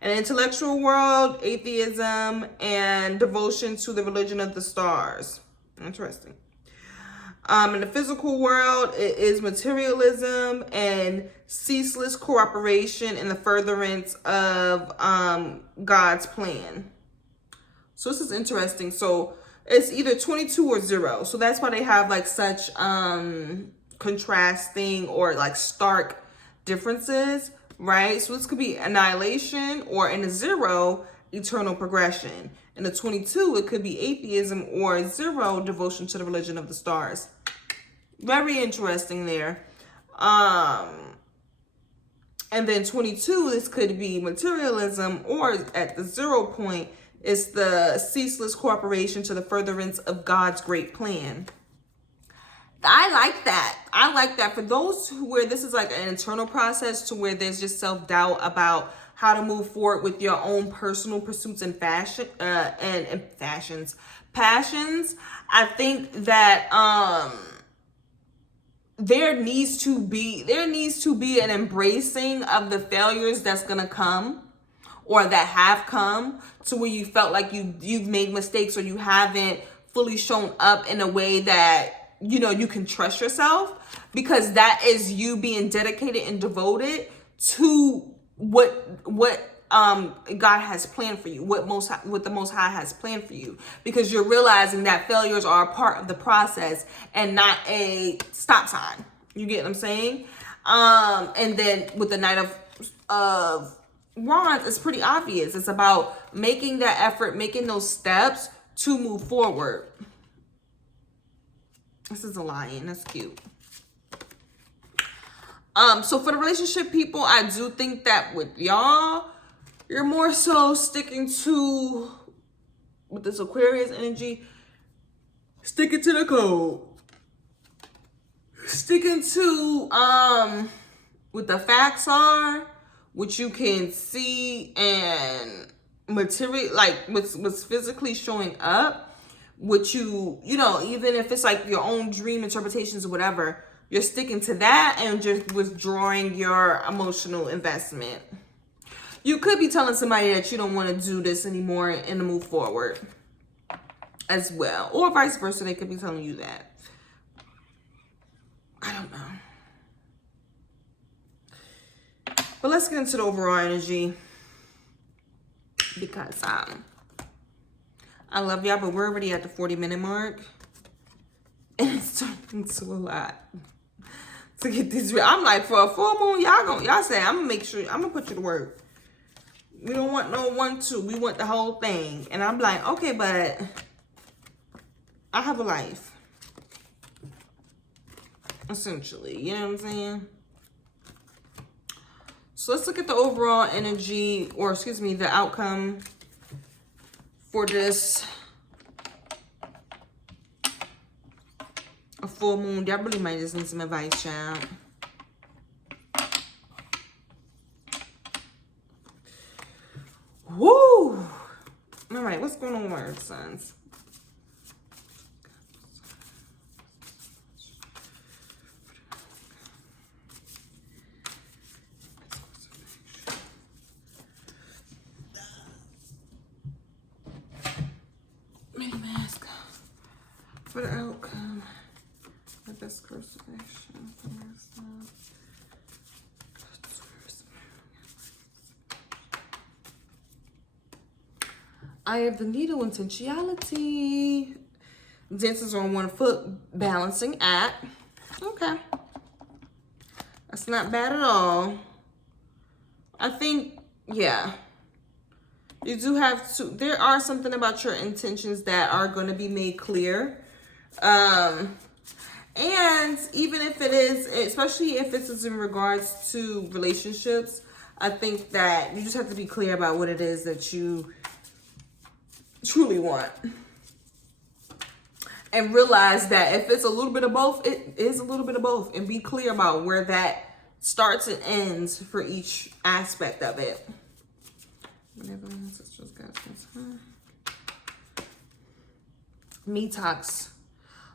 In the intellectual world, atheism and devotion to the religion of the stars. Interesting. In the physical world, it is materialism and ceaseless cooperation in the furtherance of God's plan. So this is interesting. So it's either 22 or 0. So that's why they have like such contrasting or like stark differences, right? So this could be annihilation, or in a 0, eternal progression. In the 22, it could be atheism, or 0, devotion to the religion of the stars. Very interesting there. And then 22, this could be materialism, or at the 0 point, it's the ceaseless cooperation to the furtherance of God's great plan. I like that. I like that. For those where this is like an internal process, to where there's just self-doubt about how to move forward with your own personal pursuits and passions. I think that there needs to be an embracing of the failures that's gonna come, or that have come, to where you felt like you've made mistakes, or you haven't fully shown up in a way that, you know, you can trust yourself, because that is you being dedicated and devoted to what God has planned for you, what the Most High has planned for you, because you're realizing that failures are a part of the process and not a stop sign. You get what I'm saying? And then with the Knight of Wands, it's pretty obvious. It's about making that effort, making those steps to move forward. This is a lion. That's cute. So for the relationship people, I do think that with y'all, you're more so sticking to, with this Aquarius energy, sticking to the code. Sticking to what the facts are, what you can see and material, like what's physically showing up. What you know, even if it's like your own dream interpretations or whatever, you're sticking to that and just withdrawing your emotional investment. You could be telling somebody that you don't want to do this anymore and to move forward as well. Or vice versa, they could be telling you that. I don't know. But let's get into the overall energy, because I love y'all, but we're already at the 40-minute mark, and it's turning into a lot to get this. I'm like, for a full moon, y'all say I'm gonna make sure, I'm gonna put you to work. We don't want no 1-2. We want the whole thing. And I'm like, okay, but I have a life. Essentially, you know what I'm saying? So let's look at the overall energy, or excuse me, the outcome for this a full moon. Y'all really might just need some advice, child. Woo! All right, what's going on with Earth signs? Mini mask for the outcome. The best course of action for myself. I have the needle intentionality. Dances on 1 foot, balancing act. Okay. That's not bad at all. I think, yeah. You do have to, there are something about your intentions that are going to be made clear. And even if it is, especially if it's in regards to relationships, I think that you just have to be clear about what it is that you truly want. And realize that if it's a little bit of both, it is a little bit of both. And be clear about where that starts and ends for each aspect of it. Whatever ancestors got this, Metox.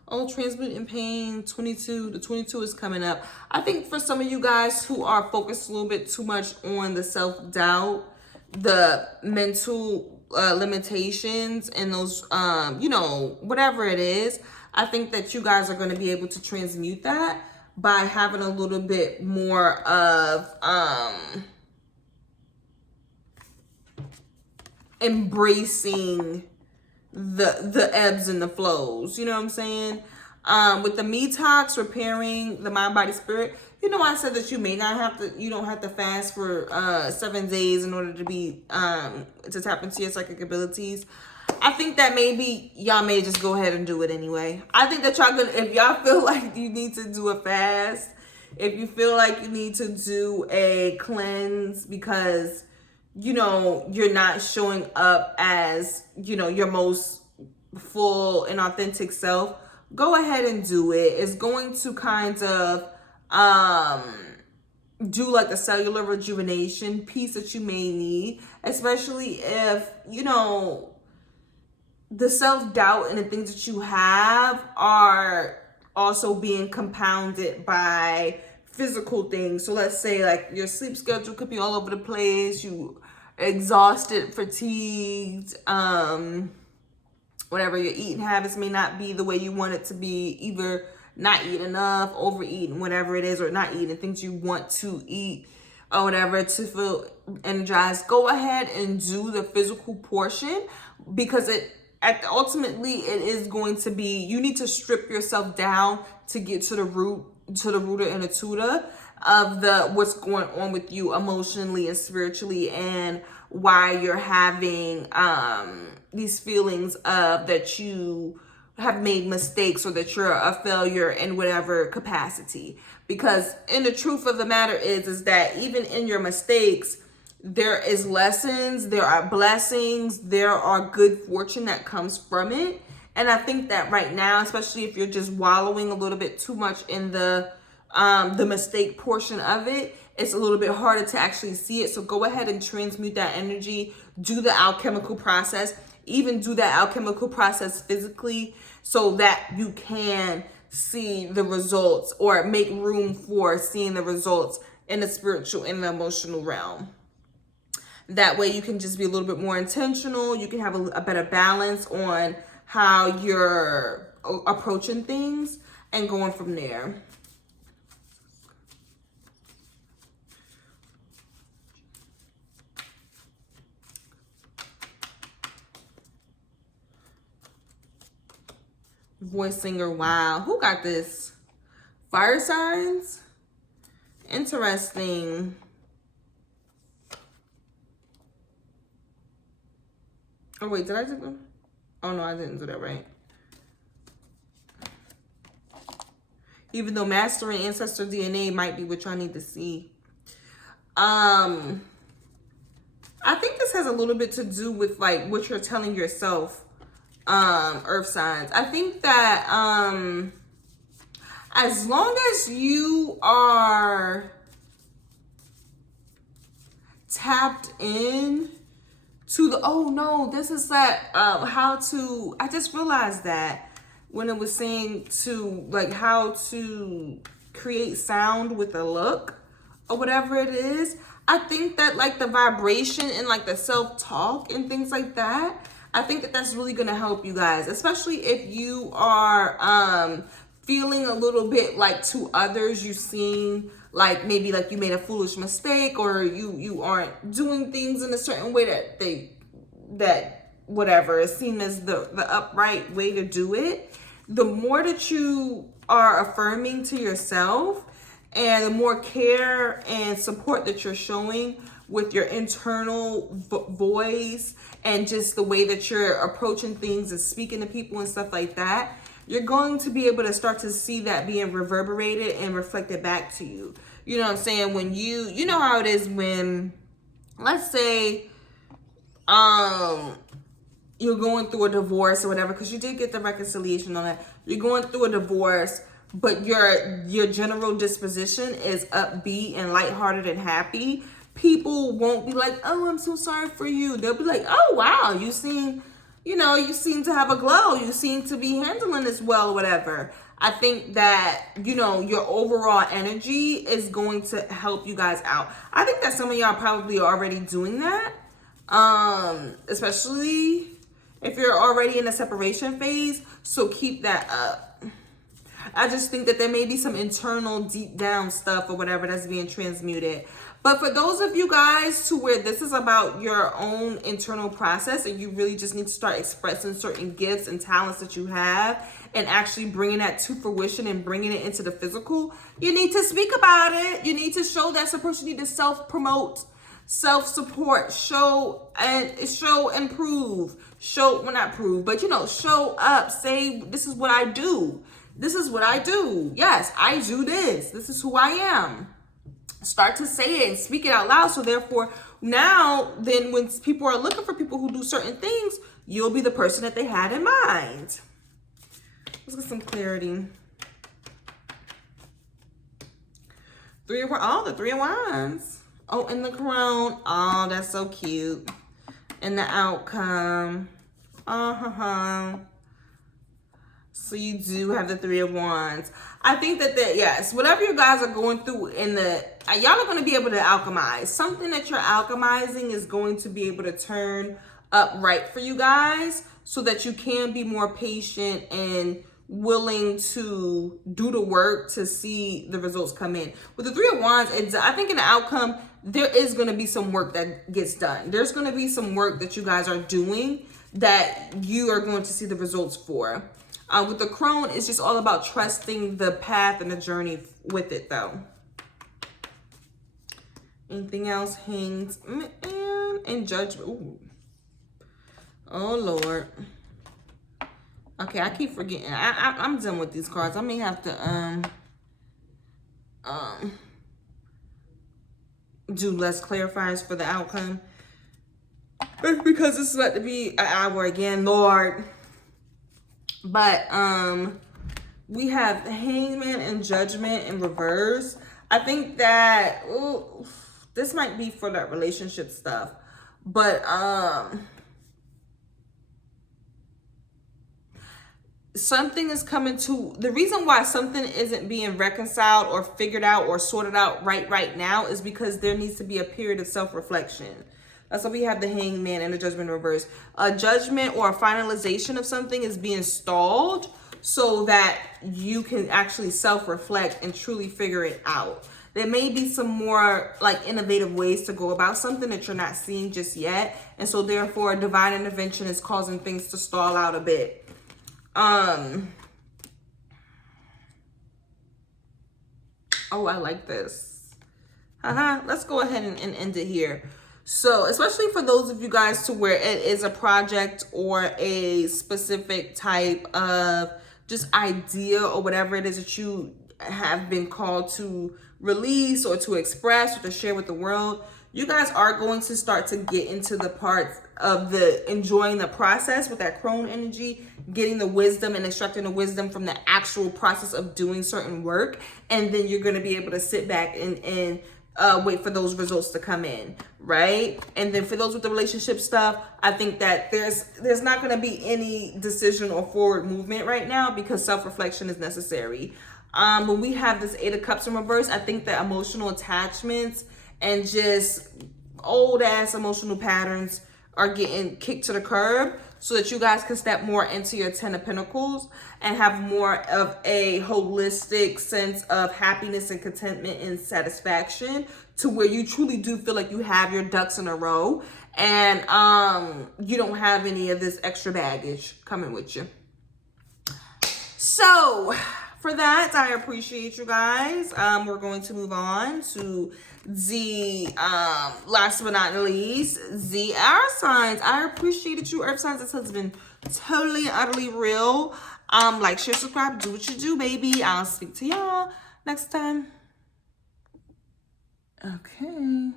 Oh, transmuting pain, 22. The 22 is coming up. I think for some of you guys who are focused a little bit too much on the self-doubt, the mental limitations, and those, you know, whatever it is, I think that you guys are going to be able to transmute that by having a little bit more of, embracing the ebbs and the flows, you know what I'm saying? With the detox, repairing the mind, body, spirit, you know, I said that you may not have to, you don't have to fast for 7 days in order to be to tap into your psychic abilities. I think that maybe y'all may just go ahead and do it anyway. I think that y'all gonna, if y'all feel like you need to do a fast, if you feel like you need to do a cleanse because, you know, you're not showing up as, you know, your most full and authentic self, go ahead and do it. It's going to kind of do like the cellular rejuvenation piece that you may need, especially if, you know, the self-doubt and the things that you have are also being compounded by physical things. So let's say like your sleep schedule could be all over the place, you exhausted, fatigued, whatever, your eating habits may not be the way you want it to be, either not eating enough, overeating, whatever it is, or not eating things you want to eat or whatever to feel energized. Go ahead and do the physical portion, because ultimately it is going to be, you need to strip yourself down to get to the root, to the rooter and the tutor of what's going on with you emotionally and spiritually, and why you're having these feelings of that you have made mistakes or that you're a failure in whatever capacity. Because in the truth of the matter is that even in your mistakes, there is lessons, there are blessings, there are good fortune that comes from it. And I think that right now, especially if you're just wallowing a little bit too much in the mistake portion of it, it's a little bit harder to actually see it. So go ahead and transmute that energy, do the alchemical process, even do that alchemical process physically, so that you can see the results, or make room for seeing the results in the spiritual and the emotional realm. That way you can just be a little bit more intentional. You can have a better balance on how you're approaching things and going from there. Voice singer, wow. Who got this? Fire signs? Interesting. Oh, wait, did I do them? Oh, no, I didn't do that right. Even though mastering ancestor DNA might be what y'all need to see. I think this has a little bit to do with like what you're telling yourself, earth signs. I think that as long as you are tapped in to the, oh no, this is that how to, I just realized that when it was saying to like how to create sound with a look or whatever it is. I think that like the vibration and like the self-talk and things like that, I think that that's really gonna help you guys, especially if you are feeling a little bit like to others you seem like maybe like you made a foolish mistake, or you aren't doing things in a certain way that whatever is seen as the upright way to do it. The more that you are affirming to yourself and the more care and support that you're showing with your internal voice and just the way that you're approaching things and speaking to people and stuff like that, you're going to be able to start to see that being reverberated and reflected back to you. You know what I'm saying? When you know how it is when, let's say, you're going through a divorce or whatever, because you did get the reconciliation on that. You're going through a divorce, but your general disposition is upbeat and lighthearted and happy. People won't be like, oh, I'm so sorry for you. They'll be like, oh, wow, you seem to have a glow. You seem to be handling this well or whatever. I think that, your overall energy is going to help you guys out. I think that some of y'all probably are already doing that, especially if you're already in a separation phase. So keep that up. I just think that there may be some internal deep down stuff or whatever that's being transmuted. But for those of you guys to where this is about your own internal process and you really just need to start expressing certain gifts and talents that you have and actually bringing that to fruition and bringing it into the physical, you need to speak about it. You need to show that support. You need to self-promote, self-support, show and prove. Show, well, not prove, but show up. Say, this is what I do. This is what I do. Yes, I do this. This is who I am. Start to say it and speak it out loud. So therefore, now, then when people are looking for people who do certain things, you'll be the person that they had in mind. Let's get some clarity. The 3 of Wands. Oh, and the crown. Oh, that's so cute. And the outcome. So you do have the 3 of Wands. I think that yes, whatever you guys are going through y'all are going to be able to alchemize. Something that you're alchemizing is going to be able to turn up right for you guys so that you can be more patient and willing to do the work to see the results come in. With the 3 of Wands, I think in the outcome, there is going to be some work that gets done. There's going to be some work that you guys are doing that you are going to see the results for. With the crone, it's just all about trusting the path and the journey with it, though. Anything else? Hangs and Judgment. Ooh. Oh, Lord. Okay, I keep forgetting. I'm done with these cards. I may have to do less clarifiers for the outcome. Because this is about to be an hour again, Lord. But we have Hangman and Judgment in reverse. I think that this might be for that relationship stuff. But something is coming to, the reason why something isn't being reconciled or figured out or sorted out right now is because there needs to be a period of self-reflection. That's why we have the Hangman and the Judgment in reverse. A judgment or a finalization of something is being stalled so that you can actually self-reflect and truly figure it out. There may be some more like innovative ways to go about something that you're not seeing just yet. And so therefore divine intervention is causing things to stall out a bit. Oh, I like this. Let's go ahead and end it here. So especially for those of you guys to where it is a project or a specific type of just idea or whatever it is that you have been called to release or to express or to share with the world, you guys are going to start to get into the parts of the enjoying the process with that crone energy, getting the wisdom and extracting the wisdom from the actual process of doing certain work. And then you're going to be able to sit back and wait for those results to come in, right? And then for those with the relationship stuff, I think that there's not going to be any decision or forward movement right now because self-reflection is necessary. When we have this 8 of Cups in reverse, I think that emotional attachments and just old ass emotional patterns are getting kicked to the curb so that you guys can step more into your 10 of Pentacles and have more of a holistic sense of happiness and contentment and satisfaction to where you truly do feel like you have your ducks in a row and you don't have any of this extra baggage coming with you. So for that, I appreciate you guys. We're going to move on to the last but not least, the air signs. I appreciated you, earth signs. This has been totally utterly real. Like, share, subscribe, do what you do, baby. I'll speak to y'all next time. Okay.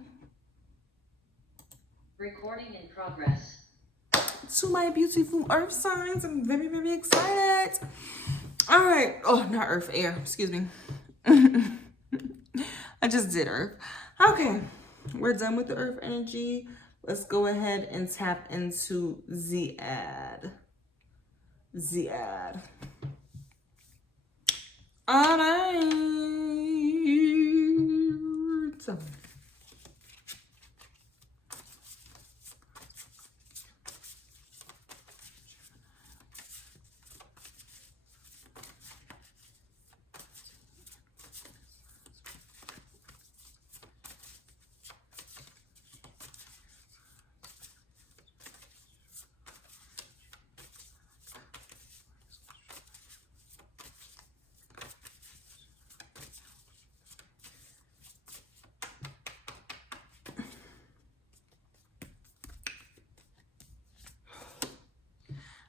Recording in progress. To my beautiful earth signs, I'm very, very excited. All right. Oh, not earth, air. Excuse me. I just did earth. Okay. We're done with the earth energy. Let's go ahead and tap into the ad. The ad. All right.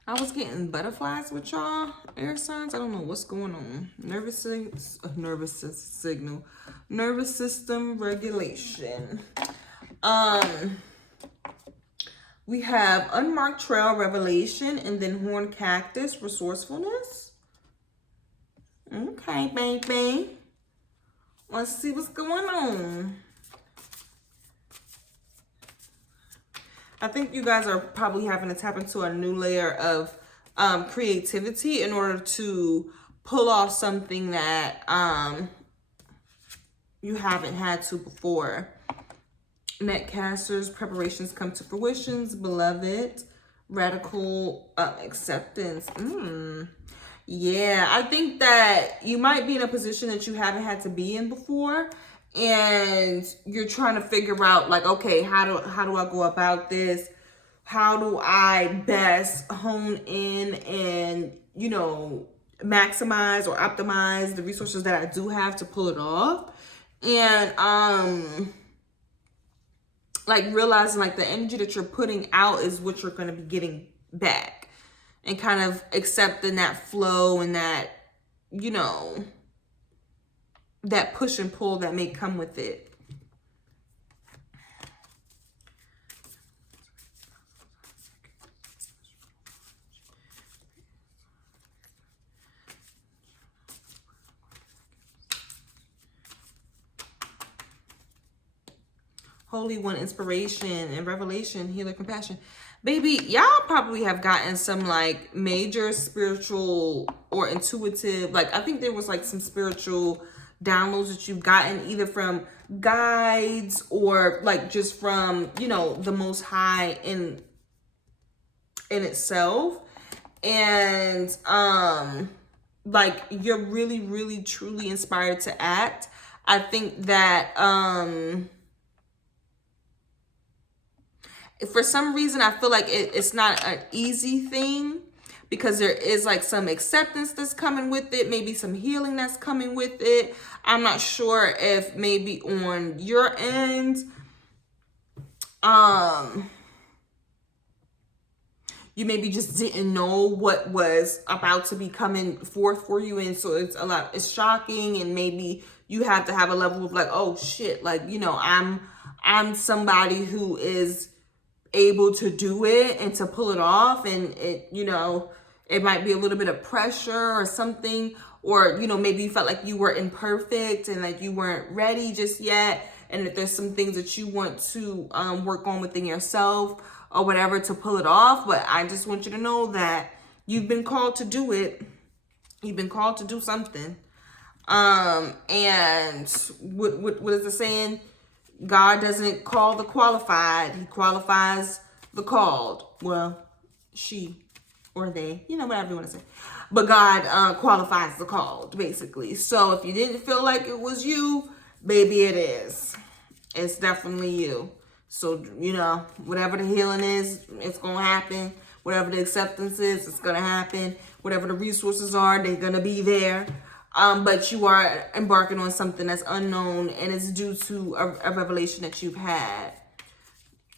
I was getting butterflies with y'all, air signs. I don't know what's going on. Nervous system regulation. We have unmarked trail, revelation, and then horn cactus, resourcefulness. Okay, baby. Let's see what's going on. I think you guys are probably having to tap into a new layer of creativity in order to pull off something that you haven't had to before. Netcasters, preparations come to fruitions, beloved, radical acceptance. Yeah, I think that you might be in a position that you haven't had to be in before. And you're trying to figure out, like, okay, how do I go about this? How do I best hone in and, you know, maximize or optimize the resources that I do have to pull it off? And like realizing like the energy that you're putting out is what you're going to be getting back, and kind of accepting that flow and that, you know, that push and pull that may come with it. Holy One, inspiration and revelation, healer, compassion. Baby, y'all probably have gotten some like major spiritual or intuitive, like I think there was like some spiritual downloads that you've gotten either from guides or like just from, you know, the Most High in itself. And like you're really, really, truly inspired to act. I think that for some reason, I feel like it's not an easy thing because there is like some acceptance that's coming with it, maybe some healing that's coming with it. I'm not sure if maybe on your end, you maybe just didn't know what was about to be coming forth for you. And so it's shocking. And maybe you have to have a level of like, oh shit, like, you know, I'm somebody who is able to do it and to pull it off. And it, you know, it might be a little bit of pressure or something, or, you know, maybe you felt like you were imperfect and like you weren't ready just yet. And that there's some things that you want to work on within yourself or whatever to pull it off. But I just want you to know that you've been called to do it. You've been called to do something. And what is the saying? God doesn't call the qualified. He qualifies the called. Well, she or they, you know, whatever you want to say. But God qualifies the called, basically. So if you didn't feel like it was you, baby, it is. It's definitely you. So, you know, whatever the healing is, it's going to happen. Whatever the acceptance is, it's going to happen. Whatever the resources are, they're going to be there. But you are embarking on something that's unknown, and it's due to a revelation that you've had.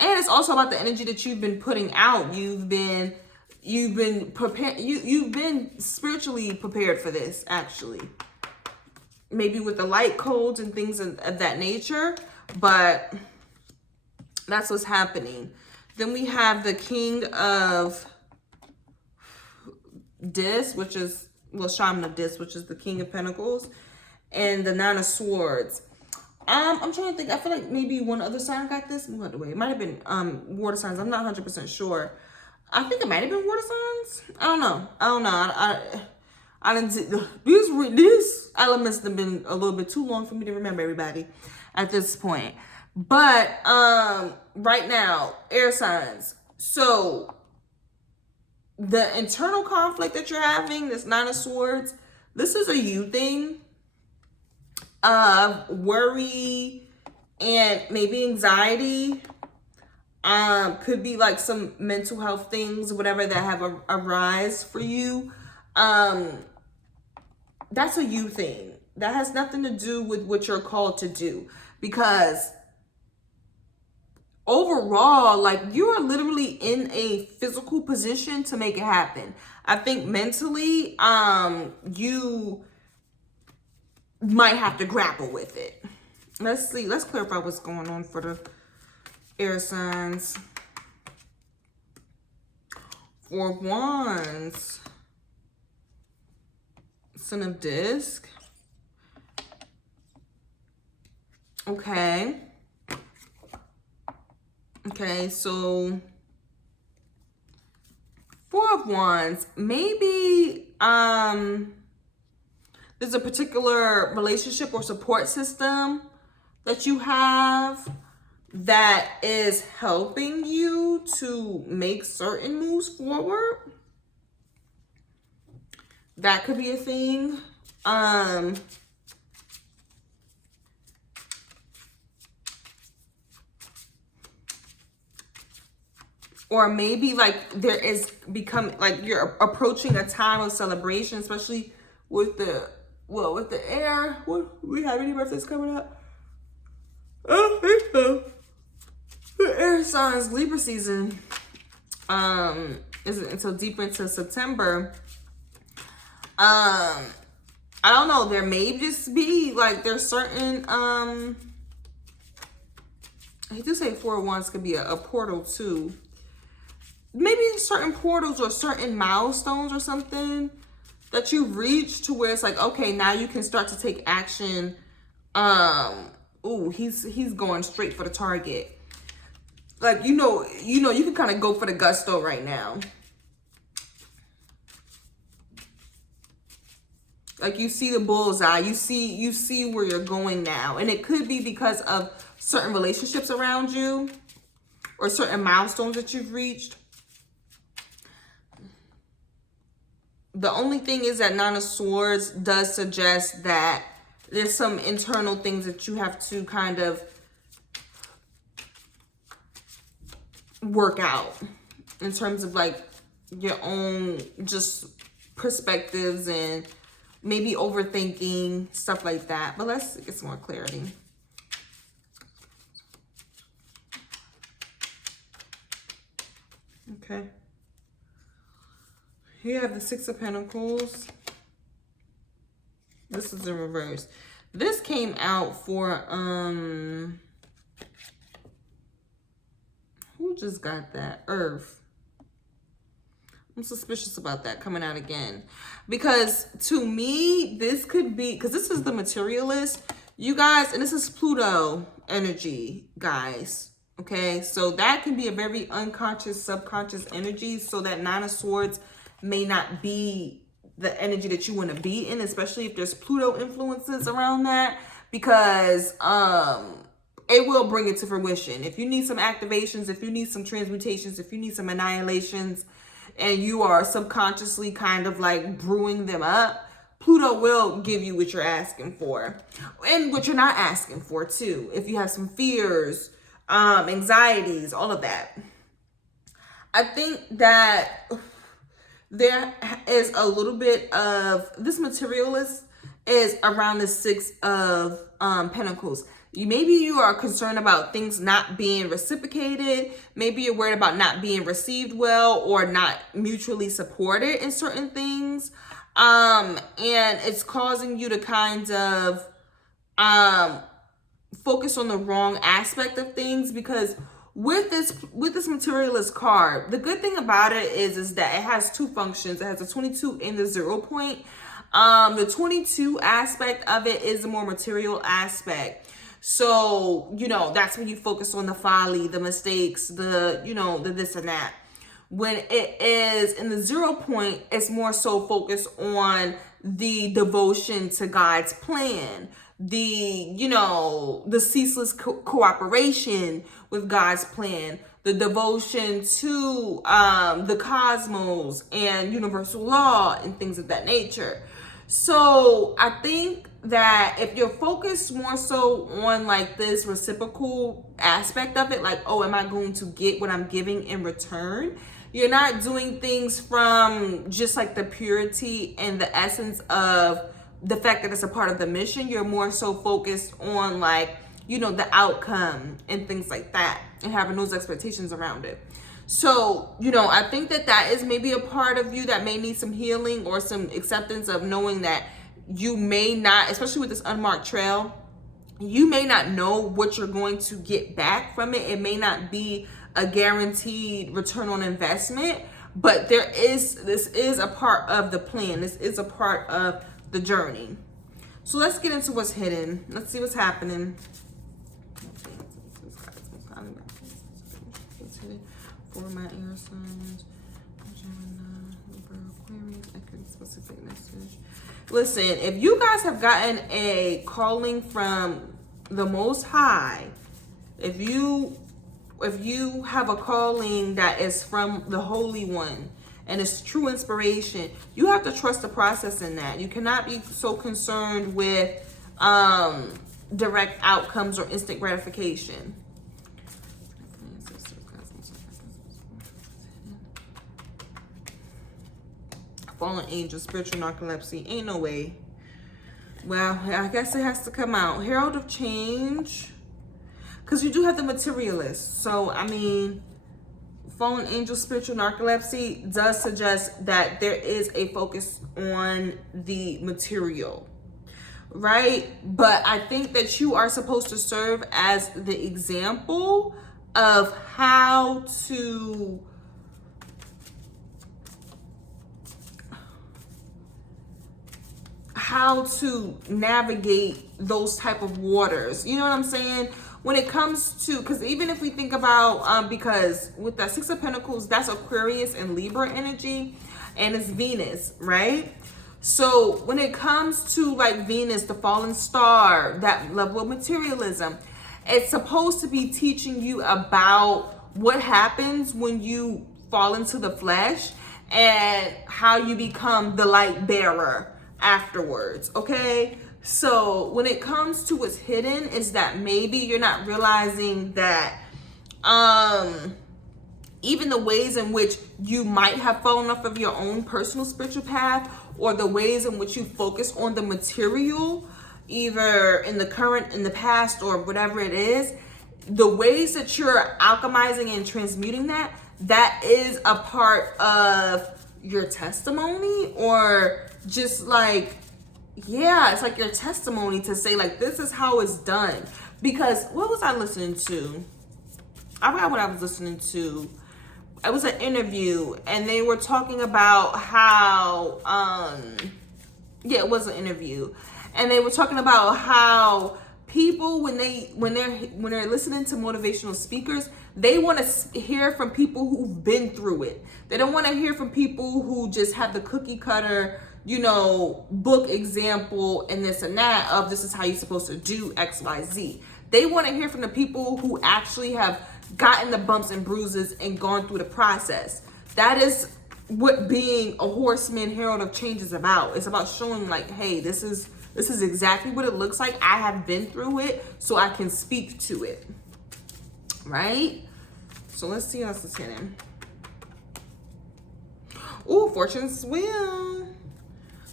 And it's also about the energy that you've been putting out. You've been prepared. You've been spiritually prepared for this, actually. Maybe with the light codes and things of that nature, but that's what's happening. Then we have the King of Dis, which is, well, Shaman of Dis, which is the King of Pentacles, and the Nine of Swords. I'm trying to think. I feel like maybe one other sign got this. By the way, it might have been water signs. I'm not 100% sure. I think it might have been water signs. I don't know. I didn't see these elements have been a little bit too long for me to remember everybody at this point. But right now, air signs. So the internal conflict that you're having, this Nine of Swords, this is a you thing. Worry and maybe anxiety. Could be like some mental health things, whatever that have arise for you. That's a you thing. That has nothing to do with what you're called to do, because overall, like, you are literally in a physical position to make it happen. I think mentally, you might have to grapple with it. Let's see. Let's clarify what's going on for the air signs. Four of Wands. Son of Disc. Okay. Okay, so Four of Wands. Maybe there's a particular relationship or support system that you have that is helping you to make certain moves forward. That could be a thing. Or maybe like there is becoming, like you're approaching a time of celebration, especially with the, well, with the air. What, we have any birthdays coming up? Oh, I think so. The air signs, Libra season isn't until deep into September. I don't know. There may just be like there's certain I hate to say Four of Wands could be a portal too. Maybe certain portals or certain milestones or something that you've reached to where it's like, okay, now you can start to take action. Ooh, he's going straight for the target. Like, you know, you can kind of go for the gusto right now. Like, you see the bullseye, you see where you're going now. And it could be because of certain relationships around you or certain milestones that you've reached. The only thing is that Nine of Swords does suggest that there's some internal things that you have to kind of work out in terms of like your own just perspectives and maybe overthinking, stuff like that. But let's get some more clarity. Okay. Here you have the Six of Pentacles. This is in reverse. This came out for, who just got that? Earth. I'm suspicious about that coming out again. Because to me, this could be, because this is the materialist, you guys, and this is Pluto energy, guys. Okay, so that can be a very unconscious, subconscious energy. So that Nine of Swords may not be the energy that you want to be in, especially if there's Pluto influences around that, because it will bring it to fruition. If you need some activations, if you need some transmutations, if you need some annihilations, and you are subconsciously kind of like brewing them up, Pluto will give you what you're asking for, and what you're not asking for too. If you have some fears, anxieties, all of that. I think that there is a little bit of this materialist is around the Six of Pentacles. Maybe you are concerned about things not being reciprocated. Maybe you're worried about not being received well or not mutually supported in certain things. And it's causing you to kind of focus on the wrong aspect of things, because with this materialist card, the good thing about it is that it has two functions. It has a 22 and the 0 point. The 22 aspect of it is the more material aspect. So, you know, that's when you focus on the folly, the mistakes, the, you know, the this and that. When it is in the 0 point, it's more so focused on the devotion to God's plan, the, you know, the ceaseless cooperation with God's plan, the devotion to the cosmos and universal law and things of that nature. So I think that if you're focused more so on like this reciprocal aspect of it, like, oh, am I going to get what I'm giving in return? You're not doing things from just like the purity and the essence of the fact that it's a part of the mission. You're more so focused on like, you know, the outcome and things like that, and having those expectations around it. So, you know, I think that that is maybe a part of you that may need some healing or some acceptance of knowing that you may not, especially with this unmarked trail, you may not know what you're going to get back from it. It may not be a guaranteed return on investment, but this is a part of the plan. This is a part of the journey. So let's get into what's hidden. Let's see what's happening. For my air signs, Gemini, Libra, Aquarius, I could specific message. Listen, if you guys have gotten a calling from the Most High, if you have a calling that is from the Holy One and it's true inspiration, you have to trust the process in that. You cannot be so concerned with direct outcomes or instant gratification. Fallen angel, spiritual narcolepsy, ain't no way. Well, I guess it has to come out. Herald of change, because you do have the materialist. So, I mean, fallen angel, spiritual narcolepsy does suggest that there is a focus on the material, right? But I think that you are supposed to serve as the example of how to navigate those type of waters. You know what I'm saying? When it comes to, because even if we think about, because with that Six of Pentacles, that's Aquarius and Libra energy, and it's Venus, right? So when it comes to like Venus, the fallen star, that level of materialism, it's supposed to be teaching you about what happens when you fall into the flesh and how you become the light bearer afterwards. Okay, so when it comes to what's hidden, is that maybe you're not realizing that even the ways in which you might have fallen off of your own personal spiritual path, or the ways in which you focus on the material, either in the current, in the past, or whatever it is, the ways that you're alchemizing and transmuting that, that is a part of your testimony, or just like, yeah, it's like your testimony to say like, this is how it's done. Because what was I listening to? I forgot what I was listening to. It was an interview, and they were talking about how, yeah, it was an interview, and they were talking about how people, when they're listening to motivational speakers, they want to hear from people who've been through it. They don't want to hear from people who just have the cookie cutter, you know, book example and this and that of this is how you're supposed to do X, Y, Z. They want to hear from the people who actually have gotten the bumps and bruises and gone through the process. That is what being a horseman herald of change is about. It's about showing like, hey, this is exactly what it looks like. I have been through it, so I can speak to it. Right? So let's see what else is hitting. Oh, Fortune's Wheel.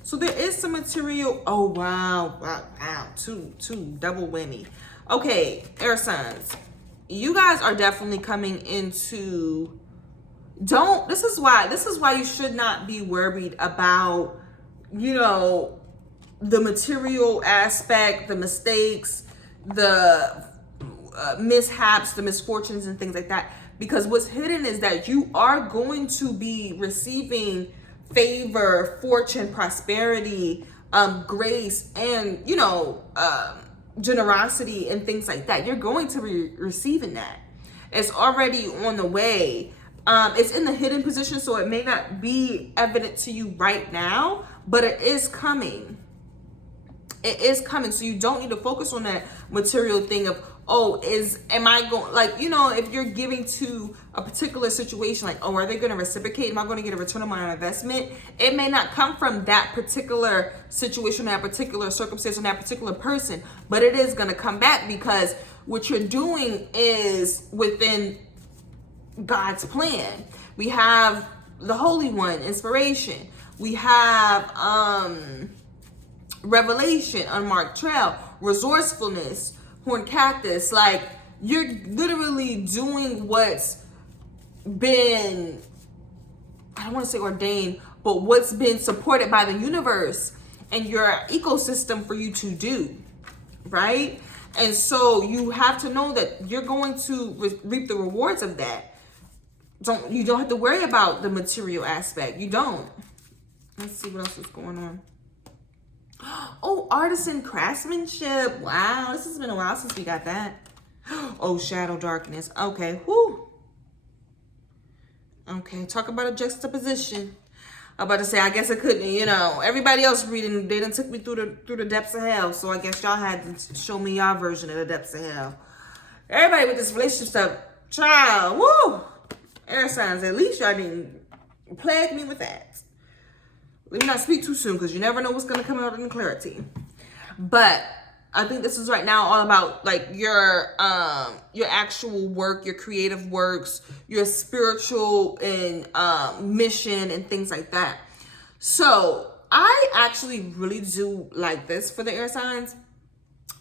So there is some material. Oh, wow. Two, double whammy. Okay, air signs. You guys are definitely coming into, this is why you should not be worried about, you know, the material aspect, the mistakes, the mishaps, the misfortunes and things like that. Because what's hidden is that you are going to be receiving favor, fortune, prosperity, grace, and, you know, generosity and things like that. You're going to be receiving that. It's already on the way. It's in the hidden position, so it may not be evident to you right now, but it is coming. It is coming. So you don't need to focus on that material thing of, oh, am I going, like, you know, if you're giving to a particular situation, like, oh, are they going to reciprocate? Am I going to get a return on my investment? It may not come from that particular situation, that particular circumstance, or that particular person, but it is going to come back because what you're doing is within God's plan. We have the Holy One, inspiration. We have revelation, unmarked trail, resourcefulness, horn cactus. Like, you're literally doing what's been, I don't want to say ordained, but what's been supported by the universe and your ecosystem for you to do, right? And so you have to know that you're going to reap the rewards of that. You don't have to worry about the material aspect. You don't. Let's see what else is going on. Oh, artisan craftsmanship. Wow, this has been a while since we got that. Oh, shadow darkness. Okay, whoo. Okay, talk about a juxtaposition. I'm about to say, I guess I couldn't, you know, everybody else reading, they done took me through the depths of hell, so I guess y'all had to show me y'all version of the depths of hell. Everybody with this relationship stuff, child, woo! Air signs, at least y'all didn't plague me with that. Let me not speak too soon, because you never know what's going to come out in clarity. But I think this is right now all about like your actual work, your creative works, your spiritual and mission and things like that. So I actually really do like this for the air signs,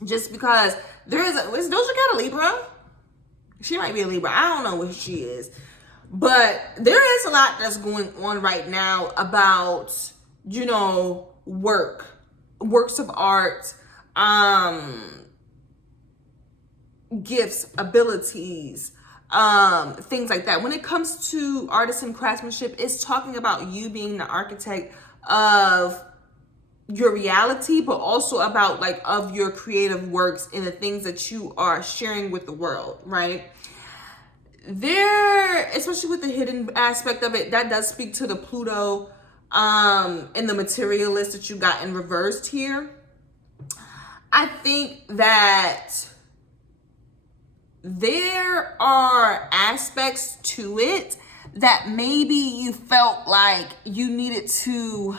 just because is Doja Cat a Libra? She might be a Libra. I don't know what she is. But there is a lot that's going on right now about, you know, works of art, gifts, abilities, things like that. When it comes to artisan craftsmanship, it's talking about you being the architect of your reality, but also about like of your creative works and the things that you are sharing with the world, right? There, especially with the hidden aspect of it, that does speak to the Pluto and the materialist that you got in reversed here. I think that there are aspects to it that maybe you felt like you needed to,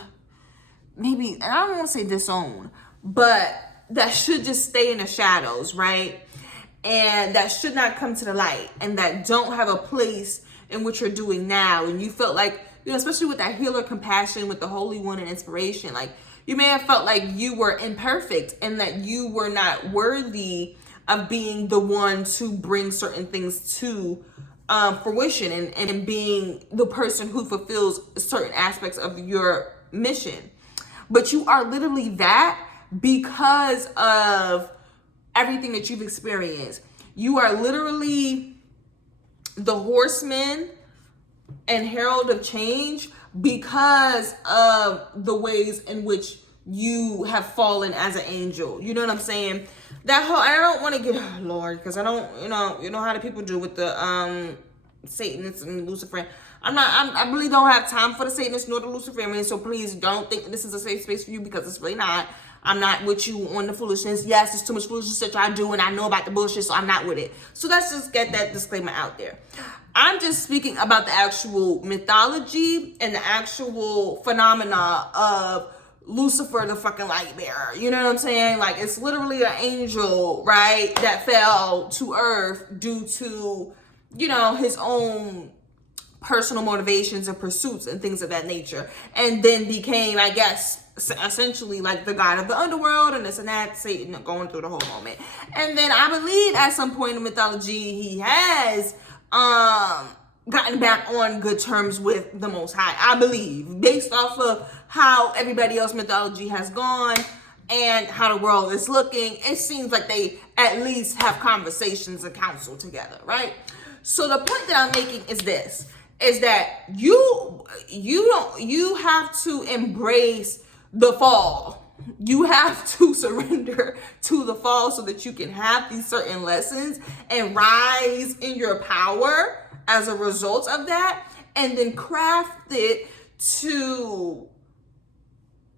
maybe, I don't want to say disown, but that should just stay in the shadows, right? And that should not come to the light, and that don't have a place in what you're doing now. And you felt like, you know, especially with that healer compassion, with the Holy One and inspiration, like you may have felt like you were imperfect and that you were not worthy of being the one to bring certain things to fruition and being the person who fulfills certain aspects of your mission. But you are literally that because of everything that you've experienced. You are literally the horseman and herald of change because of the ways in which you have fallen as an angel. You know what I'm saying? That whole, I don't want to get, oh Lord, because I don't, you know how the people do with the Satanists and Lucifer. I really don't have time for the Satanists nor the Luciferians, so please don't think this is a safe space for you, because it's really not. I'm not with you on the foolishness. Yes, there's too much foolishness that y'all do, and I know about the bullshit, so I'm not with it. So let's just get that disclaimer out there. I'm just speaking about the actual mythology and the actual phenomena of Lucifer, the fucking light bearer. You know what I'm saying? Like, it's literally an angel, right, that fell to earth due to, you know, his own personal motivations and pursuits and things of that nature, and then became, I guess, essentially like the god of the underworld and this and that, Satan going through the whole moment. And then I believe at some point in mythology he has gotten back on good terms with the Most High. I believe, based off of how everybody else mythology has gone and how the world is looking, it seems like they at least have conversations and counsel together, right? So the point that I'm making is this, is that you have to embrace the fall. You have to surrender to the fall so that you can have these certain lessons and rise in your power as a result of that, and then craft it to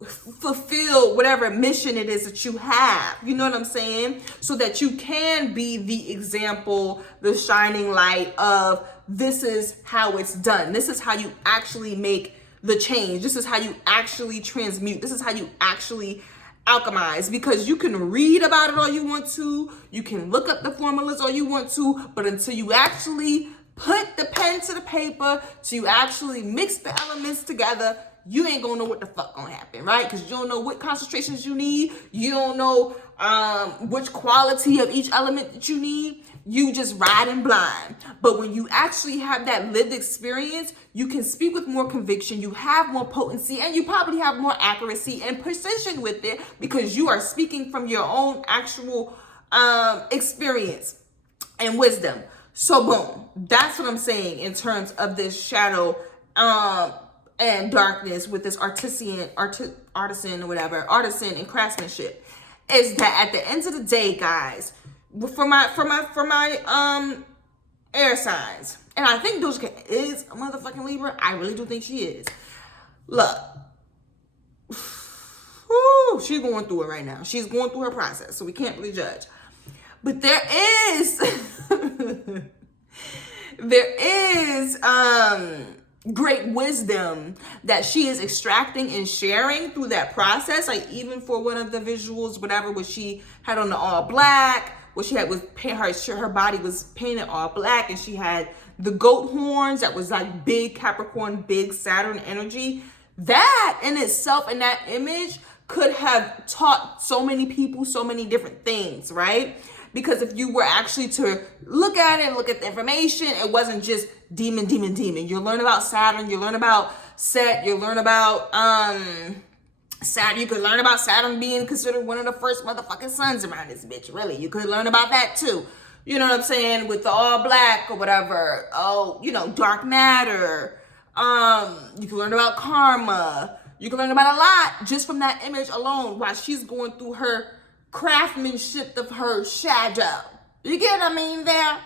fulfill whatever mission it is that you have. You know what I'm saying? So that you can be the example, the shining light of, this is how it's done. This is how you actually make the change. This is how you actually transmute. This is how you actually alchemize. Because you can read about it all you want to, you can look up the formulas all you want to, but until you actually put the pen to the paper, till you actually mix the elements together, you ain't gonna know what the fuck gonna happen, right? Because you don't know what concentrations you need. You don't know which quality of each element that you need. You just riding blind. But when you actually have that lived experience, you can speak with more conviction, you have more potency, and you probably have more accuracy and precision with it, because you are speaking from your own actual experience and wisdom. So boom, that's what I'm saying in terms of this shadow and darkness with this artisan and craftsmanship, is that at the end of the day, guys, for my air signs, and I think Doja Cat is a motherfucking Libra. I really do think she is. Look, whew, she's going through it right now. She's going through her process, so we can't really judge. But there is great wisdom that she is extracting and sharing through that process. Like, even for one of the visuals, whatever, where she had on the all black, what she had was her body was painted all black, and she had the goat horns that was like big Capricorn, big Saturn energy. That in itself, in that image, could have taught so many people so many different things, right? Because if you were actually to look at it and look at the information, it wasn't just demon. You learn about Saturn, you learn about Set, you learn about Saturn. You could learn about Saturn being considered one of the first motherfucking suns around this bitch, really. You could learn about that too. You know what I'm saying? With the all black or whatever. Oh, you know, dark matter. You can learn about karma. You can learn about a lot just from that image alone while she's going through her craftsmanship of her shadow. You get what I mean there?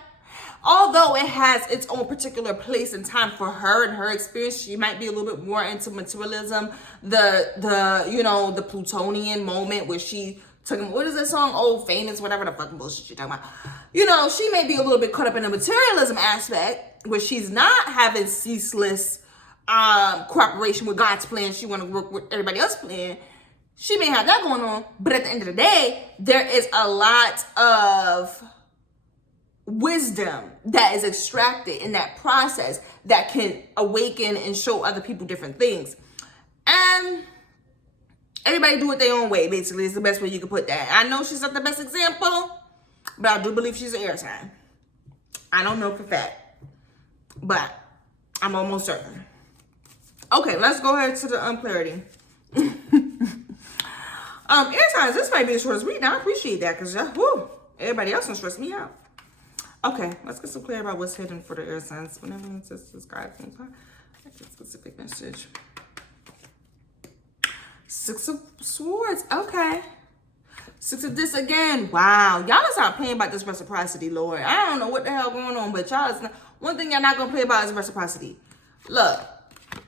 Although it has its own particular place and time for her and her experience, she might be a little bit more into materialism, the Plutonian moment where she took, what is that song? Old Famous, whatever the fucking bullshit you're talking about. You know, she may be a little bit caught up in the materialism aspect where she's not having ceaseless cooperation with God's plan. She want to work with everybody else's plan. She may have that going on, but at the end of the day, there is a lot of wisdom that is extracted in that process that can awaken and show other people different things. And everybody do it their own way, basically, is the best way you can put that. I know she's not the best example, but I do believe she's an air sign. I don't know for a fact. but I'm almost certain. Okay, let's go ahead to the clarity. Air signs, this might be the shortest reading. I appreciate that because everybody else can stress me out. Okay, let's get some clarity about what's hidden for the air signs. Whenever it says describe things, that's a specific message. Six of Swords, okay. Six of this again. Wow, y'all is not playing about this reciprocity, Lord. I don't know what the hell going on, but y'all is not. One thing y'all not gonna play about is reciprocity. Look,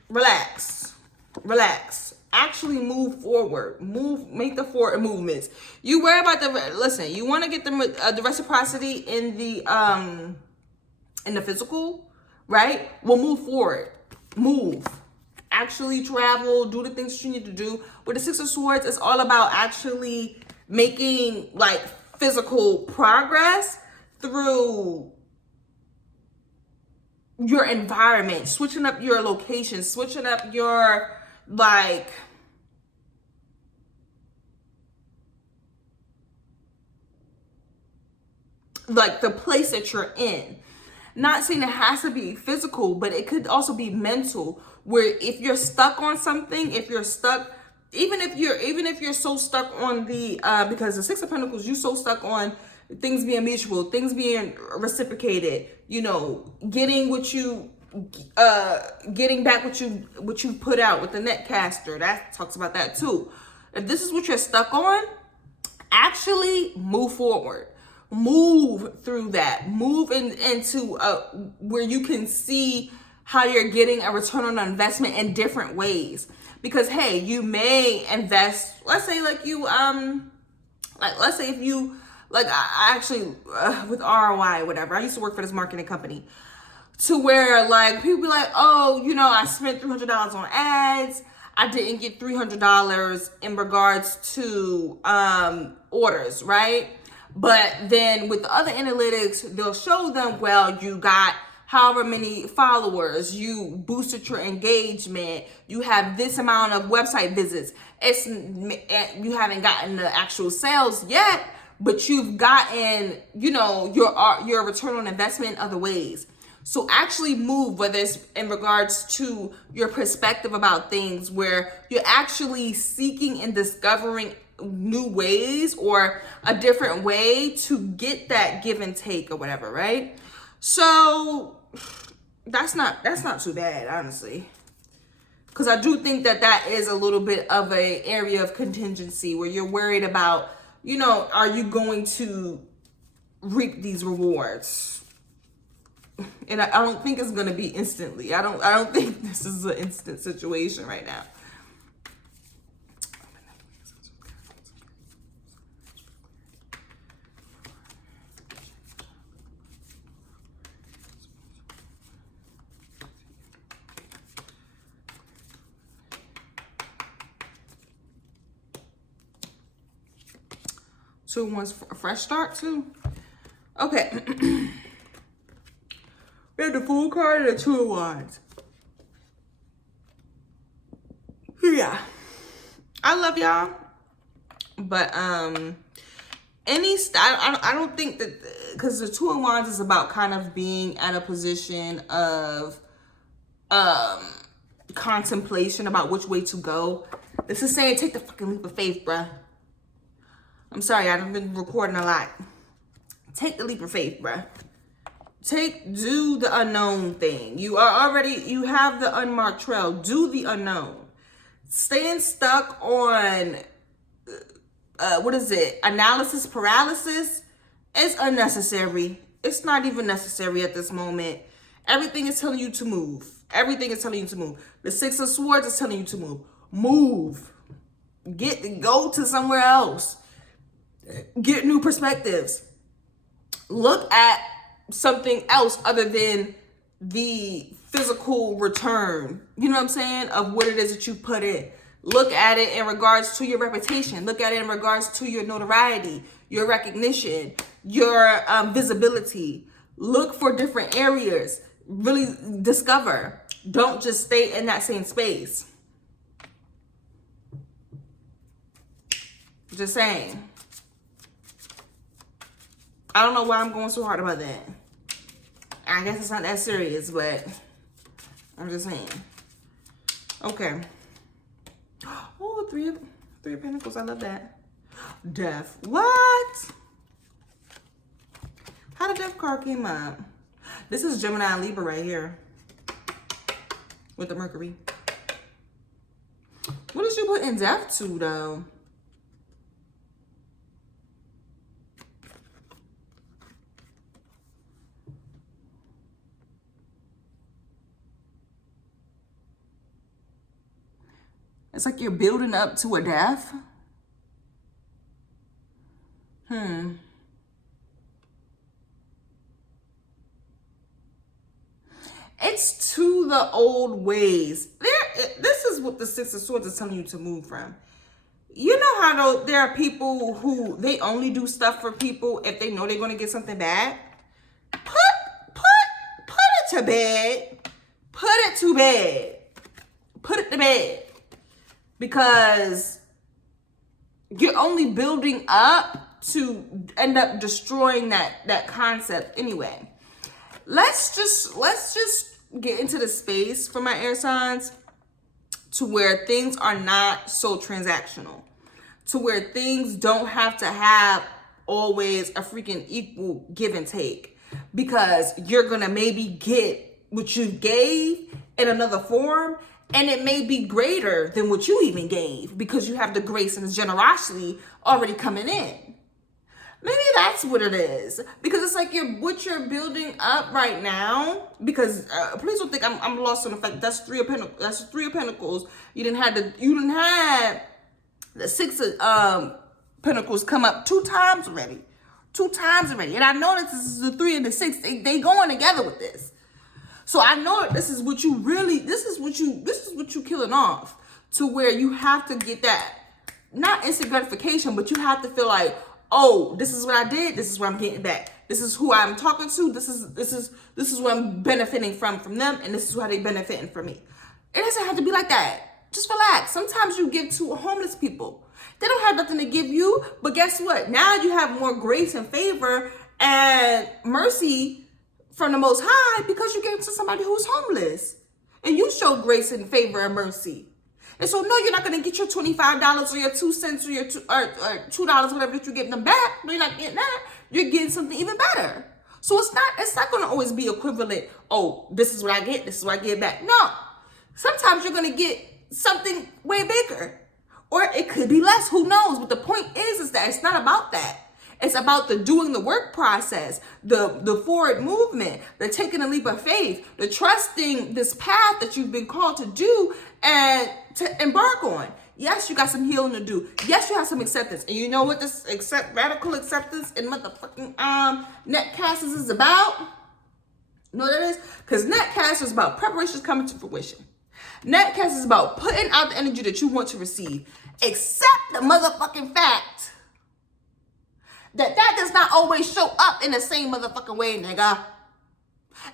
relax, relax. Actually move forward. Make the forward movements. You worry about listen, you want to get the reciprocity in the physical, right? Well, move forward. Move. Actually travel, do the things that you need to do. With the Six of Swords, it's all about actually making like physical progress through your environment, switching up your location, switching up your like the place that you're in. Not saying it has to be physical, but it could also be mental, where if you're stuck on something, if you're stuck, even if you're so stuck on the because the Six of Pentacles, you so stuck on things being mutual, things being reciprocated, you know, getting back what you put out with the Netcaster. That talks about that too. If this is what you're stuck on, actually move forward. Move through that. Move into where you can see how you're getting a return on investment in different ways. Because hey, you may invest. Let's say like you let's say if you I actually with ROI, whatever. I used to work for this marketing company, to where like people be like, oh, you know, I spent $300 on ads. I didn't get $300 in regards to orders, right? But then with the other analytics, they'll show them, well, you got however many followers, you boosted your engagement, you have this amount of website visits. You haven't gotten the actual sales yet, but you've gotten, you know, your return on investment in other ways. So actually move, whether it's in regards to your perspective about things, where you're actually seeking and discovering new ways or a different way to get that give and take or whatever, right? So that's not too bad, honestly, because I do think that is a little bit of an area of contingency where you're worried about, you know, are you going to reap these rewards? And I don't think it's going to be instantly. I don't think this is an instant situation right now. Two wants a fresh start too. Okay. We have the Fool card and the Two of Wands. Yeah. I love y'all. But I don't think that, because the Two of Wands is about kind of being at a position of contemplation about which way to go. This is saying take the fucking leap of faith, bruh. I'm sorry, I've been recording a lot. Take the leap of faith, bruh. Do the unknown thing. You have the unmarked trail. Do the unknown. Staying stuck on, analysis paralysis is unnecessary. It's not even necessary at this moment. Everything is telling you to move. Everything is telling you to move. The Six of Swords is telling you to move. Move. Go to somewhere else. Get new perspectives. Look at something else other than the physical return, you know what I'm saying, of what it is that you put in. Look at it in regards to your reputation. Look at it in regards to your notoriety, your recognition, your visibility. Look for different areas. Really discover. Don't just stay in that same space. Just saying. I don't know why I'm going so hard about that. I guess it's not that serious, but I'm just saying. Okay. Oh, three of Pentacles. I love that. Death. What? How the Death card came up? This is Gemini and Libra right here. With the Mercury. What did you put in Death to, though? It's like you're building up to a death. It's to the old ways. This is what the Six of Swords is telling you to move from. You know how there are people who they only do stuff for people if they know they're going to get something back? Put it to bed. Put it to bed. Put it to bed. Because you're only building up to end up destroying that concept anyway. Let's just get into the space for my air signs to where things are not so transactional, to where things don't have to have always a freaking equal give and take, because you're gonna maybe get what you gave in another form, and it may be greater than what you even gave because you have the grace and the generosity already coming in. Maybe that's what it is, because it's like what you're building up right now. Because please don't think I'm lost on the fact that's Three of Pentacles. That's Three of Pentacles. You didn't have the Six of Pentacles come up 2 times already, and I know this is the 3 and the 6. They going together with this. So I know this is what you killing off, to where you have to get that, not instant gratification, but you have to feel like, oh, this is what I did. This is what I'm getting back. This is who I'm talking to. This is what I'm benefiting from them, and this is how they benefiting from me. It doesn't have to be like that. Just relax. Sometimes you give to homeless people. They don't have nothing to give you, but guess what? Now you have more grace and favor and mercy from the Most High because you gave to somebody who's homeless, and you show grace and favor and mercy. And so, no, you're not going to get your $25 or your 2 cents or your $2, whatever that you give them back. No, you're not getting that. You're getting something even better. So it's not going to always be equivalent. Oh, this is what I get. This is what I get back. No. Sometimes you're going to get something way bigger, or it could be less. Who knows? But the point is that it's not about that. It's about the doing the work process, the forward movement, the taking a leap of faith, the trusting this path that you've been called to do and to embark on. Yes, you got some healing to do. Yes, you have some acceptance. And you know what this radical acceptance and motherfucking netcasters is about? You know what that is? Because netcast is about preparations coming to fruition. Netcast is about putting out the energy that you want to receive. Accept the motherfucking fact that does not always show up in the same motherfucking way, nigga.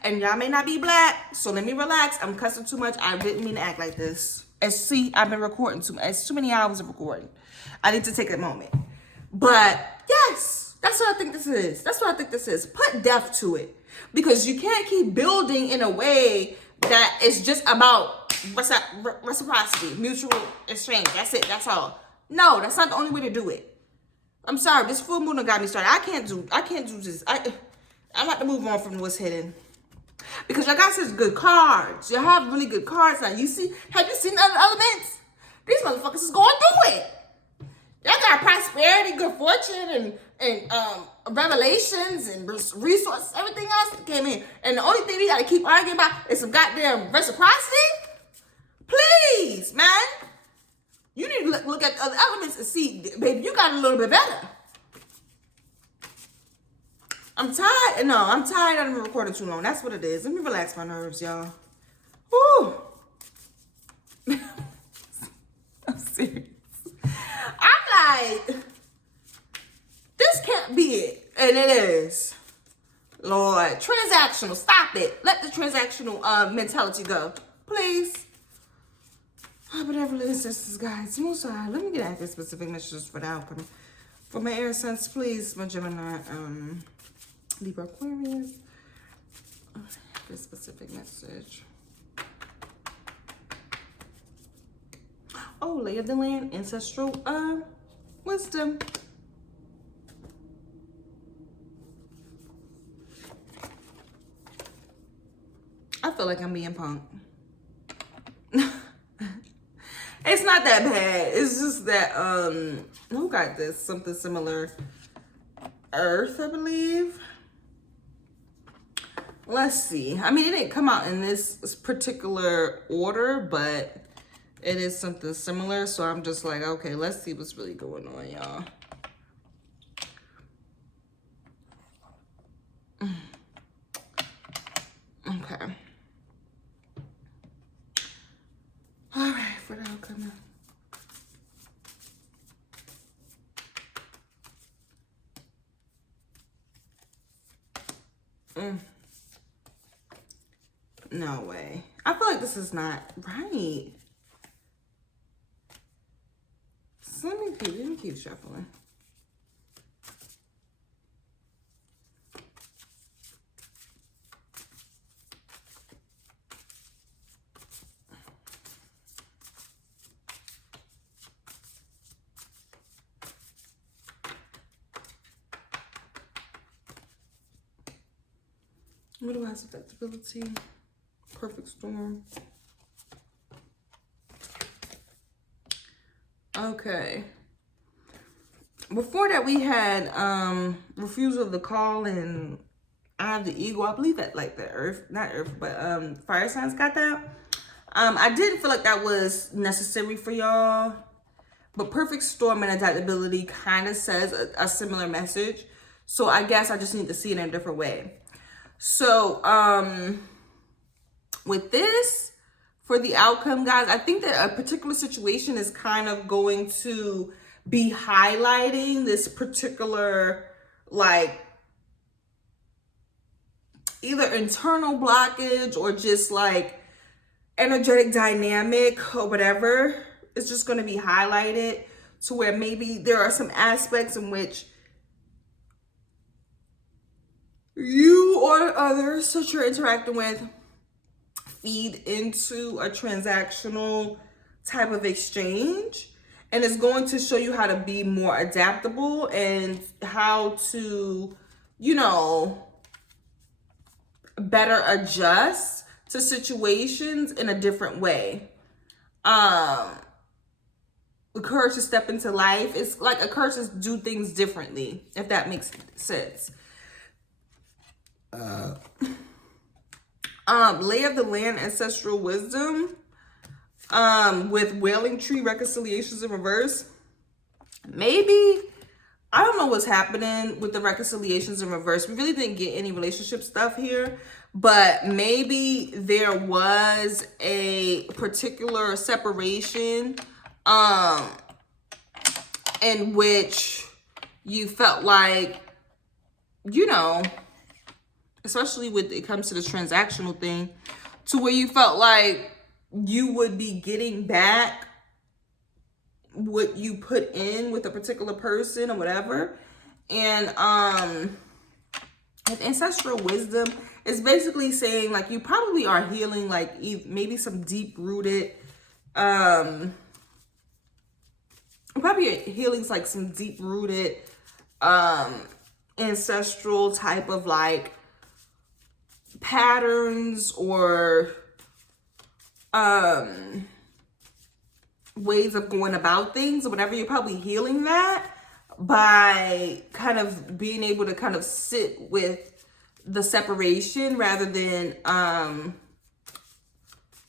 And y'all may not be black, so let me relax. I'm cussing too much. I didn't mean to act like this. And see, I've been recording too much. It's too many hours of recording. I need to take a moment. But yes, that's what I think this is. That's what I think this is. Put depth to it. Because you can't keep building in a way that is just about reciprocity, mutual exchange. That's it. That's all. No, that's not the only way to do it. I'm sorry, this full moon got me started. I can't do this. I'm about to move on from what's hidden. Because y'all got such good cards. Y'all have really good cards now. Have you seen the other elements? These motherfuckers is going through it. Y'all got prosperity, good fortune, and revelations, and resources, everything else that came in. And the only thing we gotta keep arguing about is some goddamn reciprocity? Please, man. You need to look at the other elements and see, baby, you got a little bit better. I'm tired. No, I'm tired. I've been recording too long. That's what it is. Let me relax my nerves, y'all. Woo. I'm serious. I'm like, this can't be it. And it is. Lord. Transactional. Stop it. Let the transactional mentality go. Please. Oh, but every sisters, guys, most let me get accurate specific messages for the outcome. For my air signs, please, my Gemini, Libra, Aquarius, This specific message. Oh, lay of the land, ancestral wisdom. I feel like I'm being punked. It's not that bad. It's just that who got this? Something similar. Earth, I believe. Let's see. I mean, it didn't come out in this particular order, but it is something similar. So I'm just like, okay, let's see what's really going on, y'all. Okay. All right, for the outcome. No way. I feel like this is not right. So let me keep shuffling. What do I have? Adaptability. Perfect storm. Okay. Before that, we had refusal of the call, and I have the ego. I believe that like the earth, not earth, but fire signs got that. I didn't feel like that was necessary for y'all, but perfect storm and adaptability kind of says a similar message. So I guess I just need to see it in a different way. So with this, for the outcome, guys, I think that a particular situation is kind of going to be highlighting this particular, like, either internal blockage or just like energetic dynamic or whatever. It's just going to be highlighted to where maybe there are some aspects in which you or others that you're interacting with feed into a transactional type of exchange, and it's going to show you how to be more adaptable and how to, you know, better adjust to situations in a different way. The courage to step into life, it's like a courage to do things differently, if that makes sense. Lay of the land, ancestral wisdom, with wailing tree, reconciliations in reverse. Maybe, I don't know what's happening with the reconciliations in reverse. We really didn't get any relationship stuff here, but maybe there was a particular separation in which you felt like, you know, especially when it comes to the transactional thing, to where you felt like you would be getting back what you put in with a particular person or whatever. And with ancestral wisdom, it's basically saying like you probably are healing like maybe some deep-rooted, probably healing like some deep-rooted ancestral type of like patterns or ways of going about things or whatever. You're probably healing that by kind of being able to kind of sit with the separation rather than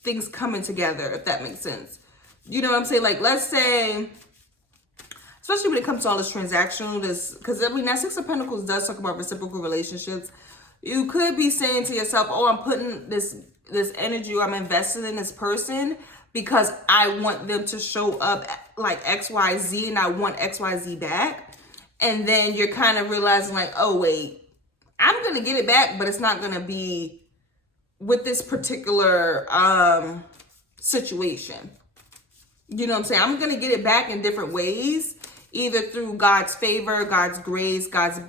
things coming together, if that makes sense. You know what I'm saying? Like, let's say, especially when it comes to all this transactional, this, because I mean, that Six of Pentacles does talk about reciprocal relationships. You could be saying to yourself, oh, I'm putting this energy, or I'm invested in this person because I want them to show up like XYZ and I want XYZ back. And then you're kind of realizing like, oh, wait, I'm going to get it back, but it's not going to be with this particular situation. You know what I'm saying? I'm going to get it back in different ways, either through God's favor, God's grace, God's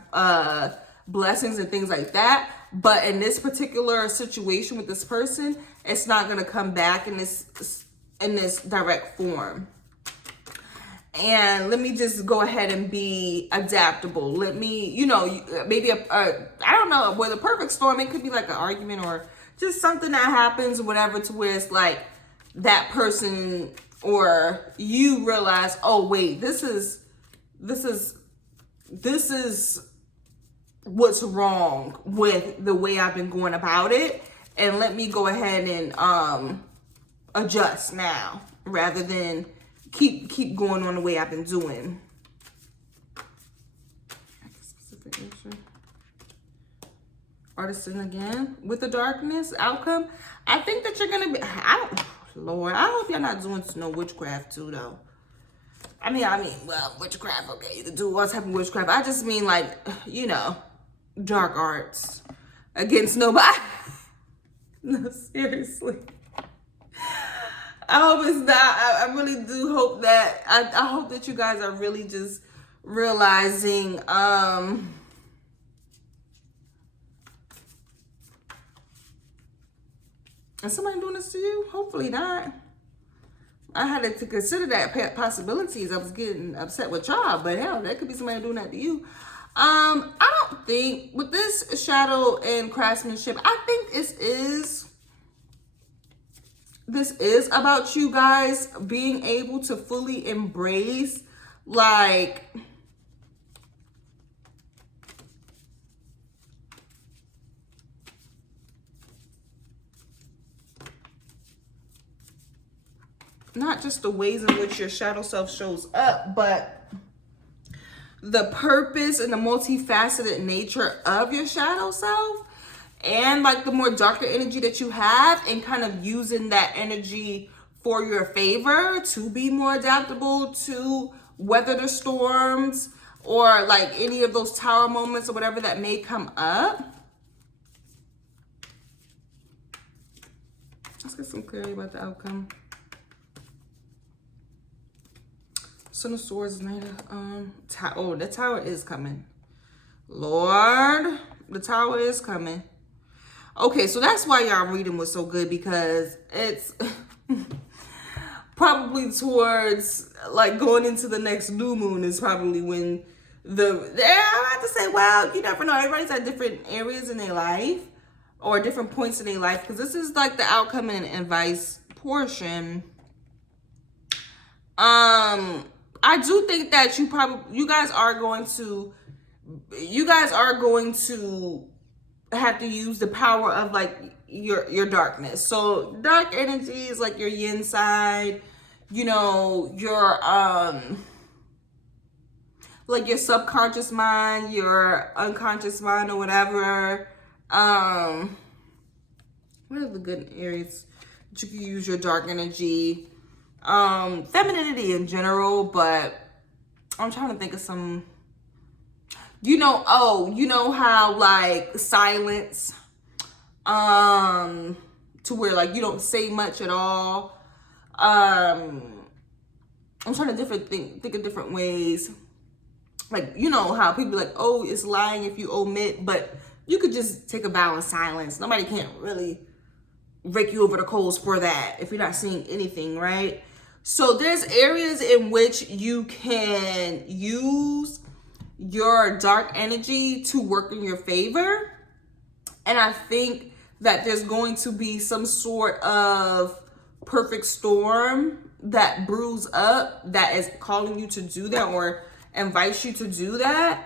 blessings and things like that. But in this particular situation with this person, it's not going to come back in this direct form. And let me just go ahead and be adaptable. Let me, you know, maybe I don't know, with a perfect storm, it could be like an argument or just something that happens, whatever, to where it's like that person or you realize, oh wait, this is what's wrong with the way I've been going about it, and let me go ahead and adjust now rather than keep going on the way I've been doing. Artisan again with the darkness outcome. I think that you're gonna be, Lord, I hope you're not doing no witchcraft too though. I mean, well, witchcraft, okay, you can do all type of witchcraft. I just mean like, you know, dark arts against nobody. No, seriously. I hope it's not. I really do hope that, I hope that you guys are really just realizing, is somebody doing this to you? Hopefully not. I had to consider that possibilities. I was getting upset with y'all, but hell, that could be somebody doing that to you. I don't think with this shadow and craftsmanship, I think this is about you guys being able to fully embrace, like, not just the ways in which your shadow self shows up, but the purpose and the multifaceted nature of your shadow self, and like the more darker energy that you have, and kind of using that energy for your favor to be more adaptable, to weather the storms, or like any of those tower moments or whatever that may come up. Let's get some clarity about the outcome. Son of Swords, Knight of, oh, the tower is coming. Lord, the tower is coming. Okay, so that's why y'all reading was so good, because it's probably towards like going into the next new moon is probably when I have to say, well, you never know. Everybody's at different areas in their life or different points in their life, because this is like the outcome and advice portion. I do think that you guys are going to have to use the power of like your darkness. So dark energy is like your yin side, you know, your like your subconscious mind, your unconscious mind, or whatever. What are the good areas that you can use your dark energy? Femininity in general, but I'm trying to think of some, you know, you know how like silence, to where like you don't say much at all. I'm trying to think of different ways. Like, you know how people like, oh, it's lying if you omit, but you could just take a vow in silence. Nobody can't really rake you over the coals for that if you're not seeing anything, right? So there's areas in which you can use your dark energy to work in your favor. And I think that there's going to be some sort of perfect storm that brews up that is calling you to do that or invites you to do that.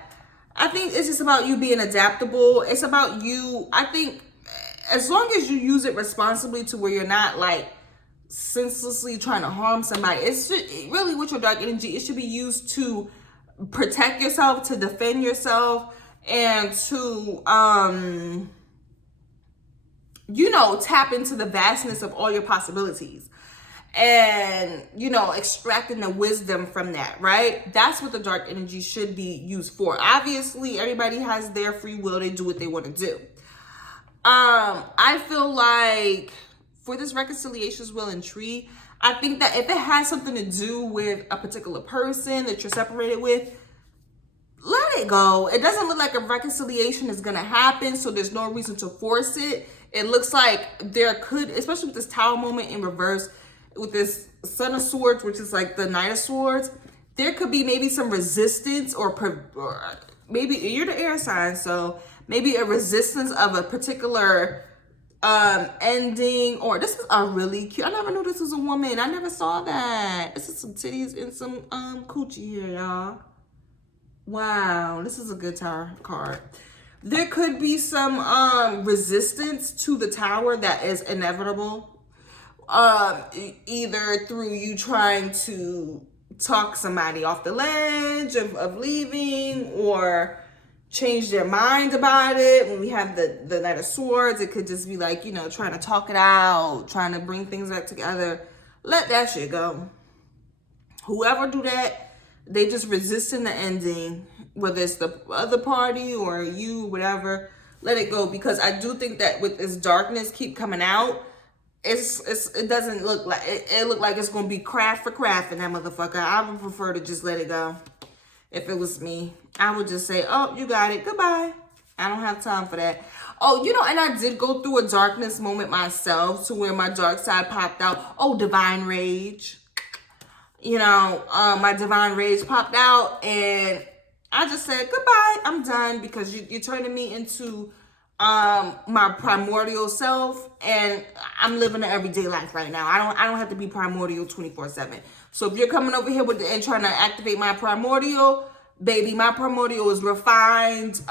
I think it's just about you being adaptable. It's about you, I think, as long as you use it responsibly to where you're not like senselessly trying to harm somebody. It's really, with your dark energy, it should be used to protect yourself, to defend yourself, and to you know, tap into the vastness of all your possibilities, and, you know, extracting the wisdom from that, right? That's what the dark energy should be used for. Obviously, everybody has their free will. They do what they want to do. I feel like for this reconciliations wheel and tree, I think that if it has something to do with a particular person that you're separated with, let it go. It doesn't look like a reconciliation is going to happen, so there's no reason to force it. It looks like there could, especially with this Tower moment in reverse, with this Son of Swords, which is like the Knight of Swords, there could be maybe some resistance or maybe you're the air sign, so maybe a resistance of a particular ending. Or this is a really cute, I never knew this was a woman. I never saw that. This is some titties and some coochie here, y'all. Wow, this is a good tower card. There could be some resistance to the Tower that is inevitable. Either through you trying to talk somebody off the ledge of leaving, or change their mind about it. When we have the Knight of Swords, it could just be like, you know, trying to talk it out, trying to bring things back together. Let that shit go. Whoever do that, they just resisting the ending, whether it's the other party or you, whatever. Let it go, because I do think that with this darkness keep coming out, it doesn't look like it look like it's gonna be craft for craft in that motherfucker. I would prefer to just let it go. If it was me, I would just say, oh, you got it, goodbye. I don't have time for that. Oh, you know, and I did go through a darkness moment myself, to where my dark side popped out. Oh, divine rage. You know, my divine rage popped out, and I just said, goodbye, I'm done, because you're turning me into my primordial self, and I'm living an everyday life right now. I don't have to be primordial 24/7. So if you're coming over here and trying to activate my primordial, baby, my primordial is refined,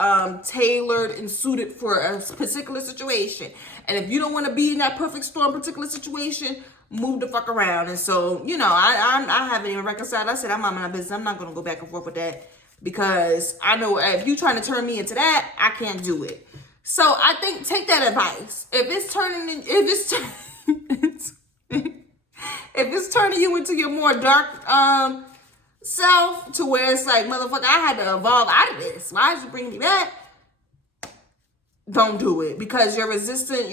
tailored, and suited for a particular situation. And if you don't want to be in that perfect storm particular situation, move the fuck around. And so, you know, I haven't even reconciled. I said, I'm on my business. I'm not going to go back and forth with that, because I know if you're trying to turn me into that, I can't do it. So I think, take that advice. If it's turning you into your more dark self, to where it's like, motherfucker, I had to evolve out of this. Why did you bring me back? Don't do it, because you're resistant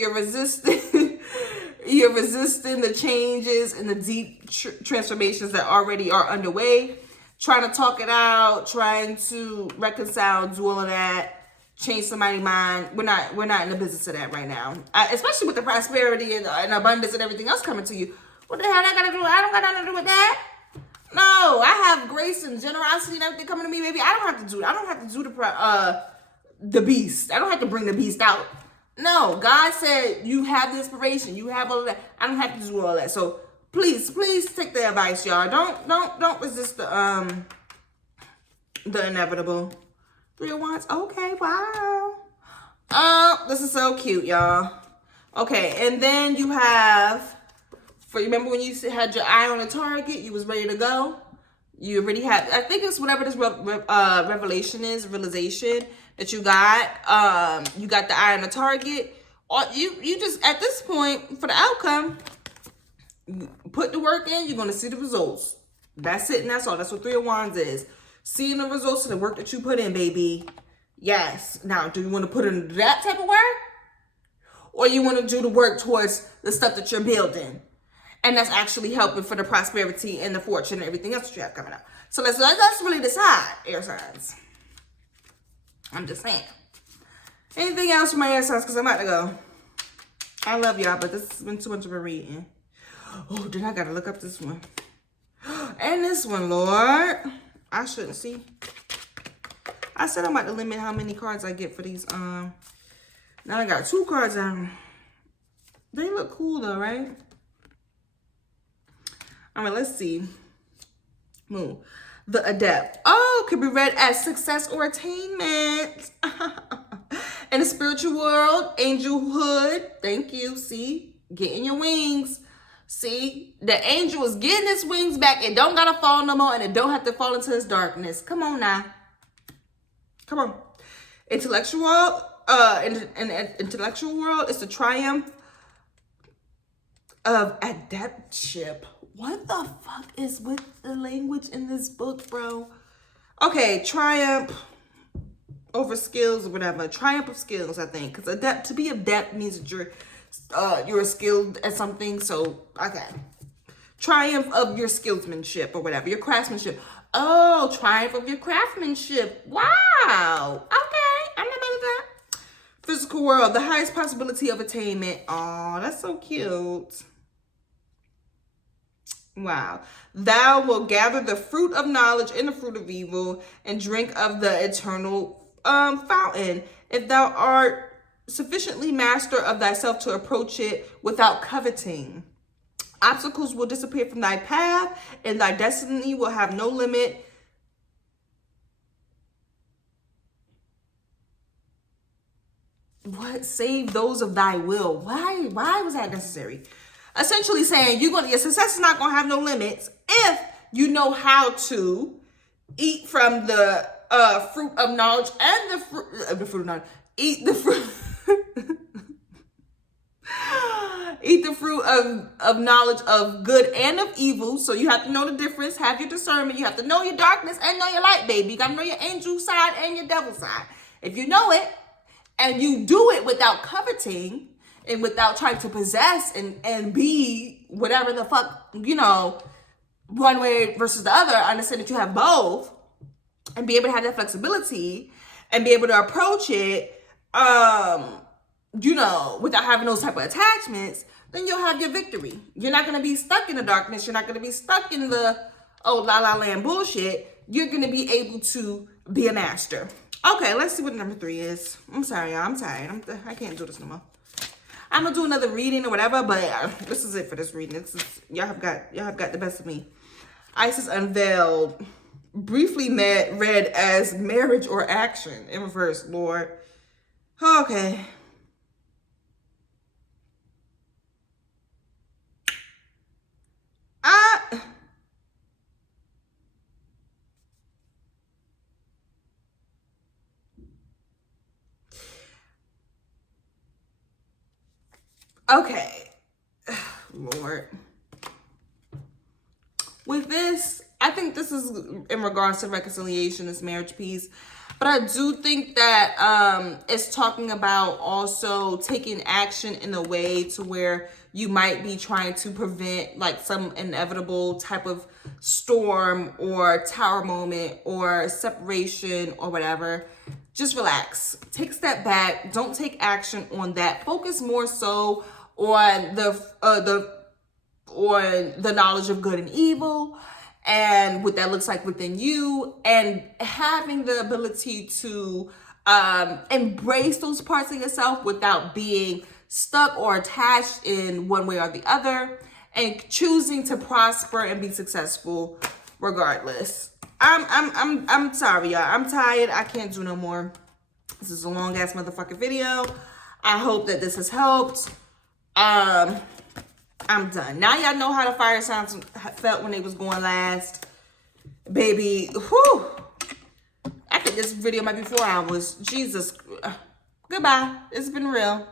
the changes and the deep transformations that already are underway. Trying to talk it out, trying to reconcile, do all of that, change somebody's mind. We're not in the business of that right now. Especially with the prosperity and abundance and everything else coming to you. What the hell I gotta do? I don't got nothing to do with that. No, I have grace and generosity and everything coming to me, baby. I don't have to do it. I don't have to do the beast. I don't have to bring the beast out. No, God said you have the inspiration. You have all of that. I don't have to do all that. So please take the advice, y'all. Don't resist the inevitable. 3 of Wands. Okay, wow. This is so cute, y'all. Okay, and then you have, remember when you had your eye on a target, you was ready to go? You already have, I think it's whatever this realization that you got. You got the eye on the target. Or you just, at this point, for the outcome, put the work in, you're going to see the results. That's it, and that's all. That's what 3 of Wands is. Seeing the results of the work that you put in, baby. Yes. Now, do you want to put in that type of work? Or you want to do the work towards the stuff that you're building? And that's actually helping for the prosperity and the fortune and everything else that you have coming up. So let's really decide, air signs. I'm just saying. Anything else for my air signs? Because I'm about to go. I love y'all, but this has been too much of a reading. Oh, then I got to look up this one. And this one, Lord. I shouldn't see. I said I'm about to limit how many cards I get for these. Now I got 2 cards on. They look cool though, right? All right, let's see. Moon. The Adept. Oh, could be read as success or attainment. In the spiritual world, angelhood. Thank you. See? Getting your wings. See? The angel is getting his wings back. It don't gotta fall no more, and it don't have to fall into this darkness. Come on now. Come on. Intellectual. In intellectual world, it's the triumph of adeptship. What the fuck is with the language in this book, bro? Okay, triumph over skills or whatever. Triumph of skills, I think. Because to be adept means that you're skilled at something. So, okay. Triumph of your skillsmanship or whatever. Your craftsmanship. Oh, triumph of your craftsmanship. Wow. Wow. Okay. I'm not mad at that. Physical world, the highest possibility of attainment. Oh, that's so cute. Wow. Thou will gather the fruit of knowledge and the fruit of evil and drink of the eternal fountain. If thou art sufficiently master of thyself to approach it without coveting. Obstacles will disappear from thy path and thy destiny will have no limit. What? Save those of thy will. Why was that necessary? Essentially saying your success is not gonna have no limits if you know how to eat from the fruit of knowledge and the fruit of knowledge. Eat the fruit. Eat the fruit of knowledge of good and of evil. So you have to know the difference, have your discernment. You have to know your darkness and know your light, baby. You gotta know your angel side and your devil side. If you know it, and you do it without coveting and without trying to possess and be whatever the fuck, one way versus the other, understand that you have both and be able to have that flexibility and be able to approach it, without having those type of attachments, then you'll have your victory. You're not going to be stuck in the darkness. You're not going to be stuck in the, la la land bullshit. You're going to be able to be a master. Okay, let's see what number 3 is. I'm sorry, y'all. I'm tired. I can't do this no more. I'm gonna do another reading or whatever, but this is it for this reading. Y'all have got the best of me. Isis unveiled, briefly read as marriage or action in reverse. Lord. Okay. Okay, Lord. With this, I think this is in regards to reconciliation, this marriage piece. But I do think that it's talking about also taking action in a way to where you might be trying to prevent like some inevitable type of storm or tower moment or separation or whatever. Just relax. Take a step back. Don't take action on that. Focus more so on the knowledge of good and evil and what that looks like within you, and having the ability to embrace those parts of yourself without being stuck or attached in one way or the other, and choosing to prosper and be successful regardless. I'm sorry, y'all. I'm tired. I can't do no more. This is a long ass motherfucking video. I hope that this has helped. I'm done. Now y'all know how the fire signs felt when they was going last. Baby, whew. I think this video might be 4 hours. Jesus. Goodbye. It's been real.